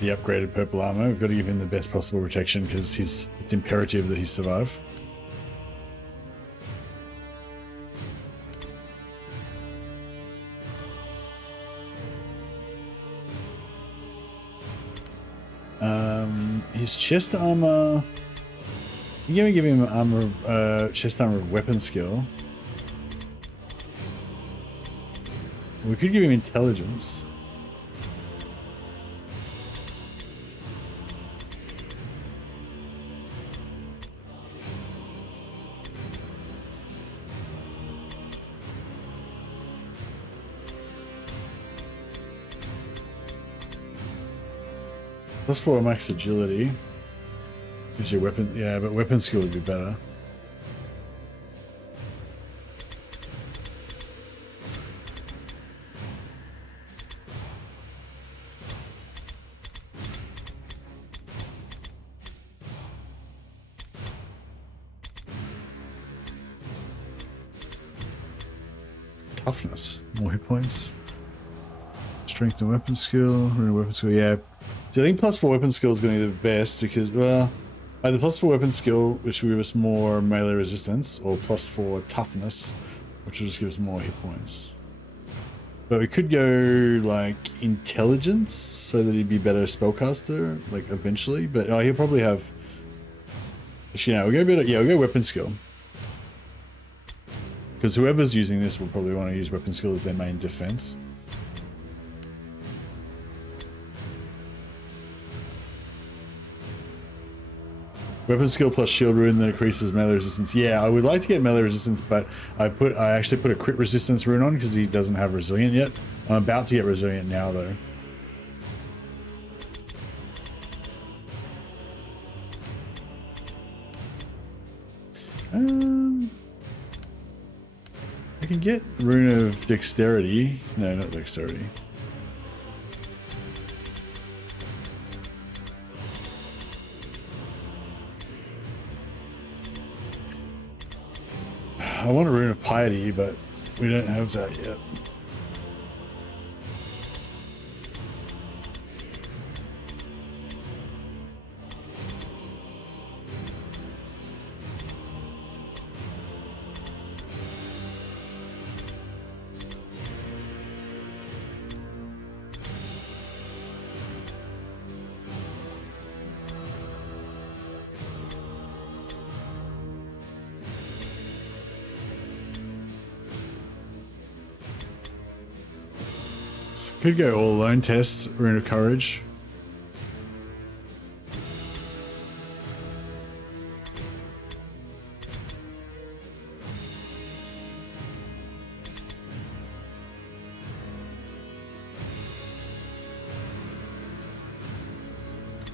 the upgraded purple armor. We've got to give him the best possible protection because it's imperative that he survive. His chest armor. I'm gonna give him armor, chest armor weapon skill. We could give him intelligence. +4 max agility. Gives you weapon, yeah, but weapon skill would be better. Toughness. More hit points. Strength and weapon skill. Weapon skill, yeah. So I think +4 weapon skill is going to be the best because, well, either +4 weapon skill, which will give us more melee resistance, or +4 toughness, which will just give us more hit points. But we could go like intelligence so that he'd be better spellcaster, like eventually. But he'll probably have. Actually, no, we'll go better. Yeah, we'll go weapon skill. Because whoever's using this will probably want to use weapon skill as their main defense. Weapon skill plus shield rune that increases melee resistance. Yeah, I would like to get melee resistance, but I actually put a crit resistance rune on because he doesn't have resilient yet. I'm about to get resilient now though. I can get rune of dexterity. No, not dexterity. I want a rune of piety, but we don't have that yet. Could go all alone test, rune of courage.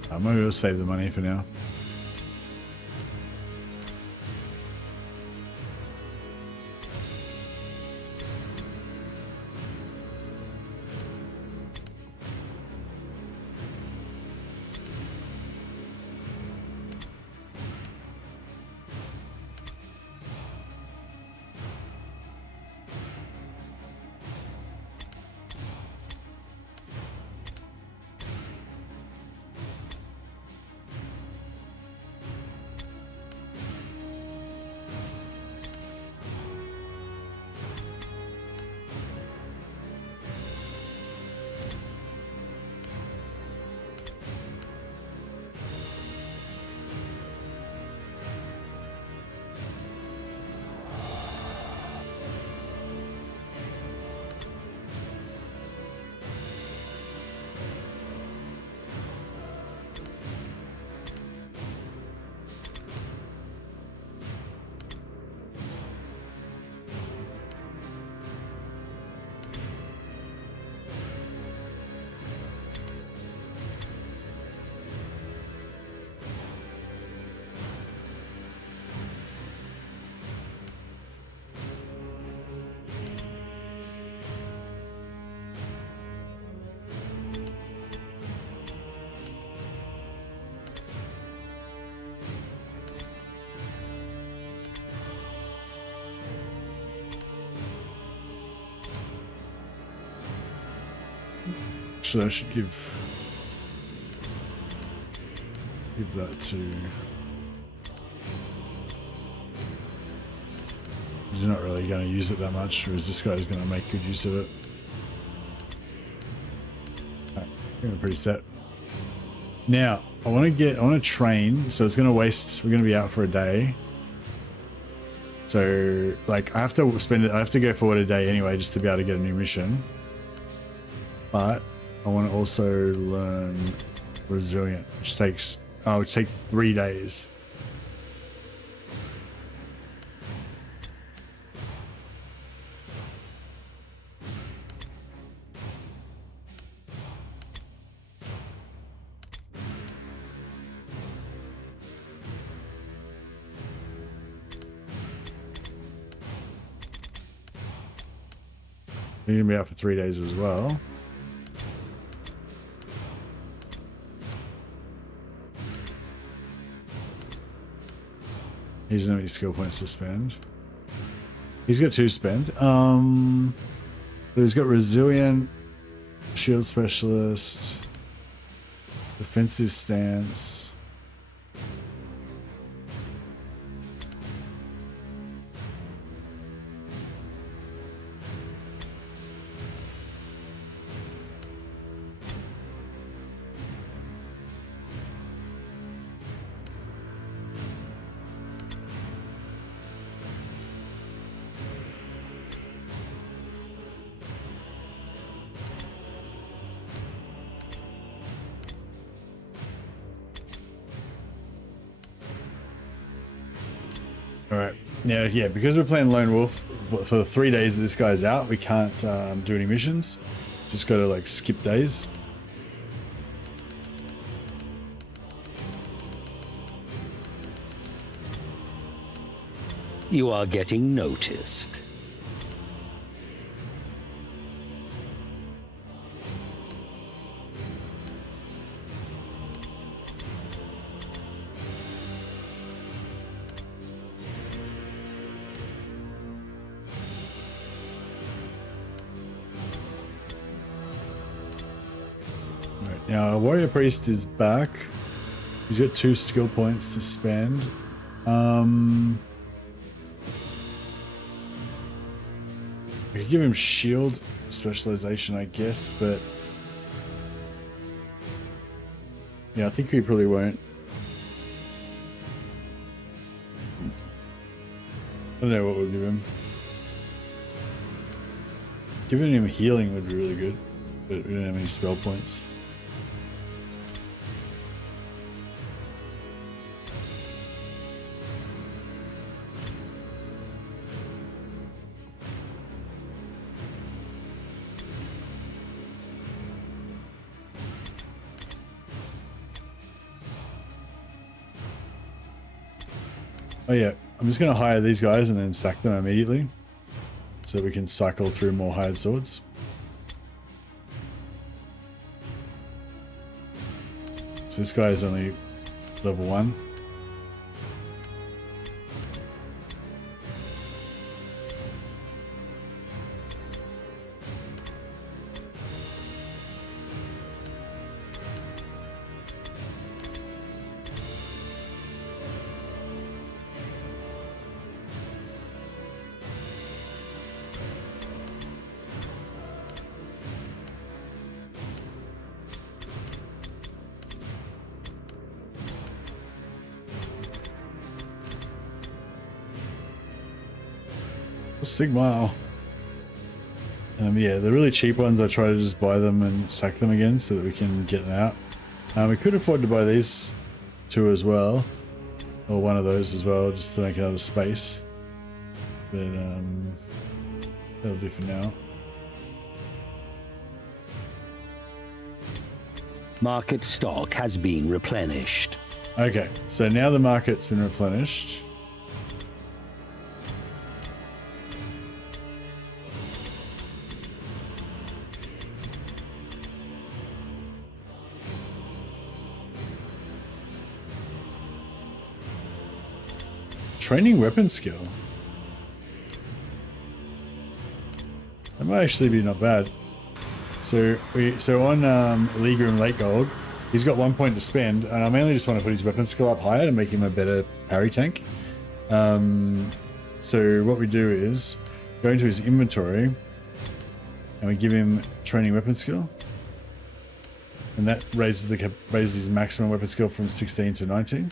I'm gonna save the money for now. So I should give that to. He's not really going to use it that much, whereas this guy's going to make good use of it. Alright, we're pretty set. Now I want to train, so it's going to waste. We're going to be out for a day. So like I have to go forward a day anyway just to be able to get a new mission. But I want to also learn resilient, which takes 3 days. You're gonna be out for 3 days as well. He doesn't have any skill points to spend. He's got 2 spend. So he's got resilient, shield specialist, defensive stance. Alright, now yeah, because we're playing Lone Wolf, for the 3 days that this guy's out, we can't do any missions. Just gotta like skip days. You are getting noticed. Alright, now our Warrior Priest is back. He's got 2 skill points to spend. We could give him shield specialization, I guess, but yeah, I think we probably won't. I don't know what we'll give him. Giving him healing would be really good, but we don't have any spell points. Oh yeah, I'm just going to hire these guys and then sack them immediately so we can cycle through more hired swords. So this guy is only level 1. Sigma. Yeah, the really cheap ones I try to just buy them and sack them again so that we can get them out. We could afford to buy these 2 as well, or one of those as well, just to make another space. But that'll do for now. Market stock has been replenished. Okay, so now the market's been replenished. Training weapon skill. That might actually be not bad. So on League Room Late Gold, he's got 1 point to spend, and I mainly just want to put his weapon skill up higher to make him a better parry tank. So what we do is go into his inventory and we give him training weapon skill, and that raises his maximum weapon skill from 16 to 19.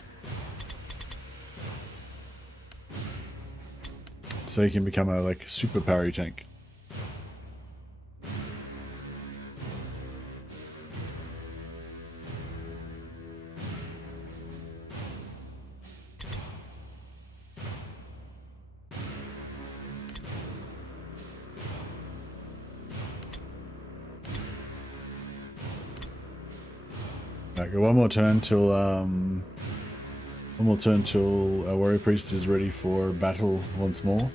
So he can become a super parry tank. Okay, one more turn till our Warrior Priest is ready for battle once more.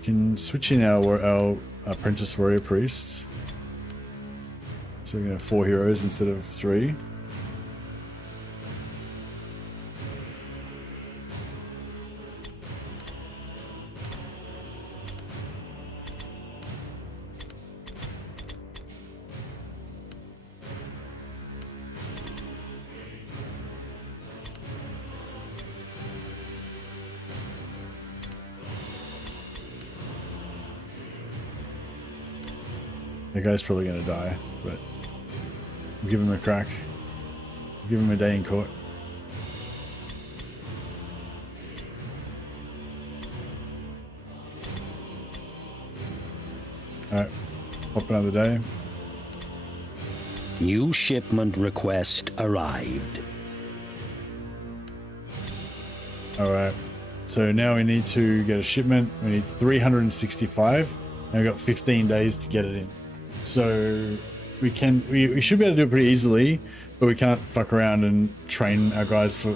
We can switch in our apprentice warrior priest. So we're going to have 4 heroes instead of 3. The guy's probably going to die, but we'll give him a crack. We'll give him a day in court. Alright, hop another day. New shipment request arrived. Alright, so now we need to get a shipment. We need 365, and we've got 15 days to get it in. So we should be able to do it pretty easily, but we can't fuck around and train our guy for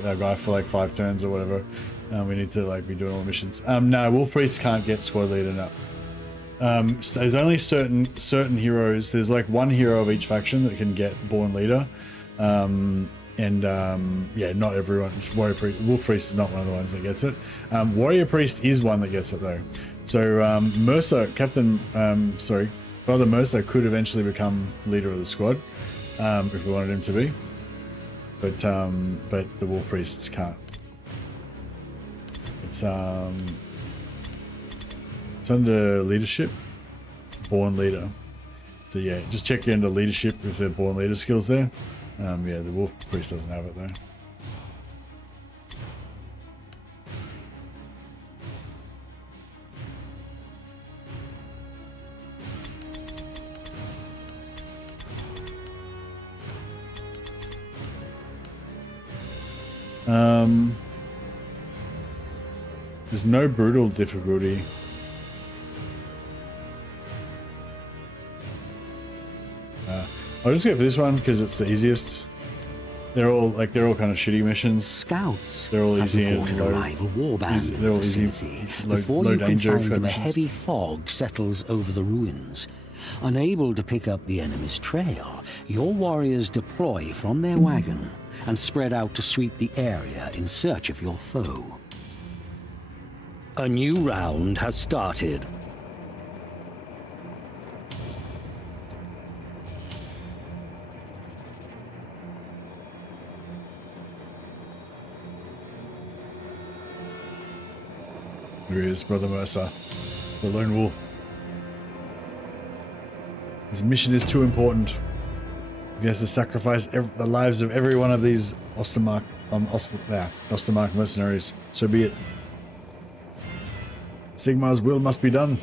like 5 turns or whatever. We need to like be doing all the missions. No, Wolf Priest can't get squad leader now. So there's only certain heroes. There's like 1 hero of each faction that can get born leader. Yeah, not everyone. Warrior Priest, Wolf Priest is not one of the ones that gets it. Warrior Priest is one that gets it though. So Mercer, Brother Mercer could eventually become leader of the squad if we wanted him to be, but the Wolf Priest can't. It's under leadership, born leader. So yeah, just check into leadership if they're born leader skills there. Yeah, the Wolf Priest doesn't have it though. There's no brutal difficulty. I'll just go for this one because it's the easiest. They're all kind of shitty missions. Scouts They're all have easy and reported a low. rival warband in They're the all easy, vicinity. low Before you can danger find them, a missions. heavy fog settles over the ruins. Unable to pick up the enemy's trail, your warriors deploy from their wagon and spread out to sweep the area in search of your foe. A new round has started. Here he is, Brother Mercer, the Lone Wolf. His mission is too important. He has to sacrifice the lives of every one of these Ostermark mercenaries. So be it. Sigmar's will must be done.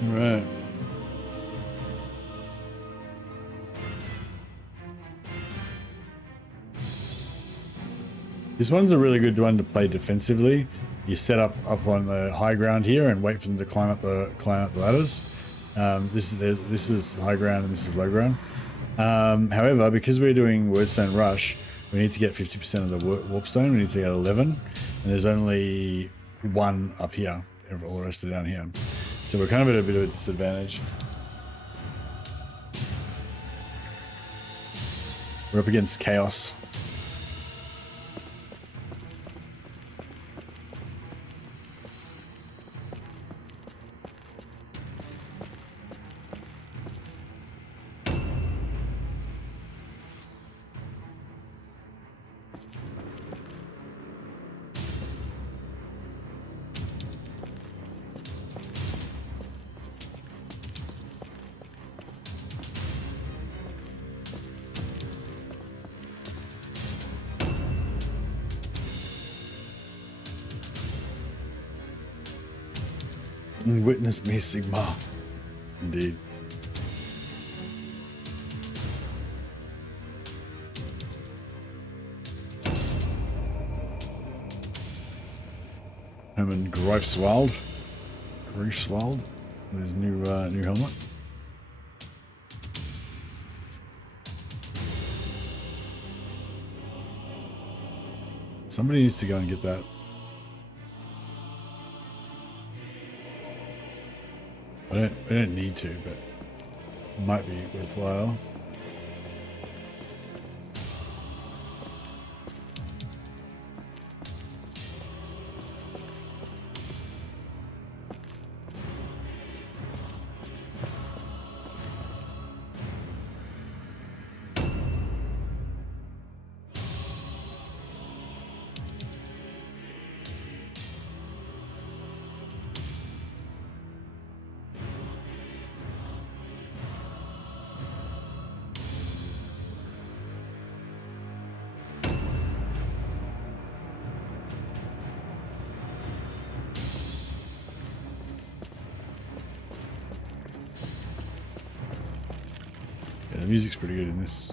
Right. This one's a really good one to play defensively. You set up on the high ground here and wait for them to climb up the ladders. This is high ground and this is low ground. However, because we're doing Wordstone Rush, we need to get 50% of the Warpstone. We need to get 11, and there's only 1 up here. All the rest are down here. So we're kind of at a bit of a disadvantage. We're up against Chaos. Witness me, Sigmar. Indeed. Herman Greifswald. Greifswald with his new helmet. Somebody needs to go and get that. I don't need to, but it might be worthwhile. Yeah, the music's pretty good in this.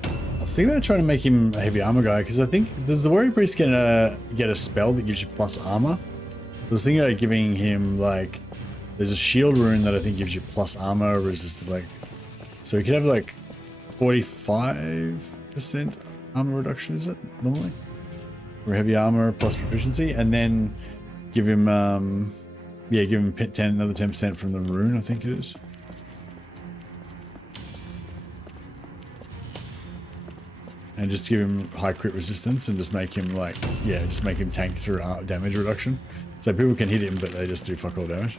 I was thinking about trying to make him a heavy armor guy, because I think, does the warrior priest get a spell that gives you plus armor? I was thinking about giving him, like, there's a shield rune that I think gives you plus armor resisted, like, so he could have like 45% armor reduction, is it normally? Or heavy armor plus proficiency, and then give him yeah, give him another 10% from the rune, I think it is. And just give him high crit resistance and just make him like, yeah, just make him tank through damage reduction. So people can hit him, but they just do fuck all damage.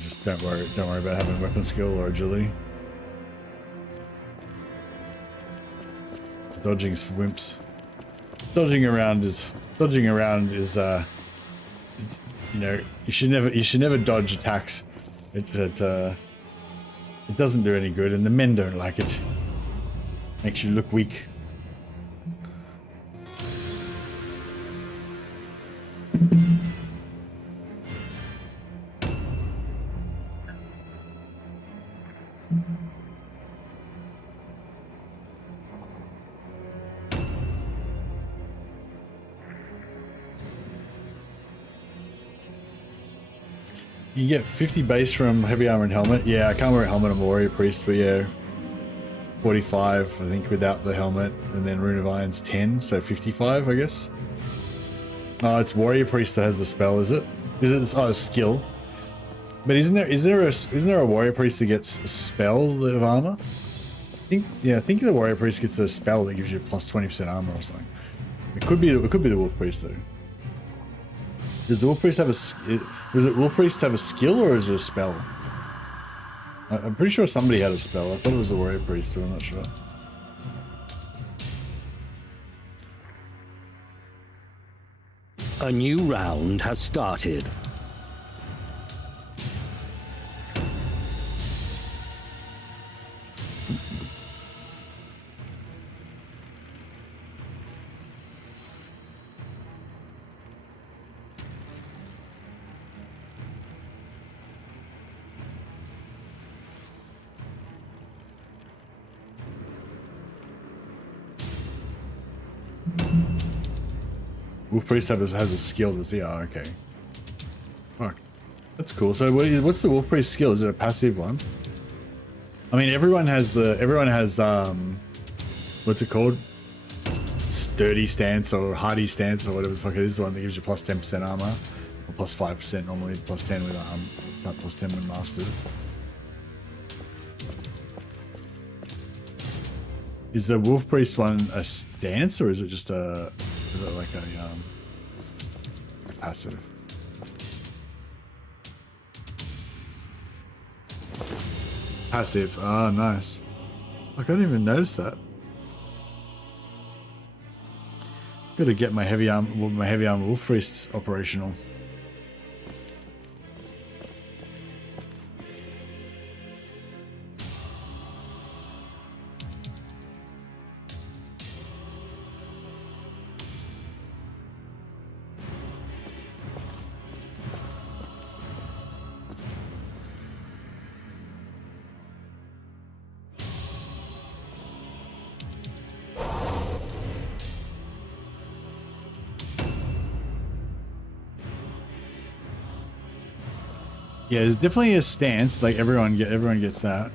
Just don't worry about having weapon skill or agility. Dodging's for wimps. Dodging around is you know, you should never dodge attacks. It doesn't do any good, and the men don't like it. Makes you look weak. You get 50 base from heavy armor and helmet. Yeah, I can't wear a helmet. I'm a warrior priest, but yeah, 45 I think without the helmet, and then Rune of Iron's 10, so 55 I guess. Oh, it's warrior priest that has the spell, is it? Is it? Oh, skill. But isn't there a warrior priest that gets a spell of armor? I think the warrior priest gets a spell that gives you plus 20% armor or something. It could be the wolf priest though. Does the wolf priest have does it wolf priest have a skill, or is it a spell? I'm pretty sure somebody had a spell. I thought it was the warrior priest, but I'm not sure. A new round has started. Wolf Priest has a skill that's, yeah, okay. Fuck. That's cool. So what's the Wolf Priest skill? Is it a passive one? I mean, everyone has what's it called? Sturdy stance or hardy stance or whatever the fuck it is, the one that gives you plus 10% armor. Or plus 5% normally, plus 10 with plus 10 when mastered. Is the Wolf Priest one a stance, or is it just like a passive? Passive. Ah, nice. I couldn't even notice that. Got to get my heavy armor wolf priest operational. Yeah, there's definitely a stance. Like everyone gets that.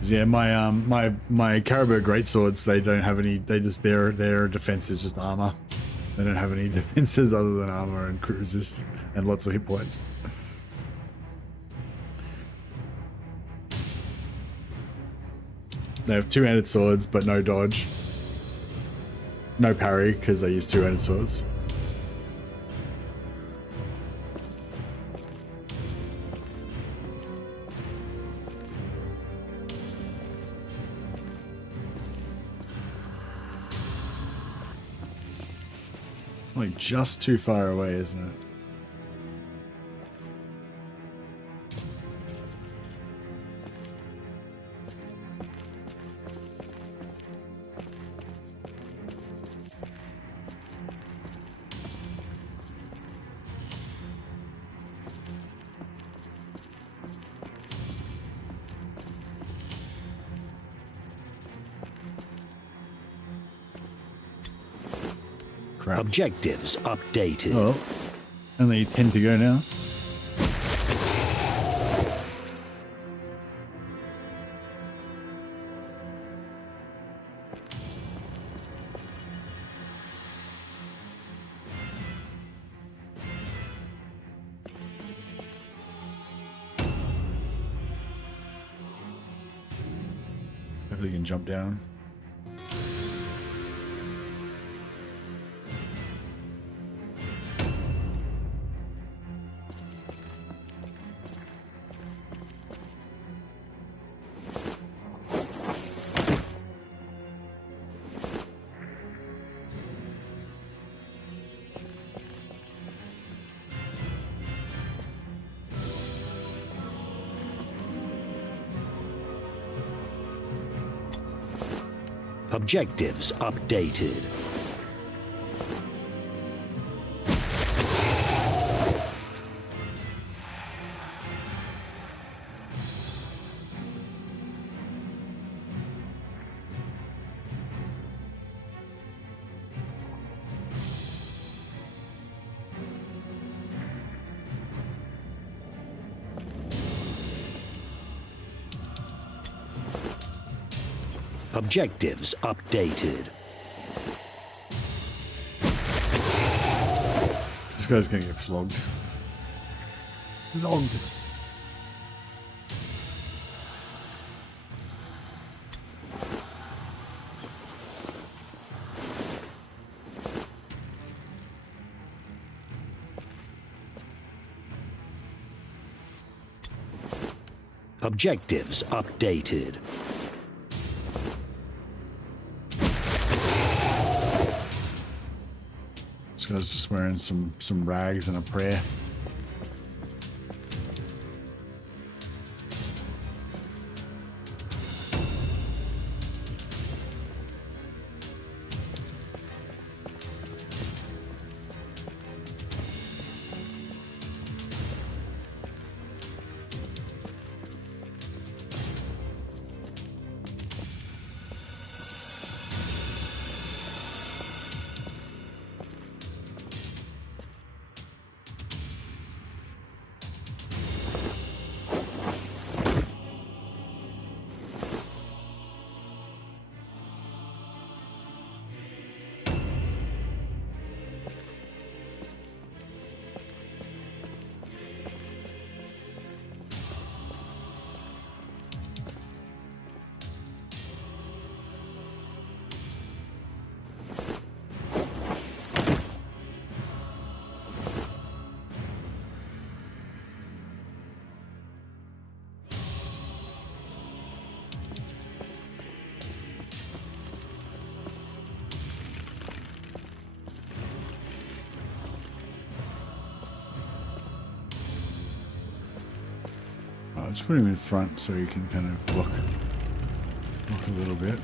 Yeah, my Caribou greatswords, they don't have any. They just their defense is just armor. They don't have any defenses other than armor and crit resist and lots of hit points. They have two-handed swords, but no dodge. No parry, because they use two-handed swords. Like, just too far away, isn't it? Crap. Objectives updated. Oh, only 10 to go now. Hopefully you can jump down. Objectives updated. Objectives updated. This guy's gonna get flogged. Flogged. Objectives updated. This guy's just wearing some rags and a prayer. just put him in front so you can kind of block a little bit.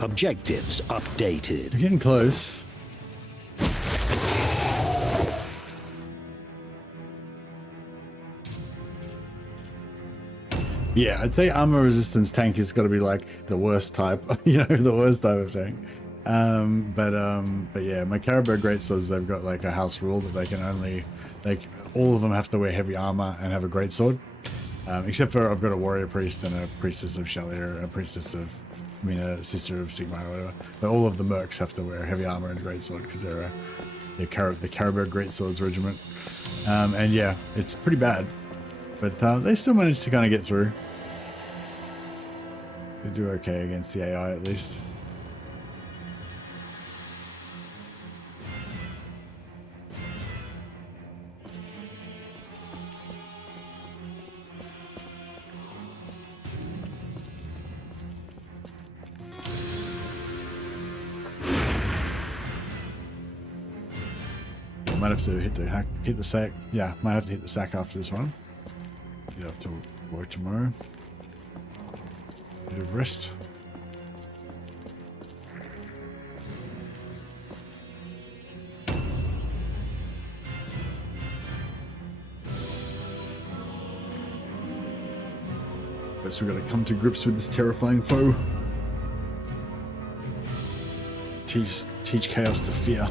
Objectives updated. We're getting close. Yeah, I'd say armor resistance tank has got to be like the worst type, you know, the worst type of tank. But yeah, my Caribou Greatswords, they've got like a house rule that they can only, like, all of them have to wear heavy armor and have a greatsword. Except for I've got a warrior priest and a priestess of Shalier, a sister of Sigmarite or whatever. But all of the mercs have to wear heavy armor and a greatsword because they're the Caribou Greatswords regiment. And yeah, it's pretty bad. But they still manage to kind of get through. They do okay against the AI at least. Might have to hit the sack. Yeah, might have to hit the sack after this one. Get up to work tomorrow. Bit of rest. Guess we've got to come to grips with this terrifying foe. Teach chaos to fear.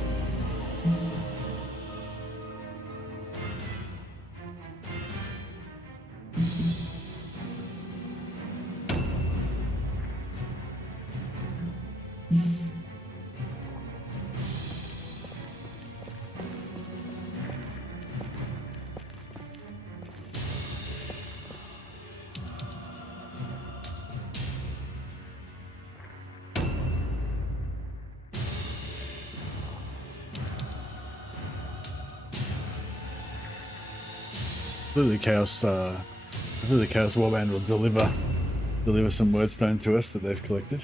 Hopefully the Chaos Warband will deliver some wordstone to us that they've collected.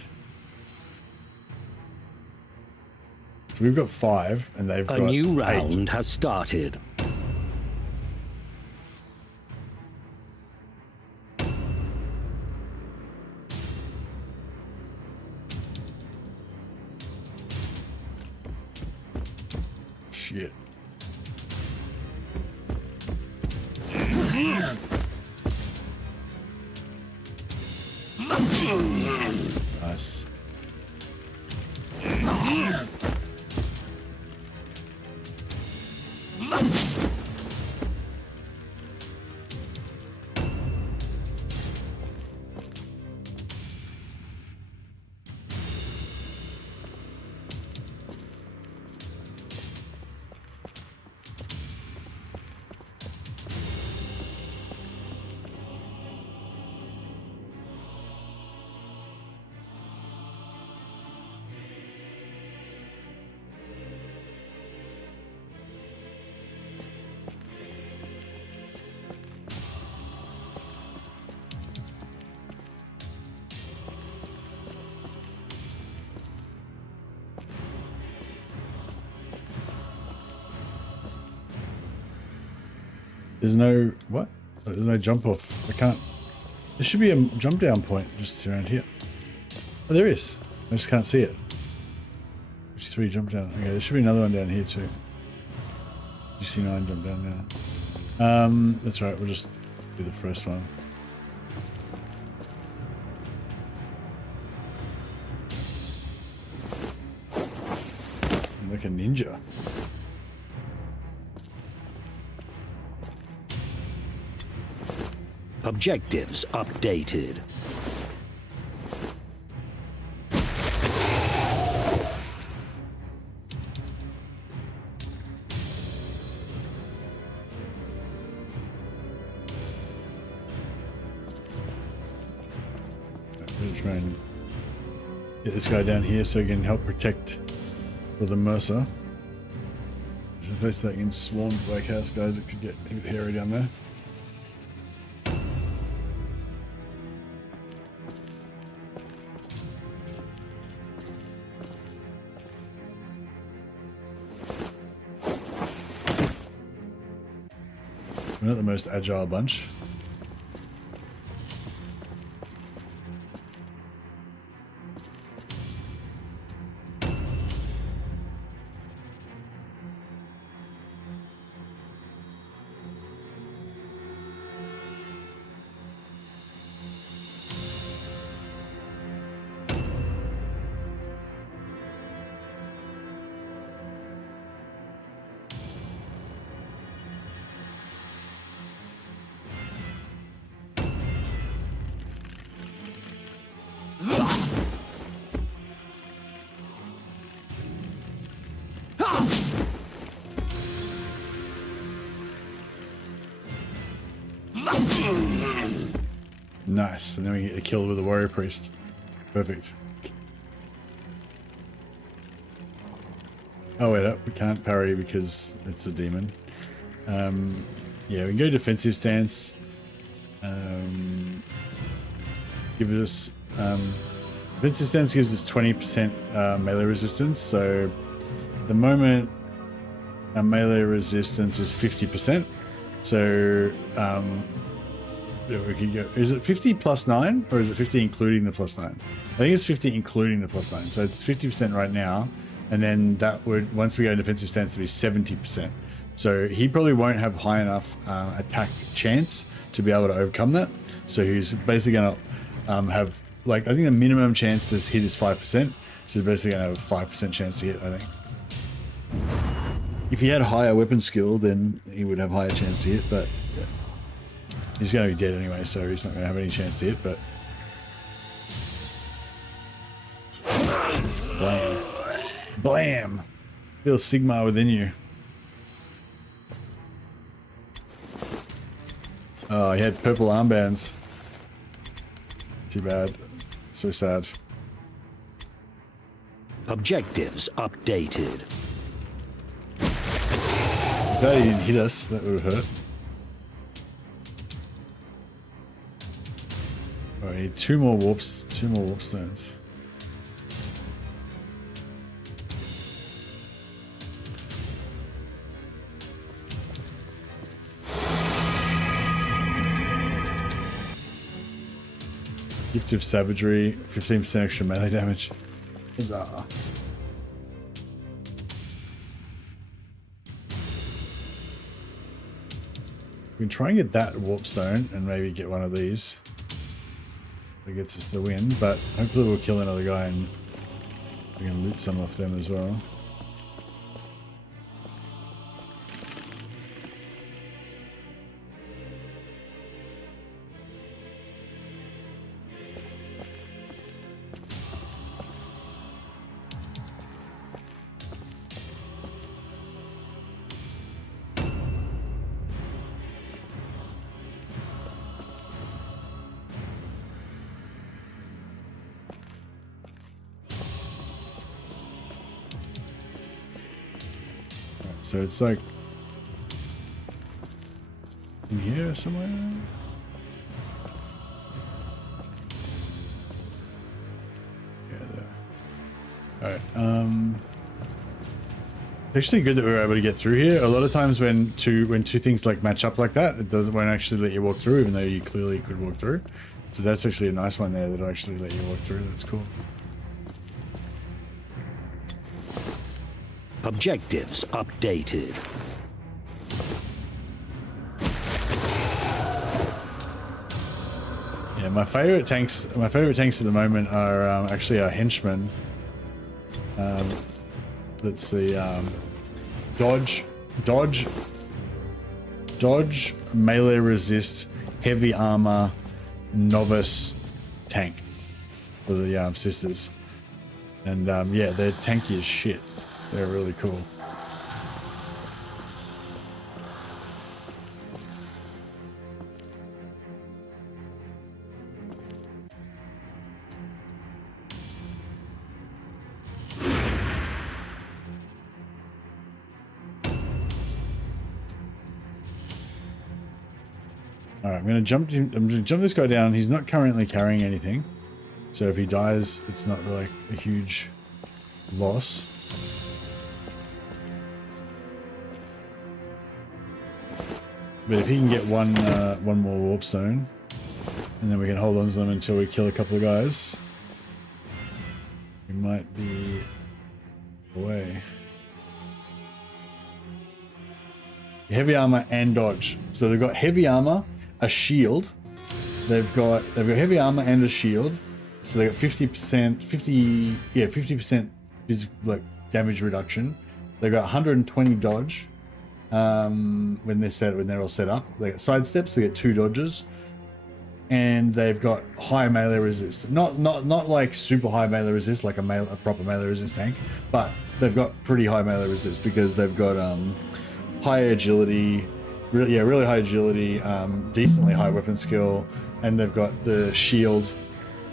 So we've got 5, and they've got 8. A new round has started. Shit. Nice. There's no, what? There's no jump off. I can't. There should be a jump down point just around here. Oh, there is. I just can't see it. 3 jump down. Okay, there should be another one down here too. You see 9 jump down now. That's right. We'll just do the first one. Like a ninja. Objectives updated. gonna try and get this guy down here so he can help protect the Mercer. So if they start getting swarmed by chaos guys, it could get a bit hairy down there. We're not the most agile bunch. Nice, and then we get a kill with the warrior priest. Perfect. Oh wait up, we can't parry because it's a demon. Yeah, we can go defensive stance. Give us defensive stance gives us 20% melee resistance. So at the moment our melee resistance is 50%. So yeah, we could go. Is it 50 plus 9 or is it 50 including the plus 9? I think it's 50 including the plus 9. So it's 50% right now, and then that would, once we go in defensive stance, to be 70%. So he probably won't have high enough attack chance to be able to overcome that. So he's basically going to have, like, I think the minimum chance to hit is 5%. So he's basically going to have a 5% chance to hit, I think. If he had higher weapon skill, then he would have higher chance to hit, but yeah. He's going to be dead anyway, so he's not going to have any chance to hit, but... Blam. Blam! Feel Sigmar within you. Oh, he had purple armbands. Too bad. So sad. Objectives updated. If that he didn't hit us, that would have hurt. Oh, I need two more warp stones. Gift of Savagery, 15% extra melee damage. Huzzah. We can try and get that warp stone and maybe get one of these. That gets us the win, but hopefully we'll kill another guy and we can loot some off them as well. So it's like in here somewhere. Yeah, there. Alright, it's actually good that we were able to get through here. A lot of times when two things like match up like that, it won't actually let you walk through, even though you clearly could walk through. So that's actually a nice one there that'll actually let you walk through. That's cool. Objectives updated. Yeah, my favorite tanks at the moment are actually our henchmen. Let's see, dodge, melee resist, heavy armor, novice tank for the sisters. And yeah, they're tanky as shit. They're really cool. Alright, I'm gonna jump this guy down. He's not currently carrying anything. So if he dies, it's not like a huge loss. But if he can get one more warp stone, and then we can hold on to them until we kill a couple of guys, we might be away. Heavy armor and dodge. So they've got heavy armor, a shield. They've got heavy armor and a shield. So they got 50% like damage reduction. They got 120 dodge. When they're all set up, they got side steps. They get 2 dodges, and they've got high melee resist. Not like super high melee resist, like a proper melee resist tank, but they've got pretty high melee resist because they've got high agility, really high agility, decently high weapon skill, and they've got the shield.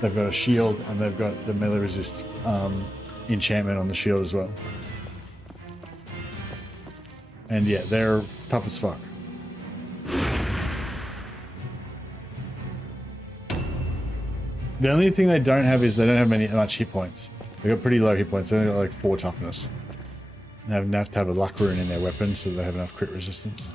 They've got a shield, and they've got the melee resist enchantment on the shield as well. And yeah, they're tough as fuck. The only thing they don't have is they don't have much hit points. They've got pretty low hit points. They only got like 4 toughness. They have enough to have a luck rune in their weapon, so they have enough crit resistance.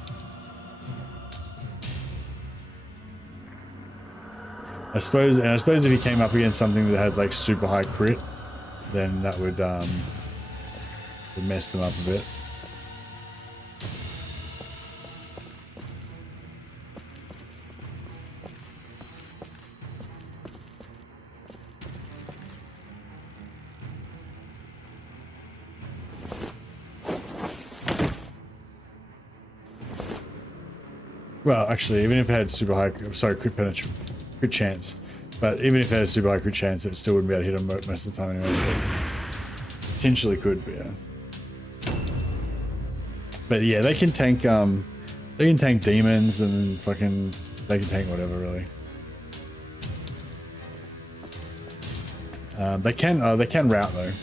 I suppose if he came up against something that had like super high crit, then that would mess them up a bit. Well, actually, even if it had super high, crit chance, but even if it had a super high crit chance, it still wouldn't be able to hit them most of the time anyway. So potentially could, but yeah. But yeah, they can tank demons and fucking they can tank whatever really. They can route though.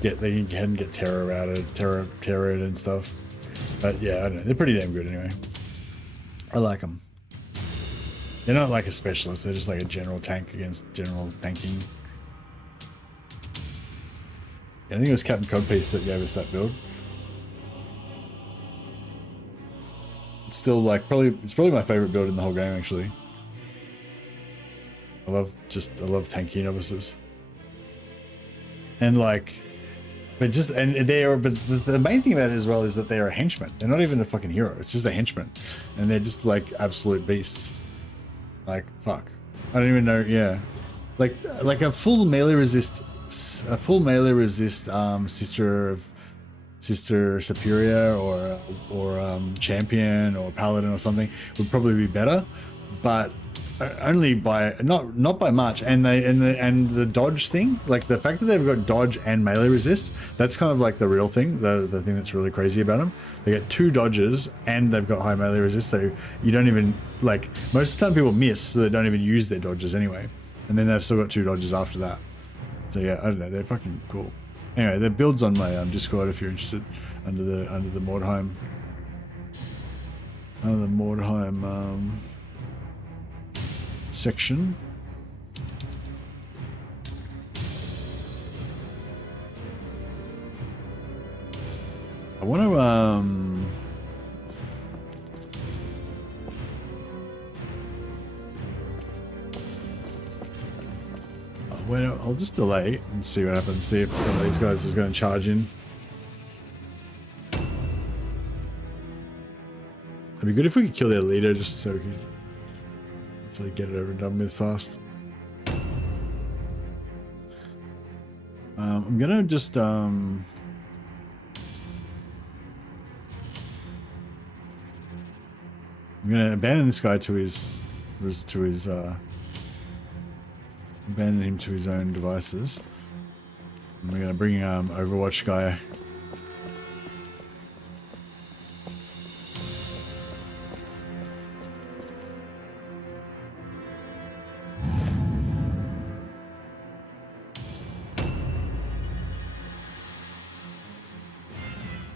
They can get terror routed, terrored and stuff. But yeah, I don't know. They're pretty damn good anyway. I like them. They're not like a specialist. They're just like a general tank against general tanking. Yeah, I think it was Captain Codpiece that gave us that build. It's still like it's probably my favorite build in the whole game actually. I love tanky novices. And like. But the main thing about it as well is that they are a henchman. They're not even a fucking hero. It's just a henchman, and they're just like absolute beasts. Like fuck, I don't even know. Yeah, like a full melee resist, sister superior or champion or paladin or something would probably be better, but only by not by much. And the dodge thing, like the fact that they've got dodge and melee resist, that's kind of like the real thing, the thing that's really crazy about them. They get 2 dodges and they've got high melee resist, so you don't even like, most of the time people miss, so they don't even use their dodges anyway, and then they've still got 2 dodges after that. So yeah, I don't know, they're fucking cool. Anyway, their builds on my Discord if you're interested, under the Mordheim section. I want to I'll just delay and see what happens. See if one of these guys is going to charge in. It'd be good if we could kill their leader, just so we could hopefully get it over and done with fast. I'm gonna just I'm gonna abandon this guy to his abandon him to his own devices. And we're gonna bring Overwatch guy.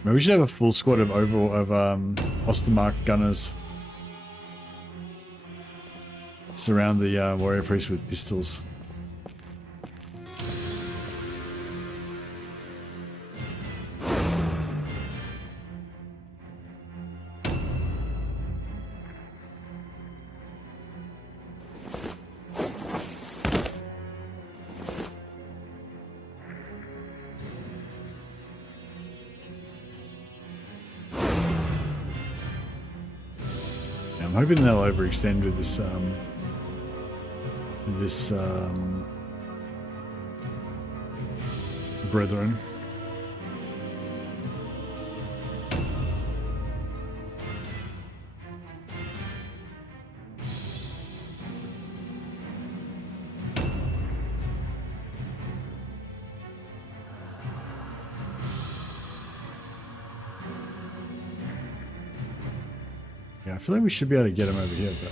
Maybe we should have a full squad of Ostermark gunners. surround the warrior priest with pistols. I'm hoping they'll overextend with this brethren. Yeah, I feel like we should be able to get him over here, but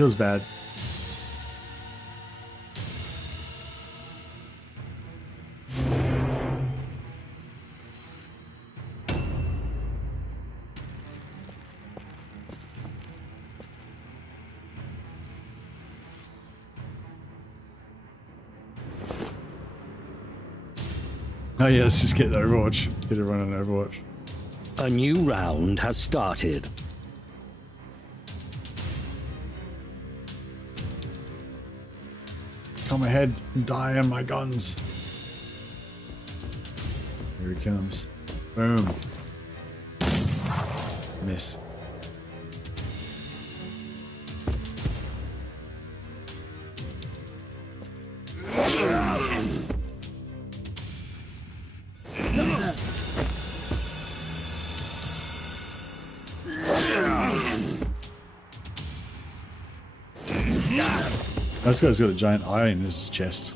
feels bad. Oh yeah, let's just get the Overwatch. Get everyone on Overwatch. A new round has started. Come ahead and die on my guns. Here he comes. Boom. Miss. This guy's got a giant eye in his chest.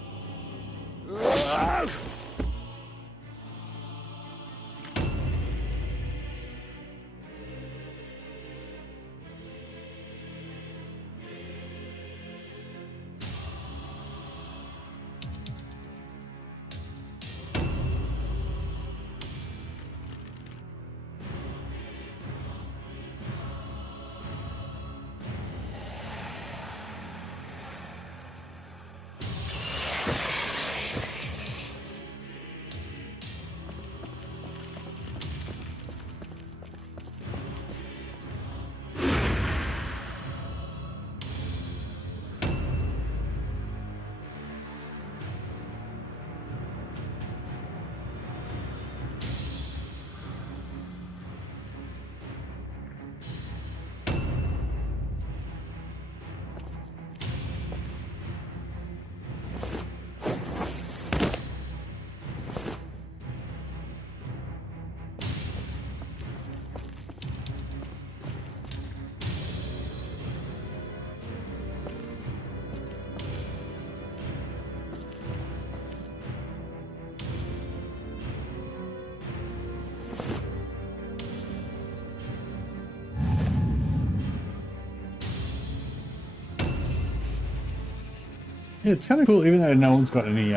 Yeah, it's kind of cool, even though no one's got any,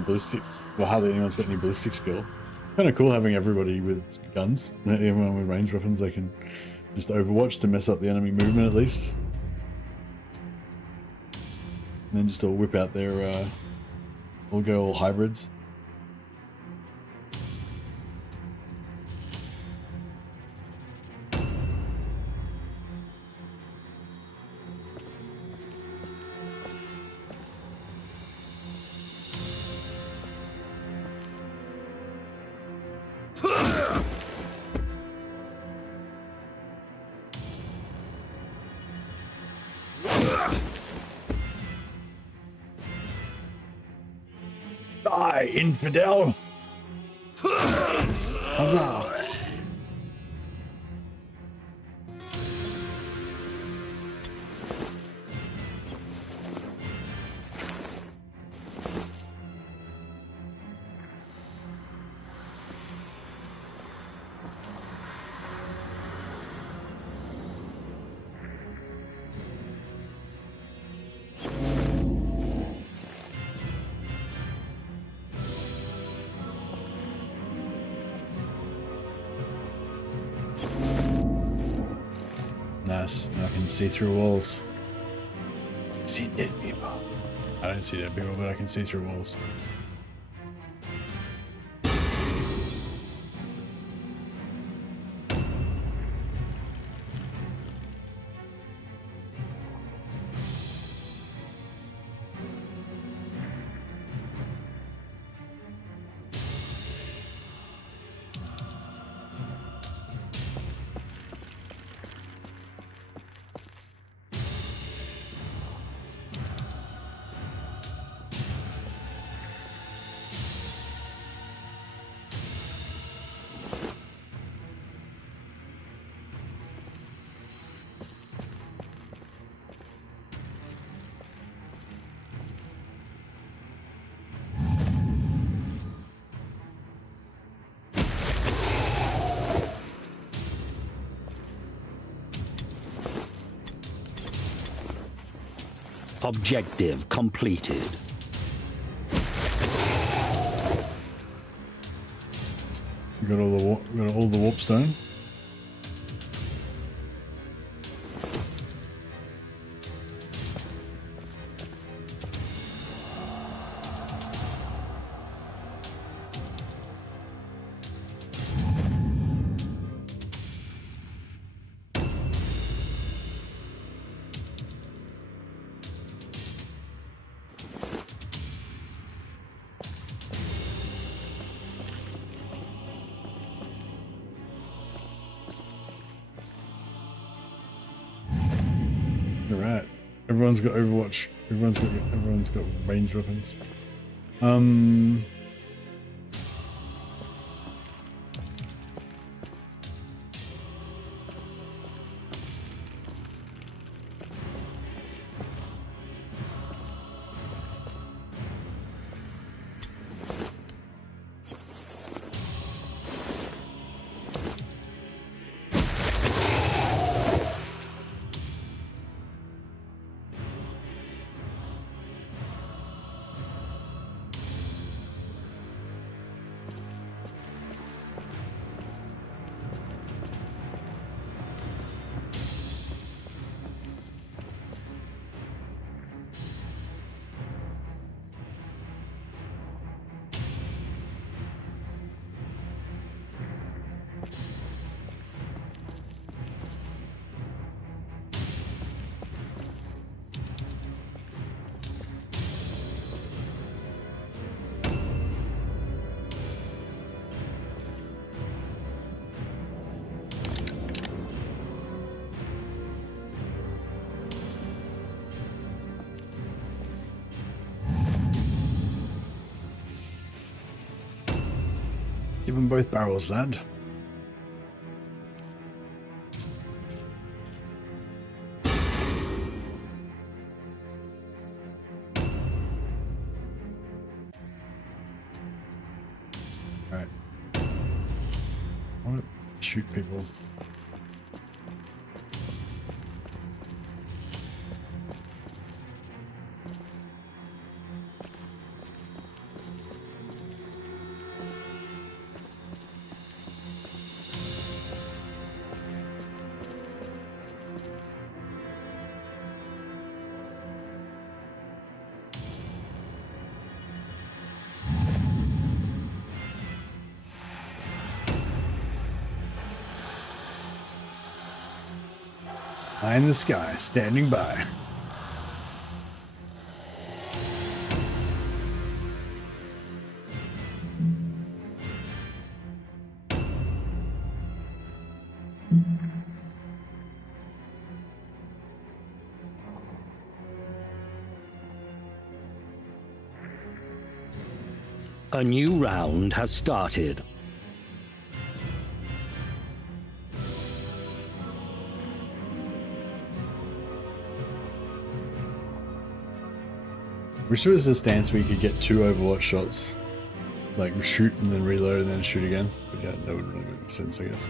ballistic, well, hardly anyone's got any ballistic skill. Kind of cool having everybody with guns, everyone with ranged weapons. They can just overwatch to mess up the enemy movement at least. And then just all whip out their, all go all hybrids. Die, infidel! Huzzah! Nice. Now I can see through walls. See dead people. I don't see dead people, but I can see through walls. Objective completed. We got all the warp stone. Alright. Everyone's got Overwatch. Everyone's got ranged weapons. Give them both barrels, lad. Alright. I want to shoot people. Eye in the sky, standing by. A new round has started. Wish there was a stance where you could get 2 Overwatch shots. Like shoot and then reload and then shoot again. But yeah, that would really make sense, I guess.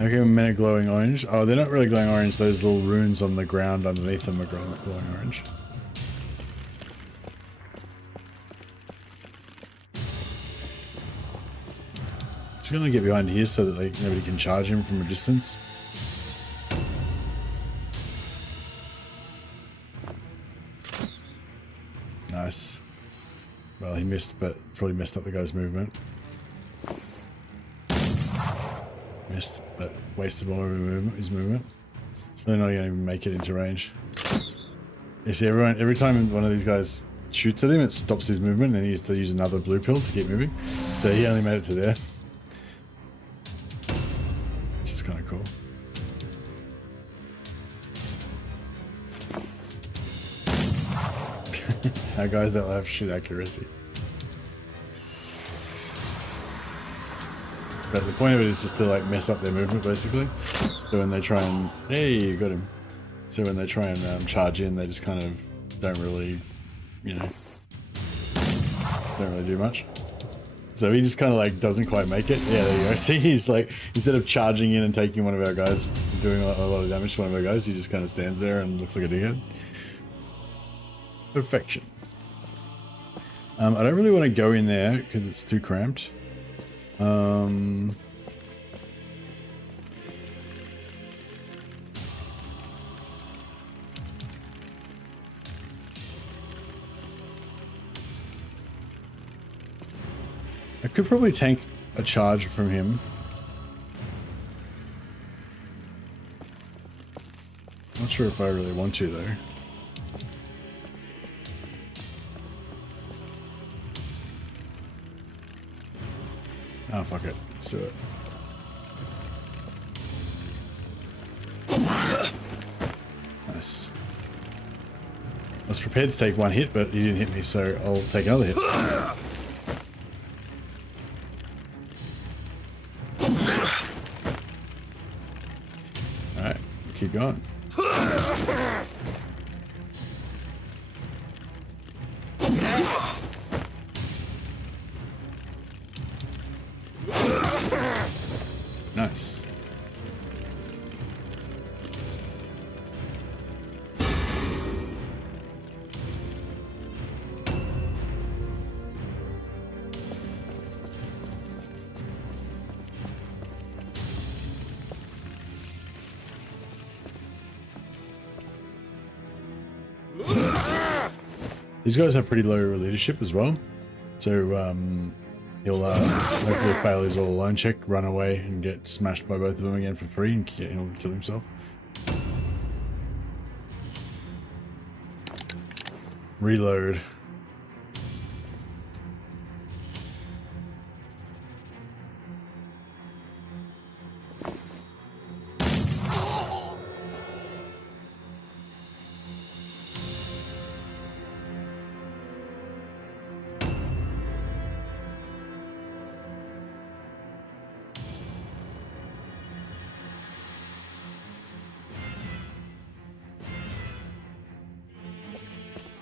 Okay, men are glowing orange. Oh, they're not really glowing orange. Those little runes on the ground underneath them are glowing orange. Just gonna get behind here so that like nobody can charge him from a distance. Nice. Well, he missed, but probably messed up the guy's movement. Missed, but wasted more of his movement. He's really not going to even make it into range. You see, every time one of these guys shoots at him, it stops his movement, and he has to use another blue pill to keep moving. So he only made it to there. Which is kind of cool. Our guys that have shoot accuracy. But the point of it is just to like mess up their movement basically. So when they try and, hey, you got him. So when they try and charge in, they just kind of don't really, you know, don't really do much. So he just kind of like doesn't quite make it. Yeah, there you go. See, he's like, instead of charging in and taking one of our guys, doing a lot of damage to one of our guys, he just kind of stands there and looks like a dickhead. Perfection. I don't really want to go in there because it's too cramped. I could probably tank a charge from him. Not sure if I really want to though. Oh, fuck it. Let's do it. Nice. I was prepared to take one hit, but he didn't hit me, so I'll take another hit. Alright, keep going. Nice. These guys have pretty low leadership as well, so he'll hopefully fail his all alone check, run away, and get smashed by both of them again for free, and he'll kill himself. Reload.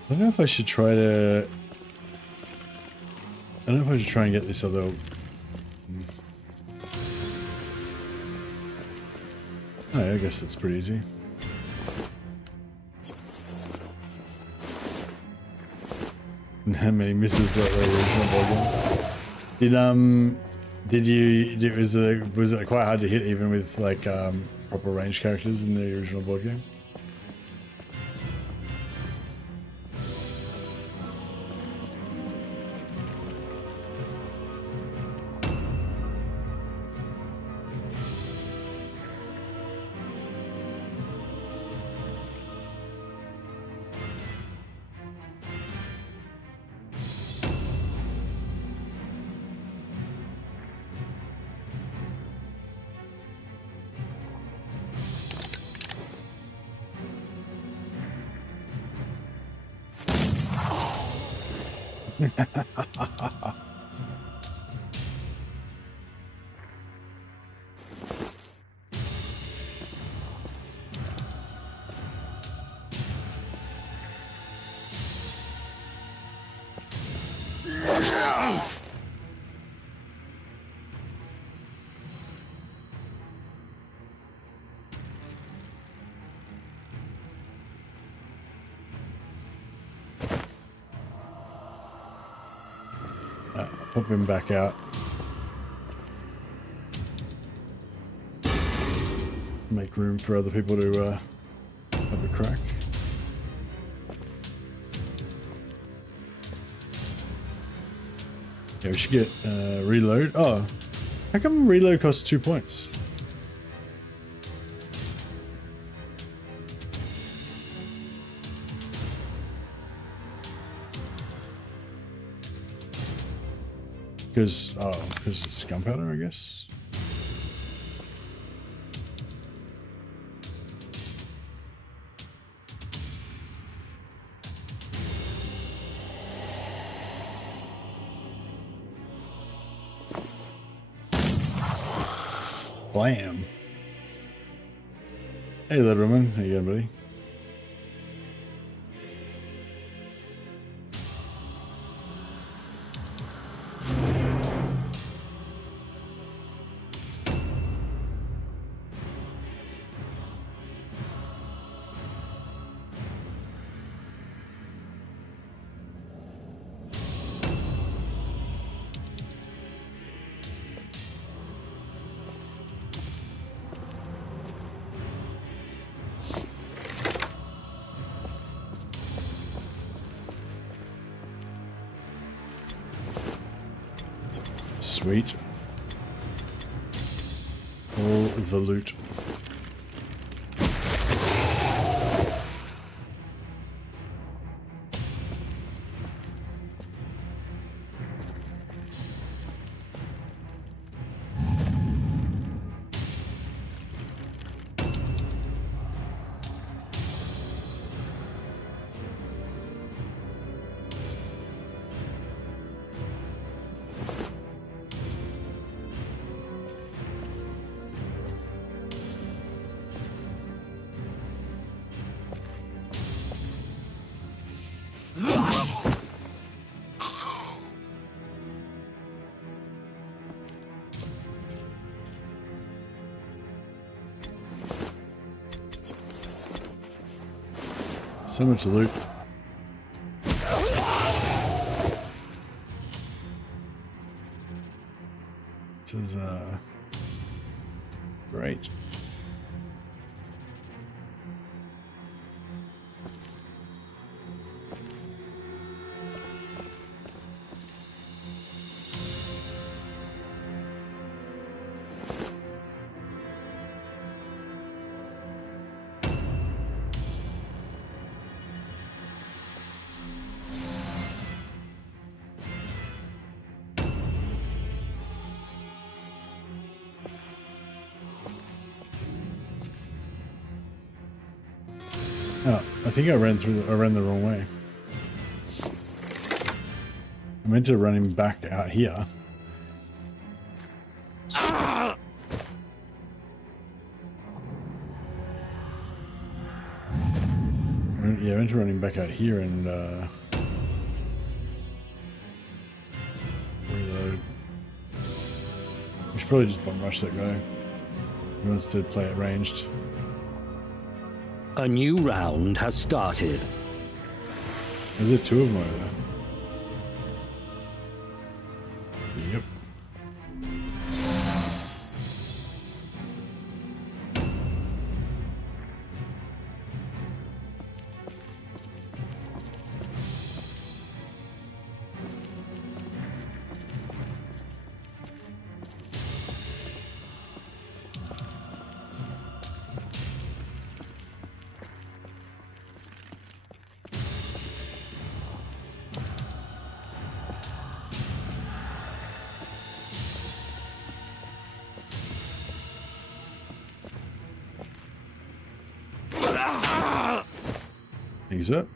I don't know if I should try to... I don't know if I should try and get this other... Oh, yeah, I guess that's pretty easy. How many misses that the original ball game? Was it quite hard to hit even with like proper range characters in the original board game? Pop him back out. Make room for other people to have a crack. Yeah, we should get reload. Oh, how come reload costs 2 points? Because it's gunpowder, I guess. Blam. Hey, little woman. How you going, buddy? Sweet. All the loot. So much loot. This is great. Oh, I think I ran the wrong way. I meant to run him back out here. Yeah, I meant to run him back out here and reload. We should probably just bomb rush that guy. He wants to play it ranged. A new round has started. Is there two of them over there? Yep. He's up.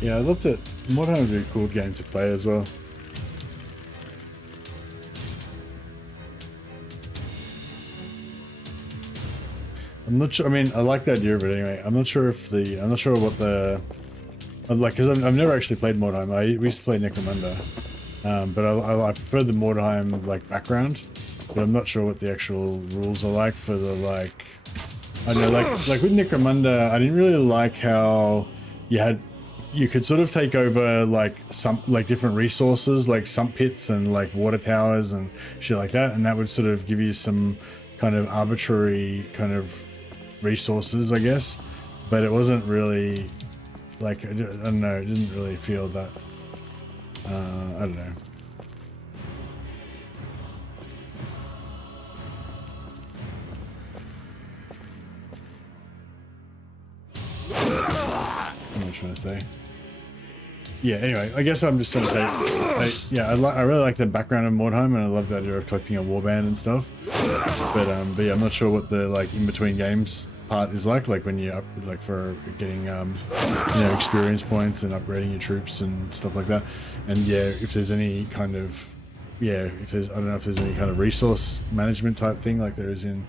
Yeah, I loved it. Warhammer would be a cool game to play as well. I'm not sure. I mean, I like the idea of it anyway. I'm not sure if the. I'm not sure what the. Like, because I've never actually played Mordheim. We used to play Necromunda, but I prefer the Mordheim like background. But I'm not sure what the actual rules are like for the like. I don't know, like with Necromunda, I didn't really like how you could sort of take over like some like different resources, like sump pits and like water towers and shit like that, and that would sort of give you some kind of arbitrary kind of resources, I guess. But it wasn't really like, I don't know, it didn't really feel that. I don't know. What am I trying to say? Yeah, anyway, I guess I'm just trying to say, I really like the background of Mordheim, and I love the idea of collecting a warband and stuff. But yeah, I'm not sure what the like in between games part is like when you like for getting you know, experience points and upgrading your troops and stuff like that. And yeah, if there's any kind of I don't know if there's any kind of resource management type thing like there is in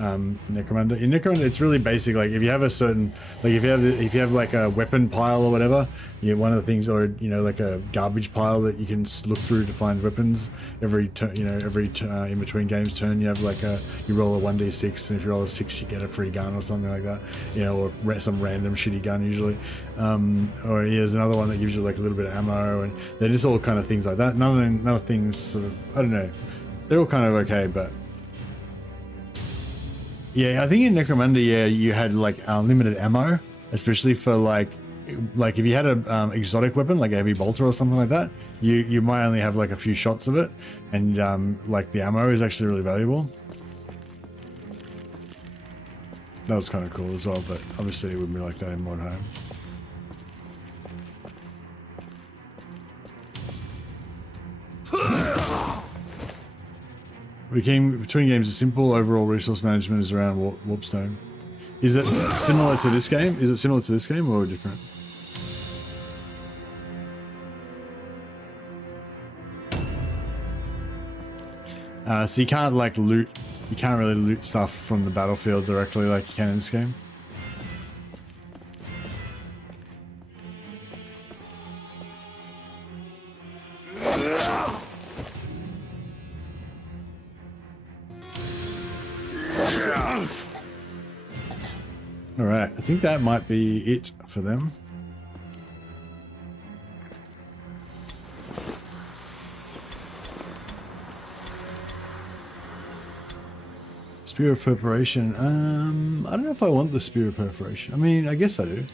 Necromunda. In Necromunda, it's really basic. Like if you have a certain, like if you have like a weapon pile or whatever, one of the things, or you know, like a garbage pile that you can look through to find weapons. Every in between games turn, you have like you roll a 1d6, and if you roll a 6, you get a free gun or something like that. You know, or some random shitty gun usually. Or there's another one that gives you like a little bit of ammo, and they're just all kind of things like that. None of things sort of, I don't know. They're all kind of okay, but. Yeah, I think in Necromunda, you had like unlimited ammo, especially for like if you had a exotic weapon like a heavy bolter or something like that, you might only have like a few shots of it, and like the ammo is actually really valuable. That was kind of cool as well, but obviously it wouldn't be like that in Mordheim. Between games, the simple overall resource management is around Warpstone. Is it similar to this game? Is it similar to this game or different? So you can't like loot. You can't really loot stuff from the battlefield directly like you can in this game. Alright, I think that might be it for them. Spear of Perforation. I don't know if I want the Spear of Perforation. I mean, I guess I do.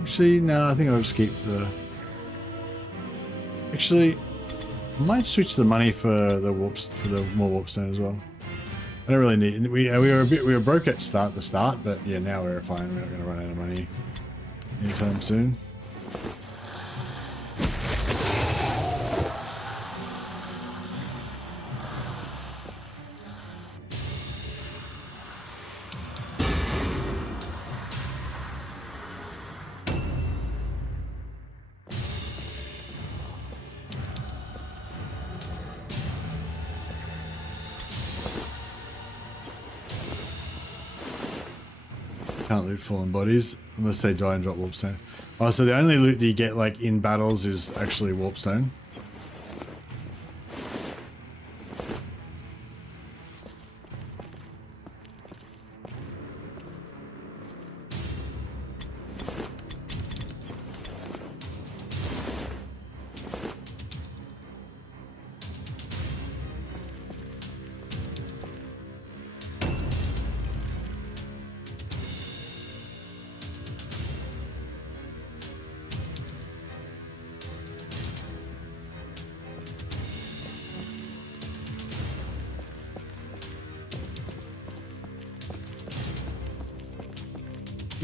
Actually, no, I think I'll just keep the... Actually, I might switch the money for the more Warpstone as well. I don't really need. We were broke at the start, but yeah, now we're fine. We're not going to run out of money anytime soon. Can't loot fallen bodies unless they die and drop Warpstone. Oh, so the only loot that you get like in battles is actually Warpstone.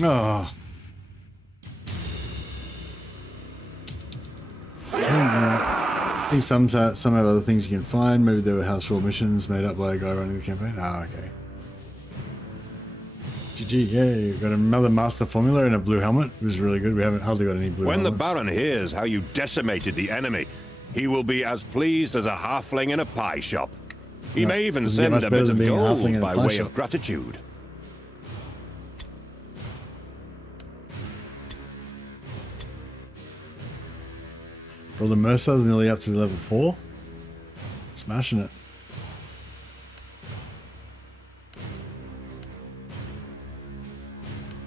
Oh. I think some have other things you can find. Maybe there were house rule missions made up by a guy running the campaign. Ah, okay. GG, yeah, you got another master formula and a blue helmet. It was really good. We haven't hardly got any blue When helmets. the Baron hears how you decimated the enemy, he will be as pleased as a halfling in a pie shop. He may even doesn't get send much a better bit than of being a halfling gold in a by pie way shop. of gratitude. Well, the Mercer's nearly up to level 4. Smashing it.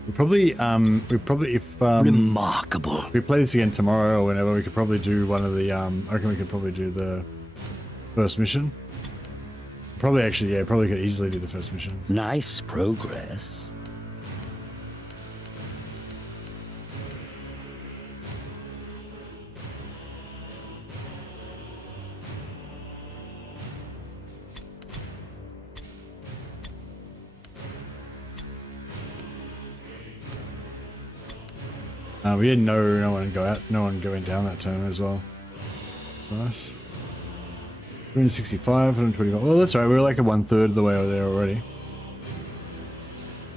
We probably if Remarkable. we play this again tomorrow or whenever, we could probably do one of the I reckon we could probably do the first mission. Probably actually, yeah, probably could easily do the first mission. Nice progress. We had no one go out, no one going down that turn as well. Nice. 165, 125. Well, that's right. We're like a 1/3 of the way over there already.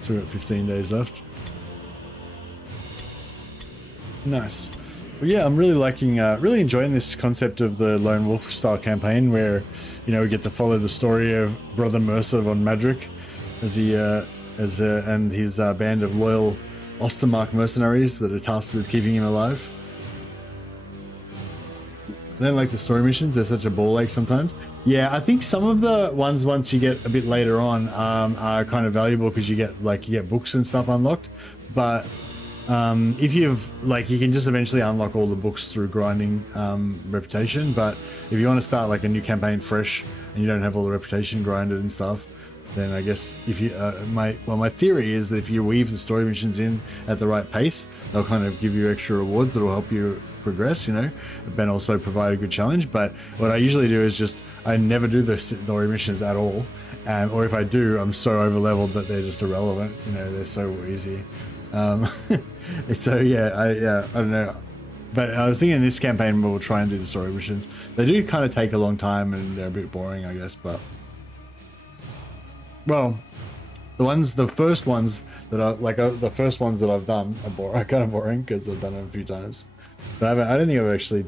So we've got 15 days left. Nice. Well, yeah, I'm really liking, really enjoying this concept of the Lone Wolf style campaign where, you know, we get to follow the story of Brother Mercer von Madrick as he, and his band of loyal Ostermark mercenaries that are tasked with keeping him alive. I don't like the story missions, they're such a ball ache sometimes. Yeah, I think some of the ones once you get a bit later on are kind of valuable because you get books and stuff unlocked. But if you've you can just eventually unlock all the books through grinding reputation. But if you want to start like a new campaign fresh and you don't have all the reputation grinded and stuff, then I guess if you my theory is that if you weave the story missions in at the right pace, they'll kind of give you extra rewards that'll help you progress, you know, but also provide a good challenge. But what I usually do is just I never do the story missions at all, or if I do, I'm so over leveled that they're just irrelevant. You know, they're so easy. So yeah, I don't know. But I was thinking in this campaign we'll try and do the story missions. They do kind of take a long time and they're a bit boring, I guess, but. Well, the first ones that I've done are kind of boring because I've done them a few times. But I don't think I've actually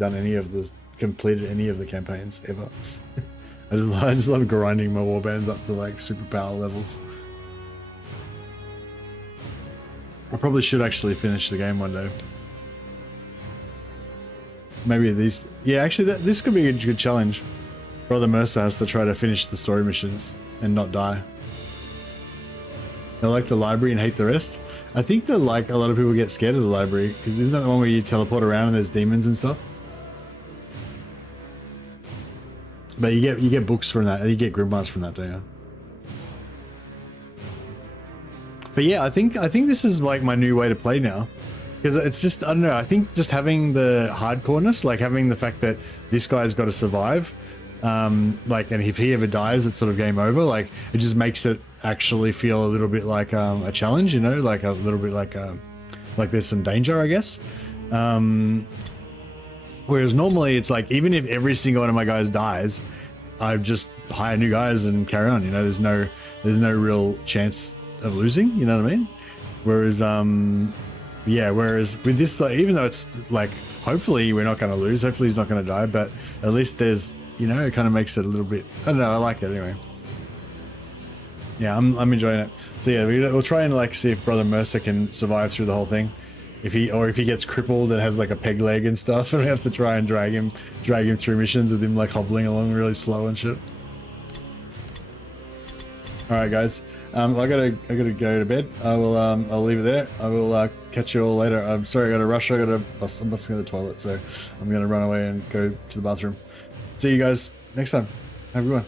completed any of the campaigns ever. I just love grinding my warbands up to like superpower levels. I probably should actually finish the game one day. Maybe these. Yeah, actually, this could be a good challenge. Brother Mercer has to try to finish the story missions and not die. They like the library and hate the rest. I think that like a lot of people get scared of the library because isn't that the one where you teleport around and there's demons and stuff? But you get books from that. You get grimoires from that, don't you? But yeah, I think this is like my new way to play now, because it's just, I don't know, I think just having the hardcoreness, like having the fact that this guy's got to survive, and if he ever dies, it's sort of game over. Like it just makes it actually feel a little bit like a challenge, you know, like a little bit like there's some danger, I guess. Whereas normally it's like even if every single one of my guys dies, I just hire new guys and carry on. You know, there's no real chance of losing. You know what I mean? Whereas whereas with this, like, even though it's like hopefully we're not going to lose, hopefully he's not going to die, but at least there's, you know, it kind of makes it a little bit. I don't know. I like it anyway. Yeah, I'm enjoying it. So yeah, we'll try and like see if Brother Mercer can survive through the whole thing. If he gets crippled and has like a peg leg and stuff, and we have to try and drag him through missions with him like hobbling along really slow and shit. All right, guys. I gotta go to bed. I'll leave it there. I will catch you all later. I'm sorry, I gotta rush. I'm busting to the toilet, so I'm gonna run away and go to the bathroom. See you guys next time. Have a good one.